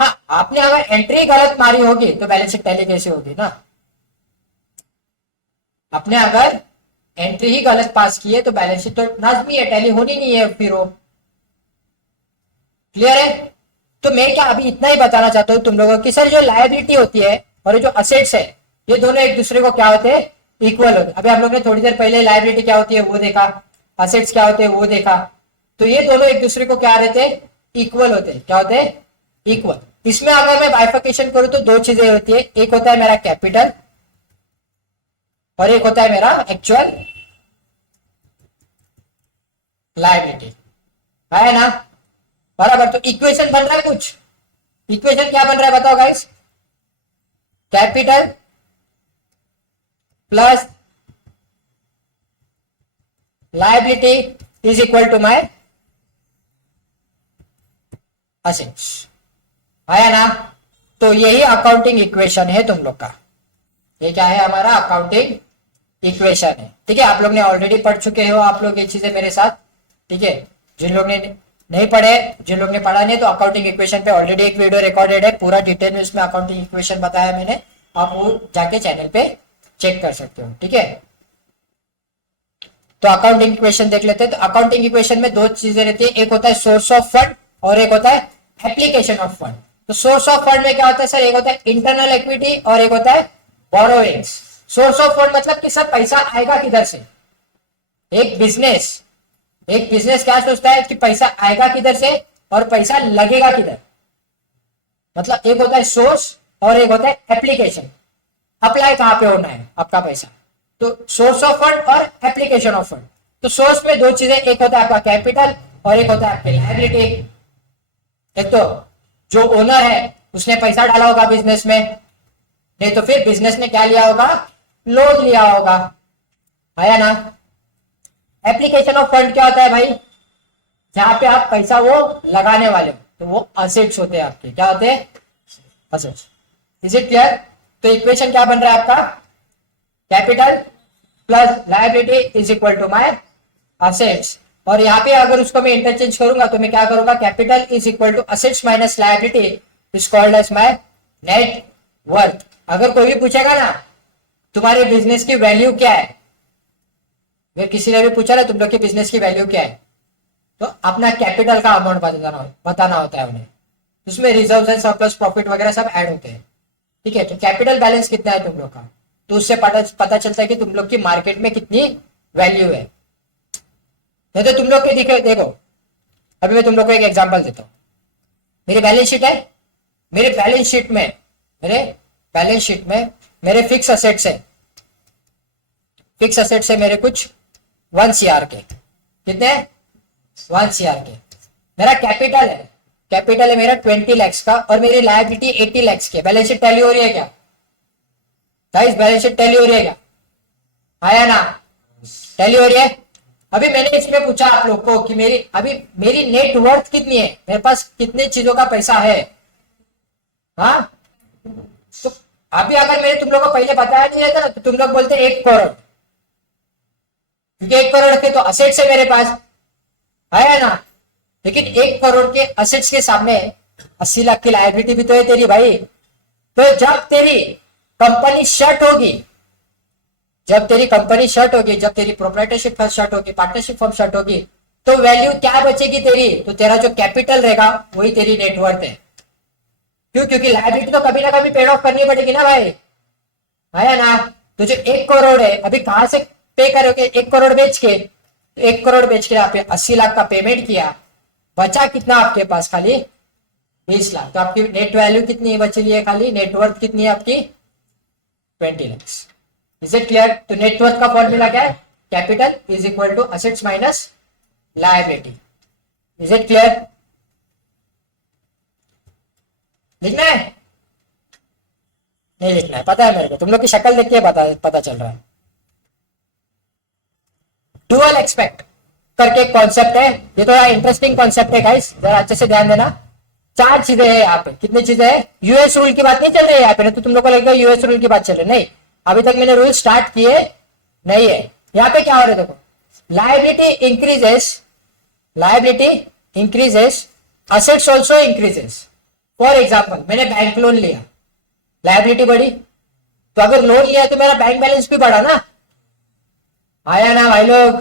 हाँ, आपने अगर एंट्री गलत मारी होगी तो बैलेंस शीट टैली कैसे होगी ना। आपने अगर एंट्री ही गलत पास की है तो बैलेंस शीट तो लाजमी है, टैली होनी नहीं है फिर वो। क्लियर है। तो मैं क्या अभी इतना ही बताना चाहता हूं तुम लोगों को कि सर जो लायबिलिटी होती है और जो असेट्स है ये दोनों एक दूसरे को क्या होते हैं इक्वल होते हैं। अभी हम लोग ने थोड़ी देर पहले लायबिलिटी क्या होती है वो देखा, असेट्स क्या होते हैं वो देखा। तो ये दोनों एक दूसरे को क्या रहते हैं इक्वल होते हैं, क्या होते हैं इक्वल। इसमें अगर मैं बाइफर्केशन करूं तो दो चीजें होती है, एक होता है मेरा कैपिटल और एक होता है मेरा एक्चुअल लायबिलिटी, है ना। बराबर। तो इक्वेशन बन रहा है कुछ, इक्वेशन क्या बन रहा है बताओ guys, capital plus liability is equal to my assets, आया ना। तो यही अकाउंटिंग इक्वेशन है तुम लोग का, ये क्या है हमारा अकाउंटिंग इक्वेशन है। ठीक है, आप लोग ने ऑलरेडी पढ़ चुके हो आप लोग ये चीजें मेरे साथ। ठीक है, जिन लोग ने नहीं पढ़े, जिन लोग ने पढ़ा नहीं तो अकाउंटिंग इक्वेशन पे ऑलरेडी एक वीडियो रिकॉर्डेड है, पूरा डिटेल में उसमें अकाउंटिंग इक्वेशन बताया मैंने, आप वो जाके चैनल पे चेक कर सकते हो। ठीक है, तो अकाउंटिंग इक्वेशन देख लेते हैं। तो अकाउंटिंग इक्वेशन में दो चीजें रहती है, एक होता है सोर्स ऑफ फंड और एक होता है एप्लीकेशन ऑफ फंड। तो सोर्स ऑफ फंड में क्या होता है सर, एक होता है इंटरनल इक्विटी और एक होता है बोरोइंग्स। सोर्स ऑफ फंड मतलब कि सर पैसा आएगा किधर से। एक बिजनेस क्या सोचता है कि पैसा आएगा किधर से और पैसा लगेगा किधर। मतलब एक होता है सोर्स और एक होता है एप्लीकेशन, अप्लाई कहां पे होना है आपका पैसा। तो सोर्स ऑफ फंड और एप्लीकेशन ऑफ फंड। तो सोर्स में दो चीजें, एक होता है आपका कैपिटल और एक होता है आपकी लायबिलिटी। एक तो जो ओनर है उसने पैसा डाला होगा बिजनेस में, नहीं तो फिर बिजनेस ने क्या लिया होगा, लोन लिया होगा, है ना। एप्लीकेशन ऑफ फंड क्या होता है भाई, जहां पे आप पैसा वो लगाने वाले हो, तो वो असेट्स होते हैं आपके, क्या होते हैं असेट्स। Is it clear. तो इक्वेशन क्या बन रहा है आपका, capital plus liability is equal to my assets. और यहाँ पे अगर उसको मैं इंटरचेंज करूंगा तो मैं क्या करूंगा, capital is equal to assets minus liability is called as my net worth. अगर कोई भी पूछेगा ना तुम्हारे बिजनेस की वैल्यू क्या है, अगर किसी ने भी पूछा ना तुम लोग के बिजनेस की वैल्यू क्या है, तो अपना कैपिटल का अमाउंट बताना होता है उन्हें। उसमें रिजर्व एंड सरप्लस प्रॉफिट वगैरह सब ऐड होते हैं। ठीक है, तो कैपिटल बैलेंस कितना है तुम लोग का, तो उससे पता चलता है कि तुम लोग की मार्केट में कितनी वैल्यू है। नहीं तो तुम लोग के देखो, अभी मैं तुम लोग को एक एग्जांपल देता हूं। मेरी बैलेंस शीट है, मेरे बैलेंस शीट में मेरे फिक्स असेट्स है, फिक्स असेट्स है मेरे कुछ 1 CR के, कितने 1 CR के। मेरा कैपिटल है मेरा 20 lakhs का और मेरी लायबिलिटी 80 lakhs की। बैलेंस शीट टैली हो रही है क्या गाइस, बैलेंस शीट टैली हो रही है क्या, आया ना, टैली हो रही है। अभी मैंने इसमें पूछा आप लोग को कि मेरी नेट वर्थ कितनी है, मेरे पास कितने चीजों का पैसा है। हाँ, तो अभी अगर मैंने तुम लोग को पहले बताया नहीं रहता ना तो तुम लोग बोलते 1 करोड़, क्योंकि 1 करोड़ के तो असेट्स है मेरे पास, है ना। लेकिन 1 करोड़ के असेट्स के सामने 80 लाख की लायबिलिटी भी तो है तेरी भाई। तो जब तेरी कंपनी शट होगी, जब तेरी कंपनी शट होगी, जब तेरी प्रोप्राइटरशिप फर्म शट होगी, पार्टनरशिप फर्म शट होगी, तो वैल्यू क्या बचेगी तेरी? तो तेरा जो कैपिटल रहेगा वही तेरी नेटवर्थ है। क्यों? क्योंकि लायबिलिटी तो कभी ना कभी पेड ऑफ करनी पड़ेगी ना भाई, है ना। तो जो 1 करोड़ है अभी कहां से पे करोगे? 1 करोड़ बेच के, 1 करोड़ बेच के आप 80 लाख का पेमेंट किया, बचा कितना आपके पास? खाली 20 लाख। तो आपकी नेट वैल्यू कितनी बच रही है? खाली नेटवर्थ कितनी है आपकी? 20 lakhs। Is it clear? तो नेटवर्थ का फॉर्मूला क्या है? Capital is equal to assets minus liability. Is it clear? लिखना है? नहीं लिखना है, पता है मेरे को, तुम लोग की शक्ल देख के पता चल रहा है। डुअल एक्सपेक्ट करके एक कॉन्सेप्ट है, ये थोड़ा इंटरेस्टिंग कॉन्सेप्ट है गाइस, जरा अच्छे से ध्यान देना। 4 चीजें हैं यहाँ पे। कितनी चीजें हैं? यूएस रूल की बात नहीं चल रही है यहाँ पे, तो तुम लोग को लगता है यूएस रूल की बात चल रही है, नहीं, अभी तक मैंने रूल स्टार्ट किए नहीं है। यहाँ पे क्या हो रहा है देखो, liability increases, assets also increases. For example मैंने बैंक लोन लिया, लायबिलिटी बढ़ी, तो अगर लोन लिया तो मेरा बैंक बैलेंस भी बढ़ा ना, आया ना भाई लोग?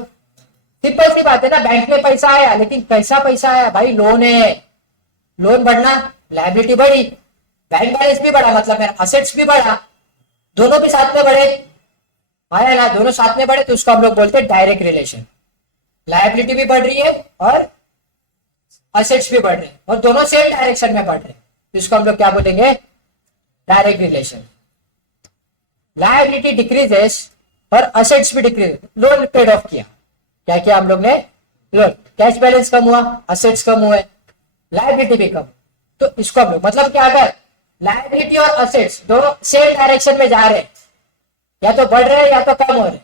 सिंपल सी बात है ना, बैंक में पैसा आया, लेकिन कैसा पैसा आया भाई? लोन है, लोन बढ़ना, लायबिलिटी बढ़ी, बैंक बैलेंस भी बढ़ा, मतलब मेरा असेट्स भी बढ़ा, दोनों भी साथ में बढ़े, आया ना? दोनों साथ में बढ़े तो उसको हम लोग बोलते हैं डायरेक्ट रिलेशन। लायबिलिटी भी बढ़ रही है और असेट्स भी बढ़ रहे हैं और दोनों सेम डायरेक्शन में बढ़ रहे हैं, तो इसको हम लोग क्या बोलेंगे? Direct relation. लायबिलिटी डिक्रीजेस और असेट्स भी डिक्रीज, लोन पेड ऑफ किया, क्या किया हम लोग ने? लोन, कैश बैलेंस कम हुआ, असेट्स कम हुए, लायबिलिटी भी कम, तो इसको हम लोग, मतलब क्या, अगर लायबिलिटी और असेट्स दोनों सेम डायरेक्शन में जा रहे हैं, या तो बढ़ रहे हैं या तो कम हो रहे हैं,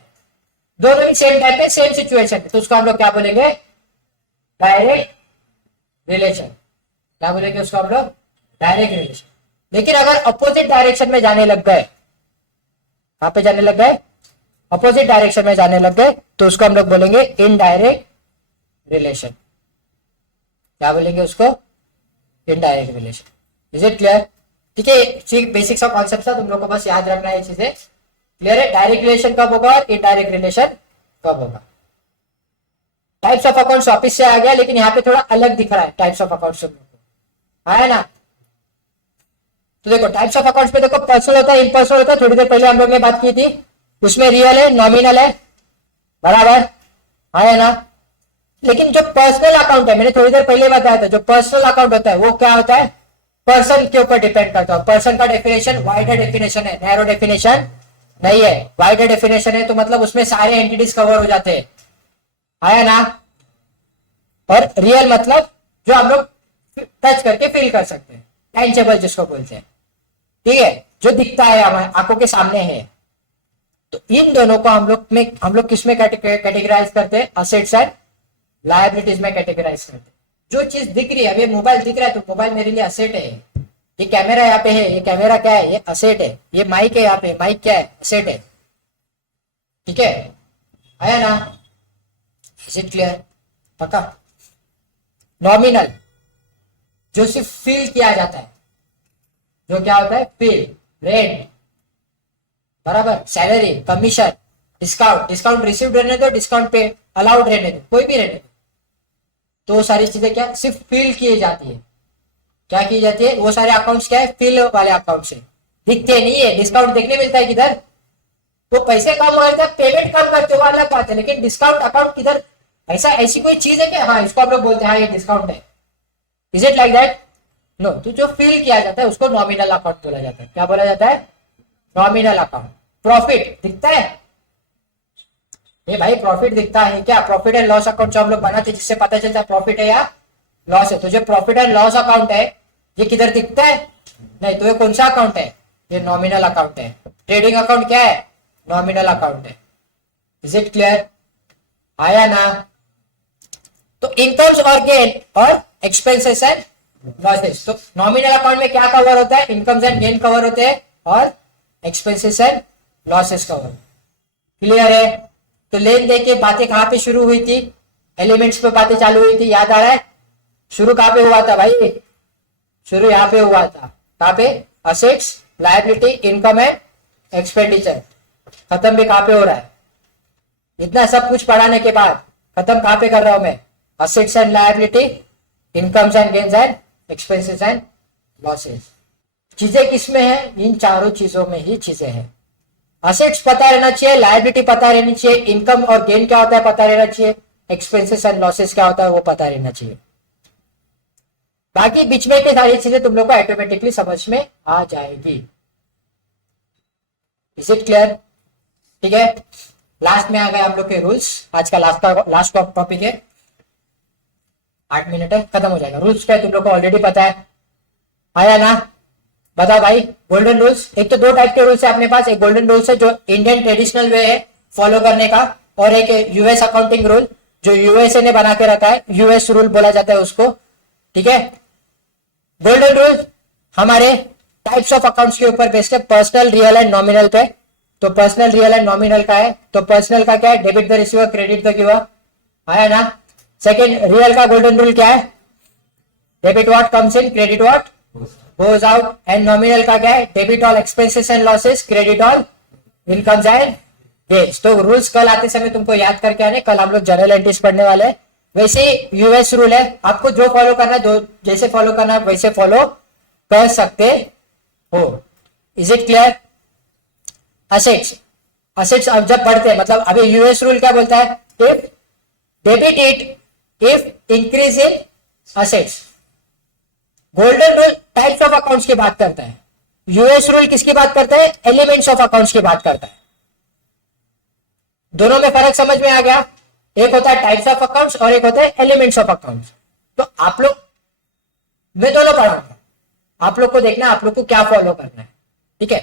दोनों ही सेम टाइम पे सेम सिचुएशन, तो उसको हम लोग क्या बोलेंगे? Direct relation. क्या बोलेंगे उसको हम लोग? Direct relation. लेकिन अगर अपोजिट डायरेक्शन में जाने लग गए, कहां पे जाने लग गए? अपोजिट डायरेक्शन में जाने लग गए, तो उसको हम लोग बोलेंगे इनडायरेक्ट रिलेशन। क्या बोलेंगे उसको? Indirect relation. Is it clear? ठीक है, बेसिक्स ऑफ कॉन्सेप्ट था, तुम लोग को बस याद रखना है चीजें। क्लियर है? डायरेक्ट रिलेशन कब होगा और इनडायरेक्ट रिलेशन कब होगा। टाइप्स ऑफ अकाउंट्स वापिस से आ गया, लेकिन यहाँ पे थोड़ा अलग दिख रहा है टाइप्स ऑफ अकाउंट्स, है ना। तो देखो टाइप्स ऑफ अकाउंट्स पे देखो, पर्सनल होता है, इम्पर्सनल होता है, थोड़ी देर पहले हम लोग ने बात की थी, उसमें रियल है, नॉमिनल है, बराबर, है ना। लेकिन जो पर्सनल अकाउंट है, मैंने थोड़ी देर पहले बताया था, जो पर्सनल अकाउंट होता है वो क्या होता है? पर्सन के ऊपर डिपेंड करता है। पर्सन का डेफिनेशन वाइडर डेफिनेशन है, नैरो डेफिनेशन नहीं है। वाइडर डेफिनेशन है तो मतलब उसमें सारे एंटिटीज कवर हो जाते हैं, है ना। और रियल मतलब जो हम लोग टच करके फील कर सकते हैं, टेंजेबल जिसको बोलते हैं, ठीक है, जो दिखता है हमारे आंखों के सामने है। तो इन दोनों को हम लोग किस में कैटेगराइज करते हैं? असेट्स एंड लायबिलिटीज में कैटेगराइज करते हैं। जो चीज दिख रही है, अब ये मोबाइल दिख रहा है तो मोबाइल मेरे लिए असेट है, ये कैमरा यहाँ पे है, ये कैमरा क्या है? ये असेट है, ये माइक है यहाँ पे, माइक क्या है? असेट है, ठीक है ना। Is it clear? पक्का? नॉमिनल जो सिर्फ फील किया जाता है, जो क्या होता है? फील, रेंट, बराबर, salary, commission, discount, discount received रहने दो, डिस्काउंट पे अलाउड रहने दो, कोई भी रहने दो, तो वो सारी चीजें क्या सिर्फ फील की जाती है। क्या की जाती है? वो सारे अकाउंट्स क्या है? फील वाले अकाउंट्स है, दिखते नहीं है। डिस्काउंट देखने मिलता है किधर? तो पैसे कम करते हैं, पेमेंट कम करते हो, अलग बात है, लेकिन डिस्काउंट अकाउंट किधर? ऐसा ऐसी कोई चीज है क्या? हाँ, इसको हम लोग बोलते हैं हाँ ये डिस्काउंट है। Is it like that? No. तो जो फील किया जाता है उसको नॉमिनल अकाउंट बोला जाता है। क्या बोला जाता है? Nominal account. प्रॉफिट दिखता है, ये भाई प्रॉफिट दिखता है क्या? प्रॉफिट एंड लॉस अकाउंट जो हम लोग बनाते हैं, जिससे पता चलता है प्रॉफिट है या लॉस है। तो जो प्रॉफिट एंड लॉस अकाउंट है ये किधर दिखता है? नहीं। तो ये कौन सा अकाउंट है? ये नॉमिनल अकाउंट है। ट्रेडिंग अकाउंट क्या है? नॉमिनल अकाउंट है। Is it clear? आया ना। तो इनकम्स और गेन और एक्सपेंसेस एंड लॉसेस, तो नॉमिनल अकाउंट में क्या कवर होता है? इनकम्स एंड गेन कवर होते हैं और expenses and losses cover. Clear है? तो लेन देन की बातें कहां पे शुरू हुई थी? एलिमेंट्स पे बातें चालू हुई थी, याद आ रहा है? शुरू कहां पे हुआ था भाई? शुरू यहां पे हुआ था। कहां पे? Assets, liability, income and expenditure. खत्म भी कहां पे हो रहा है? इतना सब कुछ पढ़ाने के बाद खत्म कहां पे कर रहा हूं मैं? Assets and liability, incomes and gains and expenses and losses. चीजें किसमें है? इन चारों चीजों में ही चीजें हैं। असेट्स पता रहना चाहिए, लायबिलिटी पता रहनी चाहिए, इनकम और गेन क्या होता है पता रहना चाहिए, एक्सपेंसेस एंड लॉसेस क्या होता है वो पता रहना चाहिए। बाकी बीच में की सारी चीजें तुम लोग को ऑटोमेटिकली समझ में आ जाएगी। Is it clear? ठीक है, लास्ट में आ गए हम लोग के रूल्स। आज का लास्ट टॉपिक है, 8 मिनट है, खत्म हो जाएगा। रूल्स क्या तुम लोग को ऑलरेडी पता है, आया ना? बताओ भाई। गोल्डन रूल्स, एक तो 2 टाइप के रूल्स है अपने पास। एक गोल्डन रूल्स है जो इंडियन ट्रेडिशनल वे है फॉलो करने का, और एक यूएस अकाउंटिंग रूल जो यूएसए ने बना के रखा है, यूएस रूल बोला जाता है उसको। ठीक है, गोल्डन रूल हमारे टाइप्स ऑफ अकाउंट्स के ऊपर बेस्ड है, पर्सनल, रियल एंड नॉमिनल पे। तो पर्सनल, रियल एंड नॉमिनल का है। तो पर्सनल का क्या है? Debit the receiver, credit the giver. आया ना? सेकेंड, रियल का गोल्डन रूल क्या है? Debit what comes in, credit what goes out। And nominal का क्या है? Debit all expenses and losses, credit all incomes and gains. तो रूल्स कल आते समय तुमको याद करके आने, कल हम लोग जनरल एंट्रीज पढ़ने वाले हैं। वैसे यूएस रूल है, आपको जो फॉलो करना है, जैसे फॉलो करना है वैसे फॉलो कर सकते हो। Is it clear? Assets, assets अब जब पढ़ते हैं, मतलब अभी यूएस रूल क्या बोलता है? If debit it if increase in assets. Golden rule types of accounts की बात करता है, यूएस रूल किसकी बात करता है? एलिमेंट्स ऑफ अकाउंट्स की बात करता है। दोनों में फर्क समझ में आ गया? एक होता है टाइप्स ऑफ अकाउंट्स और एक होता है एलिमेंट्स ऑफ अकाउंट्स। तो आप लोग, मैं दोनों पढ़ाऊंगा, आप लोग को देखना आप लोग को क्या फॉलो करना है। ठीक है,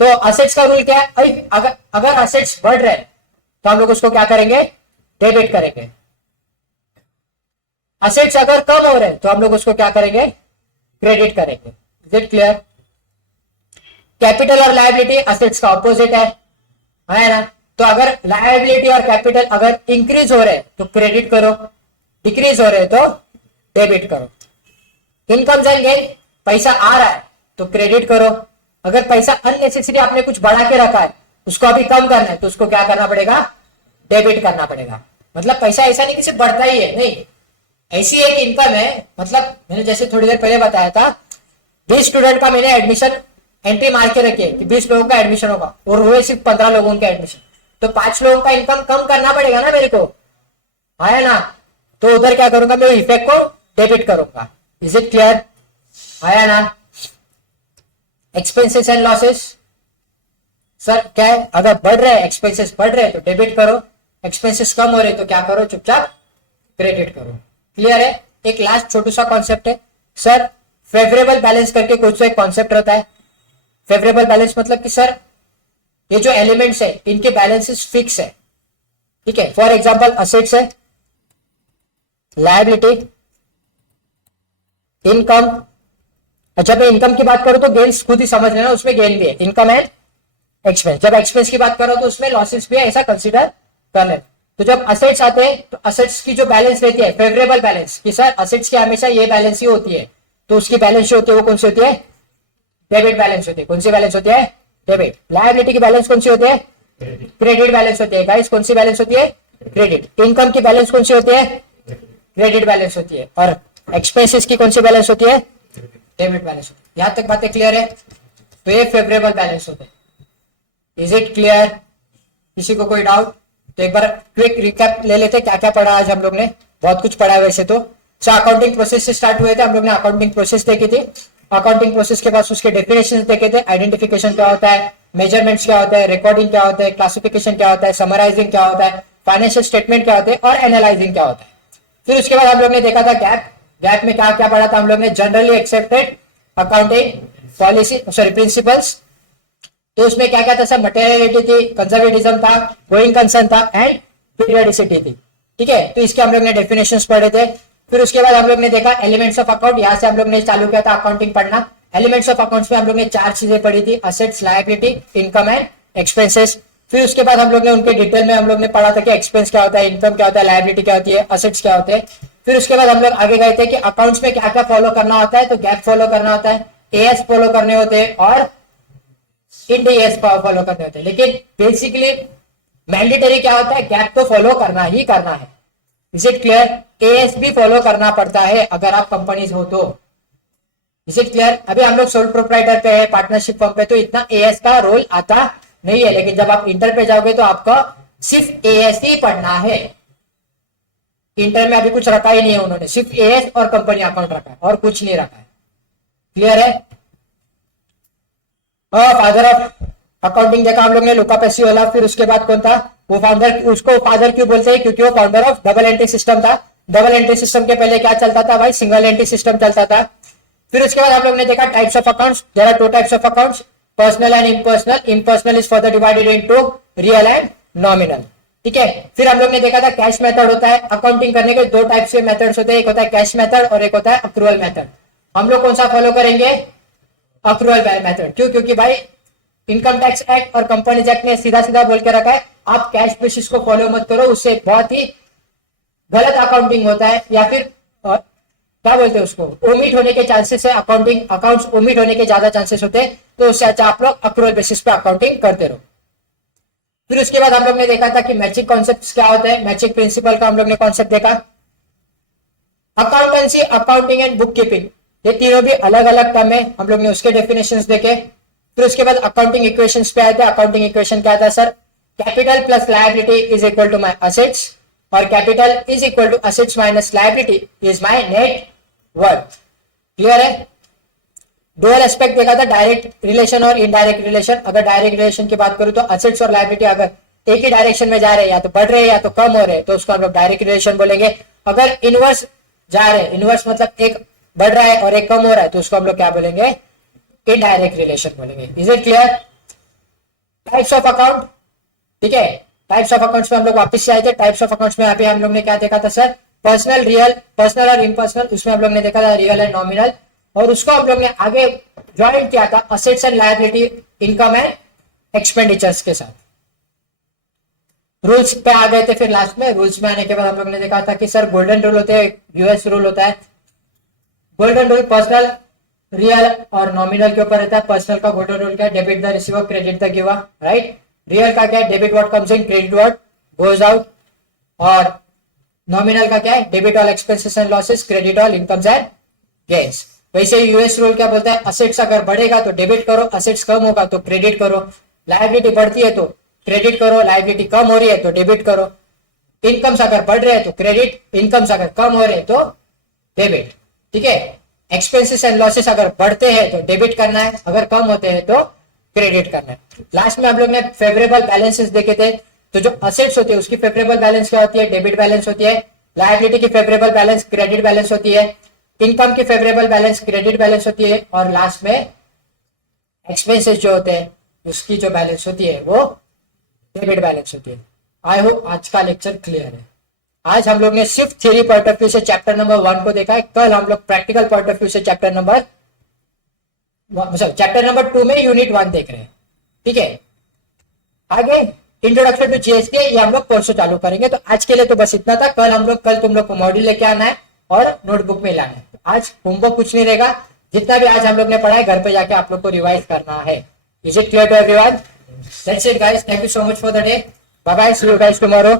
तो असेट्स का रूल क्या है? अगर असेट्स बढ़ रहे तो हम लोग उसको क्या करेंगे? डेबिट करेंगे। असेट्स अगर कम हो रहे हैं तो हम लोग उसको क्या करेंगे? क्रेडिट करेंगे। Is it clear? कैपिटल और लायबिलिटी असेट्स का ऑपोजिट है ना? तो अगर लायबिलिटी और कैपिटल अगर इंक्रीज हो रहे हैं तो क्रेडिट करो, डिक्रीज हो रहे हैं तो डेबिट करो। इनकम एंड गेन, पैसा आ रहा है तो क्रेडिट करो। अगर पैसा अननेसेसरी आपने कुछ बढ़ा के रखा है, उसको अभी कम करना है तो उसको क्या करना पड़ेगा? डेबिट करना पड़ेगा। मतलब पैसा ऐसा नहीं कि सिर्फ बढ़ता ही है, नहीं, ऐसी एक इनकम है। मतलब मैंने जैसे थोड़ी देर पहले बताया था, 20 स्टूडेंट का मैंने एडमिशन एंट्री मार के रखी है कि 20 लोगों का एडमिशन होगा और हुए सिर्फ 15 लोगों के एडमिशन, तो 5 लोगों का इनकम कम करना पड़ेगा ना मेरे को, आया ना? तो उधर क्या करूंगा? मैं इफेक्ट को डेबिट करूंगा। Is it clear? आया ना? एक्सपेंसेस एंड लॉसेस, सर क्या है? अगर बढ़ रहे हैं एक्सपेंसेस, बढ़ रहे हैं तो डेबिट करो, एक्सपेंसेस कम हो रहे तो क्या करो? चुपचाप क्रेडिट करो। क्लियर है? एक लास्ट छोटू सा कॉन्सेप्ट है सर, फेवरेबल बैलेंस करके कुछ तो एक कॉन्सेप्ट रहता है। फेवरेबल बैलेंस मतलब कि सर ये जो एलिमेंट्स है इनके बैलेंसेस फिक्स है। ठीक है, फॉर एग्जांपल असेट्स है, लायबिलिटी, इनकम। अच्छा, मैं इनकम की बात करूं तो गेन्स खुद ही समझ लेना, उसमें गेन भी है, इनकम एंड एक्सपेंस। जब एक्सपेंस की बात करो तो उसमें लॉसेस भी है, ऐसा कंसीडर कर लेना। तो जब असेट्स आते हैं तो असेट्स की जो बैलेंस रहती है फेवरेबल बैलेंस, कि सर असेट्स की हमेशा ये बैलेंस ही होती है, तो उसकी बैलेंस जो होती है वो कौन सी होती है? डेबिट बैलेंस होती है। कौन सी बैलेंस होती है? डेबिट। लायबिलिटी की बैलेंस कौन सी होती है? क्रेडिट बैलेंस होती है। गाइस कौन सी बैलेंस होती है? क्रेडिट। इनकम की बैलेंस कौन सी होती है? क्रेडिट बैलेंस होती है। और एक्सपेंसेस की कौन सी बैलेंस होती है? डेबिट बैलेंस होती है। यहां तक बातें क्लियर है? तो ये फेवरेबल बैलेंस होते हैं। Is it clear? किसी को कोई डाउट? तो एक बार क्विक रिकैप ले लेते क्या क्या पढ़ा आज हम लोग ने। बहुत कुछ पढ़ा है वैसे तो। अकाउंटिंग प्रोसेस से स्टार्ट हुए थे हम लोग ने, अकाउंटिंग प्रोसेस देखी थी। अकाउंटिंग प्रोसेस के बाद उसके डेफिनेशन देखे थे, आइडेंटिफिकेशन क्या होता है, मेजरमेंट्स क्या होता है, रिकॉर्डिंग क्या होता है, क्लासिफिकेशन क्या होता है, समराइजिंग क्या होता है, फाइनेंशियल स्टेटमेंट क्या होते हैं और एनालाइजिंग क्या होता है। फिर उसके बाद हम लोग ने देखा था गैप। गैप में क्या क्या पढ़ा था हम लोग ने? Generally accepted accounting policy principles. तो उसमें क्या क्या था सर? मटेरियलिटी थी, कंजर्वेटिज्म था, गोइंग कंसर्न था एंड पीरियडिसिटी थी। ठीक है, तो इसके हम लोग ने डेफिनेशंस पढ़े थे। फिर उसके बाद हम लोग ने देखा एलिमेंट्स ऑफ अकाउंट, यहां से हम लोग ने चालू किया था अकाउंटिंग पढ़ना। एलिमेंट्स ऑफ अकाउंट्स में हम लोग ने 4 चीजें पढ़ी थी, assets, liability, income and expenses. फिर उसके बाद हम लोग ने उनके डिटेल में हम लोग ने पढ़ा था कि एक्सपेंस क्या होता है, इनकम क्या होता है, लायबिलिटी क्या होती है, असेट्स क्या होते हैं। फिर उसके बाद हम लोग आगे गए थे कि अकाउंट्स में क्या क्या फॉलो करना होता है, तो गैप फॉलो करना होता है, एएस फॉलो करने होते हैं और इंड एएस फॉलो करने होते हैं। लेकिन बेसिकली मैंडेटरी क्या होता है, गैप तो फॉलो करना ही करना है। Is it clear? एएस भी फॉलो करना पड़ता है अगर आप कंपनीज हो तो। Is it clear? अभी हम लोग सोल प्रोप्राइटर पे है, पार्टनरशिप फर्म पे, तो इतना एएस का रोल आता नहीं है। लेकिन जब आप इंटर पे जाओगे तो आपको सिर्फ एएस ही पढ़ना है। इंटर में अभी कुछ रखा ही नहीं है उन्होंने, सिर्फ एएस और कंपनी अकाउंट रखा है और कुछ नहीं रखा है। क्लियर है? फादर ऑफ अकाउंटिंग देखा हम लोग ने, लुका पैसिओला। फिर उसके बाद कौन था वो फाउंडर? उसको फादर क्यों बोलते हैं? क्योंकि वो founder of double entry system था। डबल एंट्री सिस्टम के पहले क्या चलता था भाई? सिंगल एंट्री सिस्टम चलता था। फिर उसके बाद हम लोग ने देखा types of accounts. There are 2 types of accounts, personal and impersonal. Impersonal is further divided into real and nominal. ठीक है। फिर हम लोग ने देखा था कैश मेथड होता है। अकाउंटिंग करने के 2 टाइप्स के मेथड्स होते हैं, एक होता है कैश मेथड और एक होता है अक्रूवल मेथड। हम लोग कौन सा फॉलो करेंगे? Accrual method. क्यों? क्योंकि भाई इनकम टैक्स एक्ट और कंपनीज एक्ट ने सीधा सीधा बोल के रखा है आप कैश बेसिस को फॉलो मत करो, उससे बहुत ही गलत अकाउंटिंग होता है, या फिर क्या बोलते हैं उसको, ओमिट होने के चांसेस है, अकाउंटिंग अकाउंट्स ओमिट होने के ज्यादा चांसेस होते हैं। तो उससे अच्छा आप लोग अक्रूवल बेसिस पे अकाउंटिंग करते रहो। फिर उसके बाद हम लोग ने देखा था कि मैचिंग कॉन्सेप्ट क्या होता है। मैचिंग प्रिंसिपल का हम लोग ने कॉन्सेप्ट देखा। Accountancy, accounting and book keeping, ये तीनों भी अलग अलग टर्म है, हम लोग ने उसके डेफिनेशंस देखे। फिर उसके बाद अकाउंटिंग इक्वेशंस पे आए थे। अकाउंटिंग इक्वेशन क्या था sir? Capital plus liability is equal to my assets, और capital is equal to assets minus liability is my net worth. Clear है? डुअल एस्पेक्ट देखा था, डायरेक्ट रिलेशन और इनडायरेक्ट रिलेशन। अगर डायरेक्ट रिलेशन की बात करूं तो असेट्स और लायबिलिटी अगर एक ही डायरेक्शन में जा रहे हैं, या तो बढ़ रहे हैं या तो कम हो रहे हैं, तो उसको हम लोग डायरेक्ट रिलेशन बोलेंगे। अगर इनवर्स जा रहे हैं, इनवर्स मतलब एक बढ़ रहा है और एक कम हो रहा है, तो उसको हम लोग क्या बोलेंगे? इनडायरेक्ट रिलेशन बोलेंगे। Is it clear? Types of account, ठीक है। टाइप्स ऑफ अकाउंट्स में हम लोग वापस से आए थे। टाइप्स ऑफ अकाउंट्स में यहाँ पे हम लोग ने क्या देखा था सर? पर्सनल, रियल, पर्सनल और इम्पर्सनल। उसमें हम लोग ने देखा था रियल एंड नॉमिनल, और उसको हम लोग ने आगे ज्वाइन किया था assets and liability, income and expenditures के साथ। रूल्स पे आ गए थे। फिर लास्ट में रूल्स में आने के बाद हम लोग ने देखा था कि सर गोल्डन रूल होते हैं, यूएस रूल होता है। गोल्डन रूल पर्सनल, रियल और नॉमिनल के ऊपर रहता है। पर्सनल का गोल्डन रूल क्या है? Debit the receiver, credit the giver, right. Real का क्या है? Debit what comes in, credit what goes out. और नॉमिनल का क्या है? Debit all expenses and losses, credit all incomes and gains. वैसे यूएस रूल क्या बोलता है? असेट्स अगर बढ़ेगा तो डेबिट करो, असेट्स कम होगा तो क्रेडिट करो। लायबिलिटी बढ़ती है तो क्रेडिट करो, लायबिलिटी कम हो रही है तो डेबिट करो। इनकम्स अगर बढ़ रहे हैं तो क्रेडिट, इनकम्स अगर कम हो रहे हैं तो डेबिट। ठीक है। एक्सपेंसेस एंड लॉसेस अगर बढ़ते हैं तो डेबिट करना है, अगर कम होते हैं तो क्रेडिट करना है। लास्ट में हम लोग ने फेवरेबल बैलेंसेस देखे थे। तो जो असेट्स होती है उसकी फेवरेबल बैलेंस क्या होती है? डेबिट बैलेंस होती है। लायबिलिटी की फेवरेबल बैलेंस क्रेडिट बैलेंस होती है। इनकम की फेवरेबल बैलेंस क्रेडिट बैलेंस होती है। और लास्ट में एक्सपेंसेस जो होते हैं उसकी जो बैलेंस होती है वो डेबिट बैलेंस होती है। आई होप आज का लेक्चर क्लियर है। आज हम लोग ने सिर्फ थ्योरी पॉइंट ऑफ व्यू से चैप्टर नंबर 1 को देखा है। कल हम लोग प्रैक्टिकल पॉइंट ऑफ व्यू से चैप्टर नंबर 2 में यूनिट 1 देख रहे हैं। ठीक है। आगे इंट्रोडक्शन टू जीएसटी ये हम लोग परसों चालू करेंगे। तो आज के लिए तो बस इतना था। कल तुम लोग को मॉड्यूल लेके आना है और नोटबुक में लाना है। आज होमवर्क कुछ नहीं रहेगा। जितना भी आज हम लोग ने पढ़ा है घर पे जाके आप लोग को रिवाइज करना है। Is it clear to everyone? That's it guys, thank you so much for the day. Bye bye, see you guys tomorrow.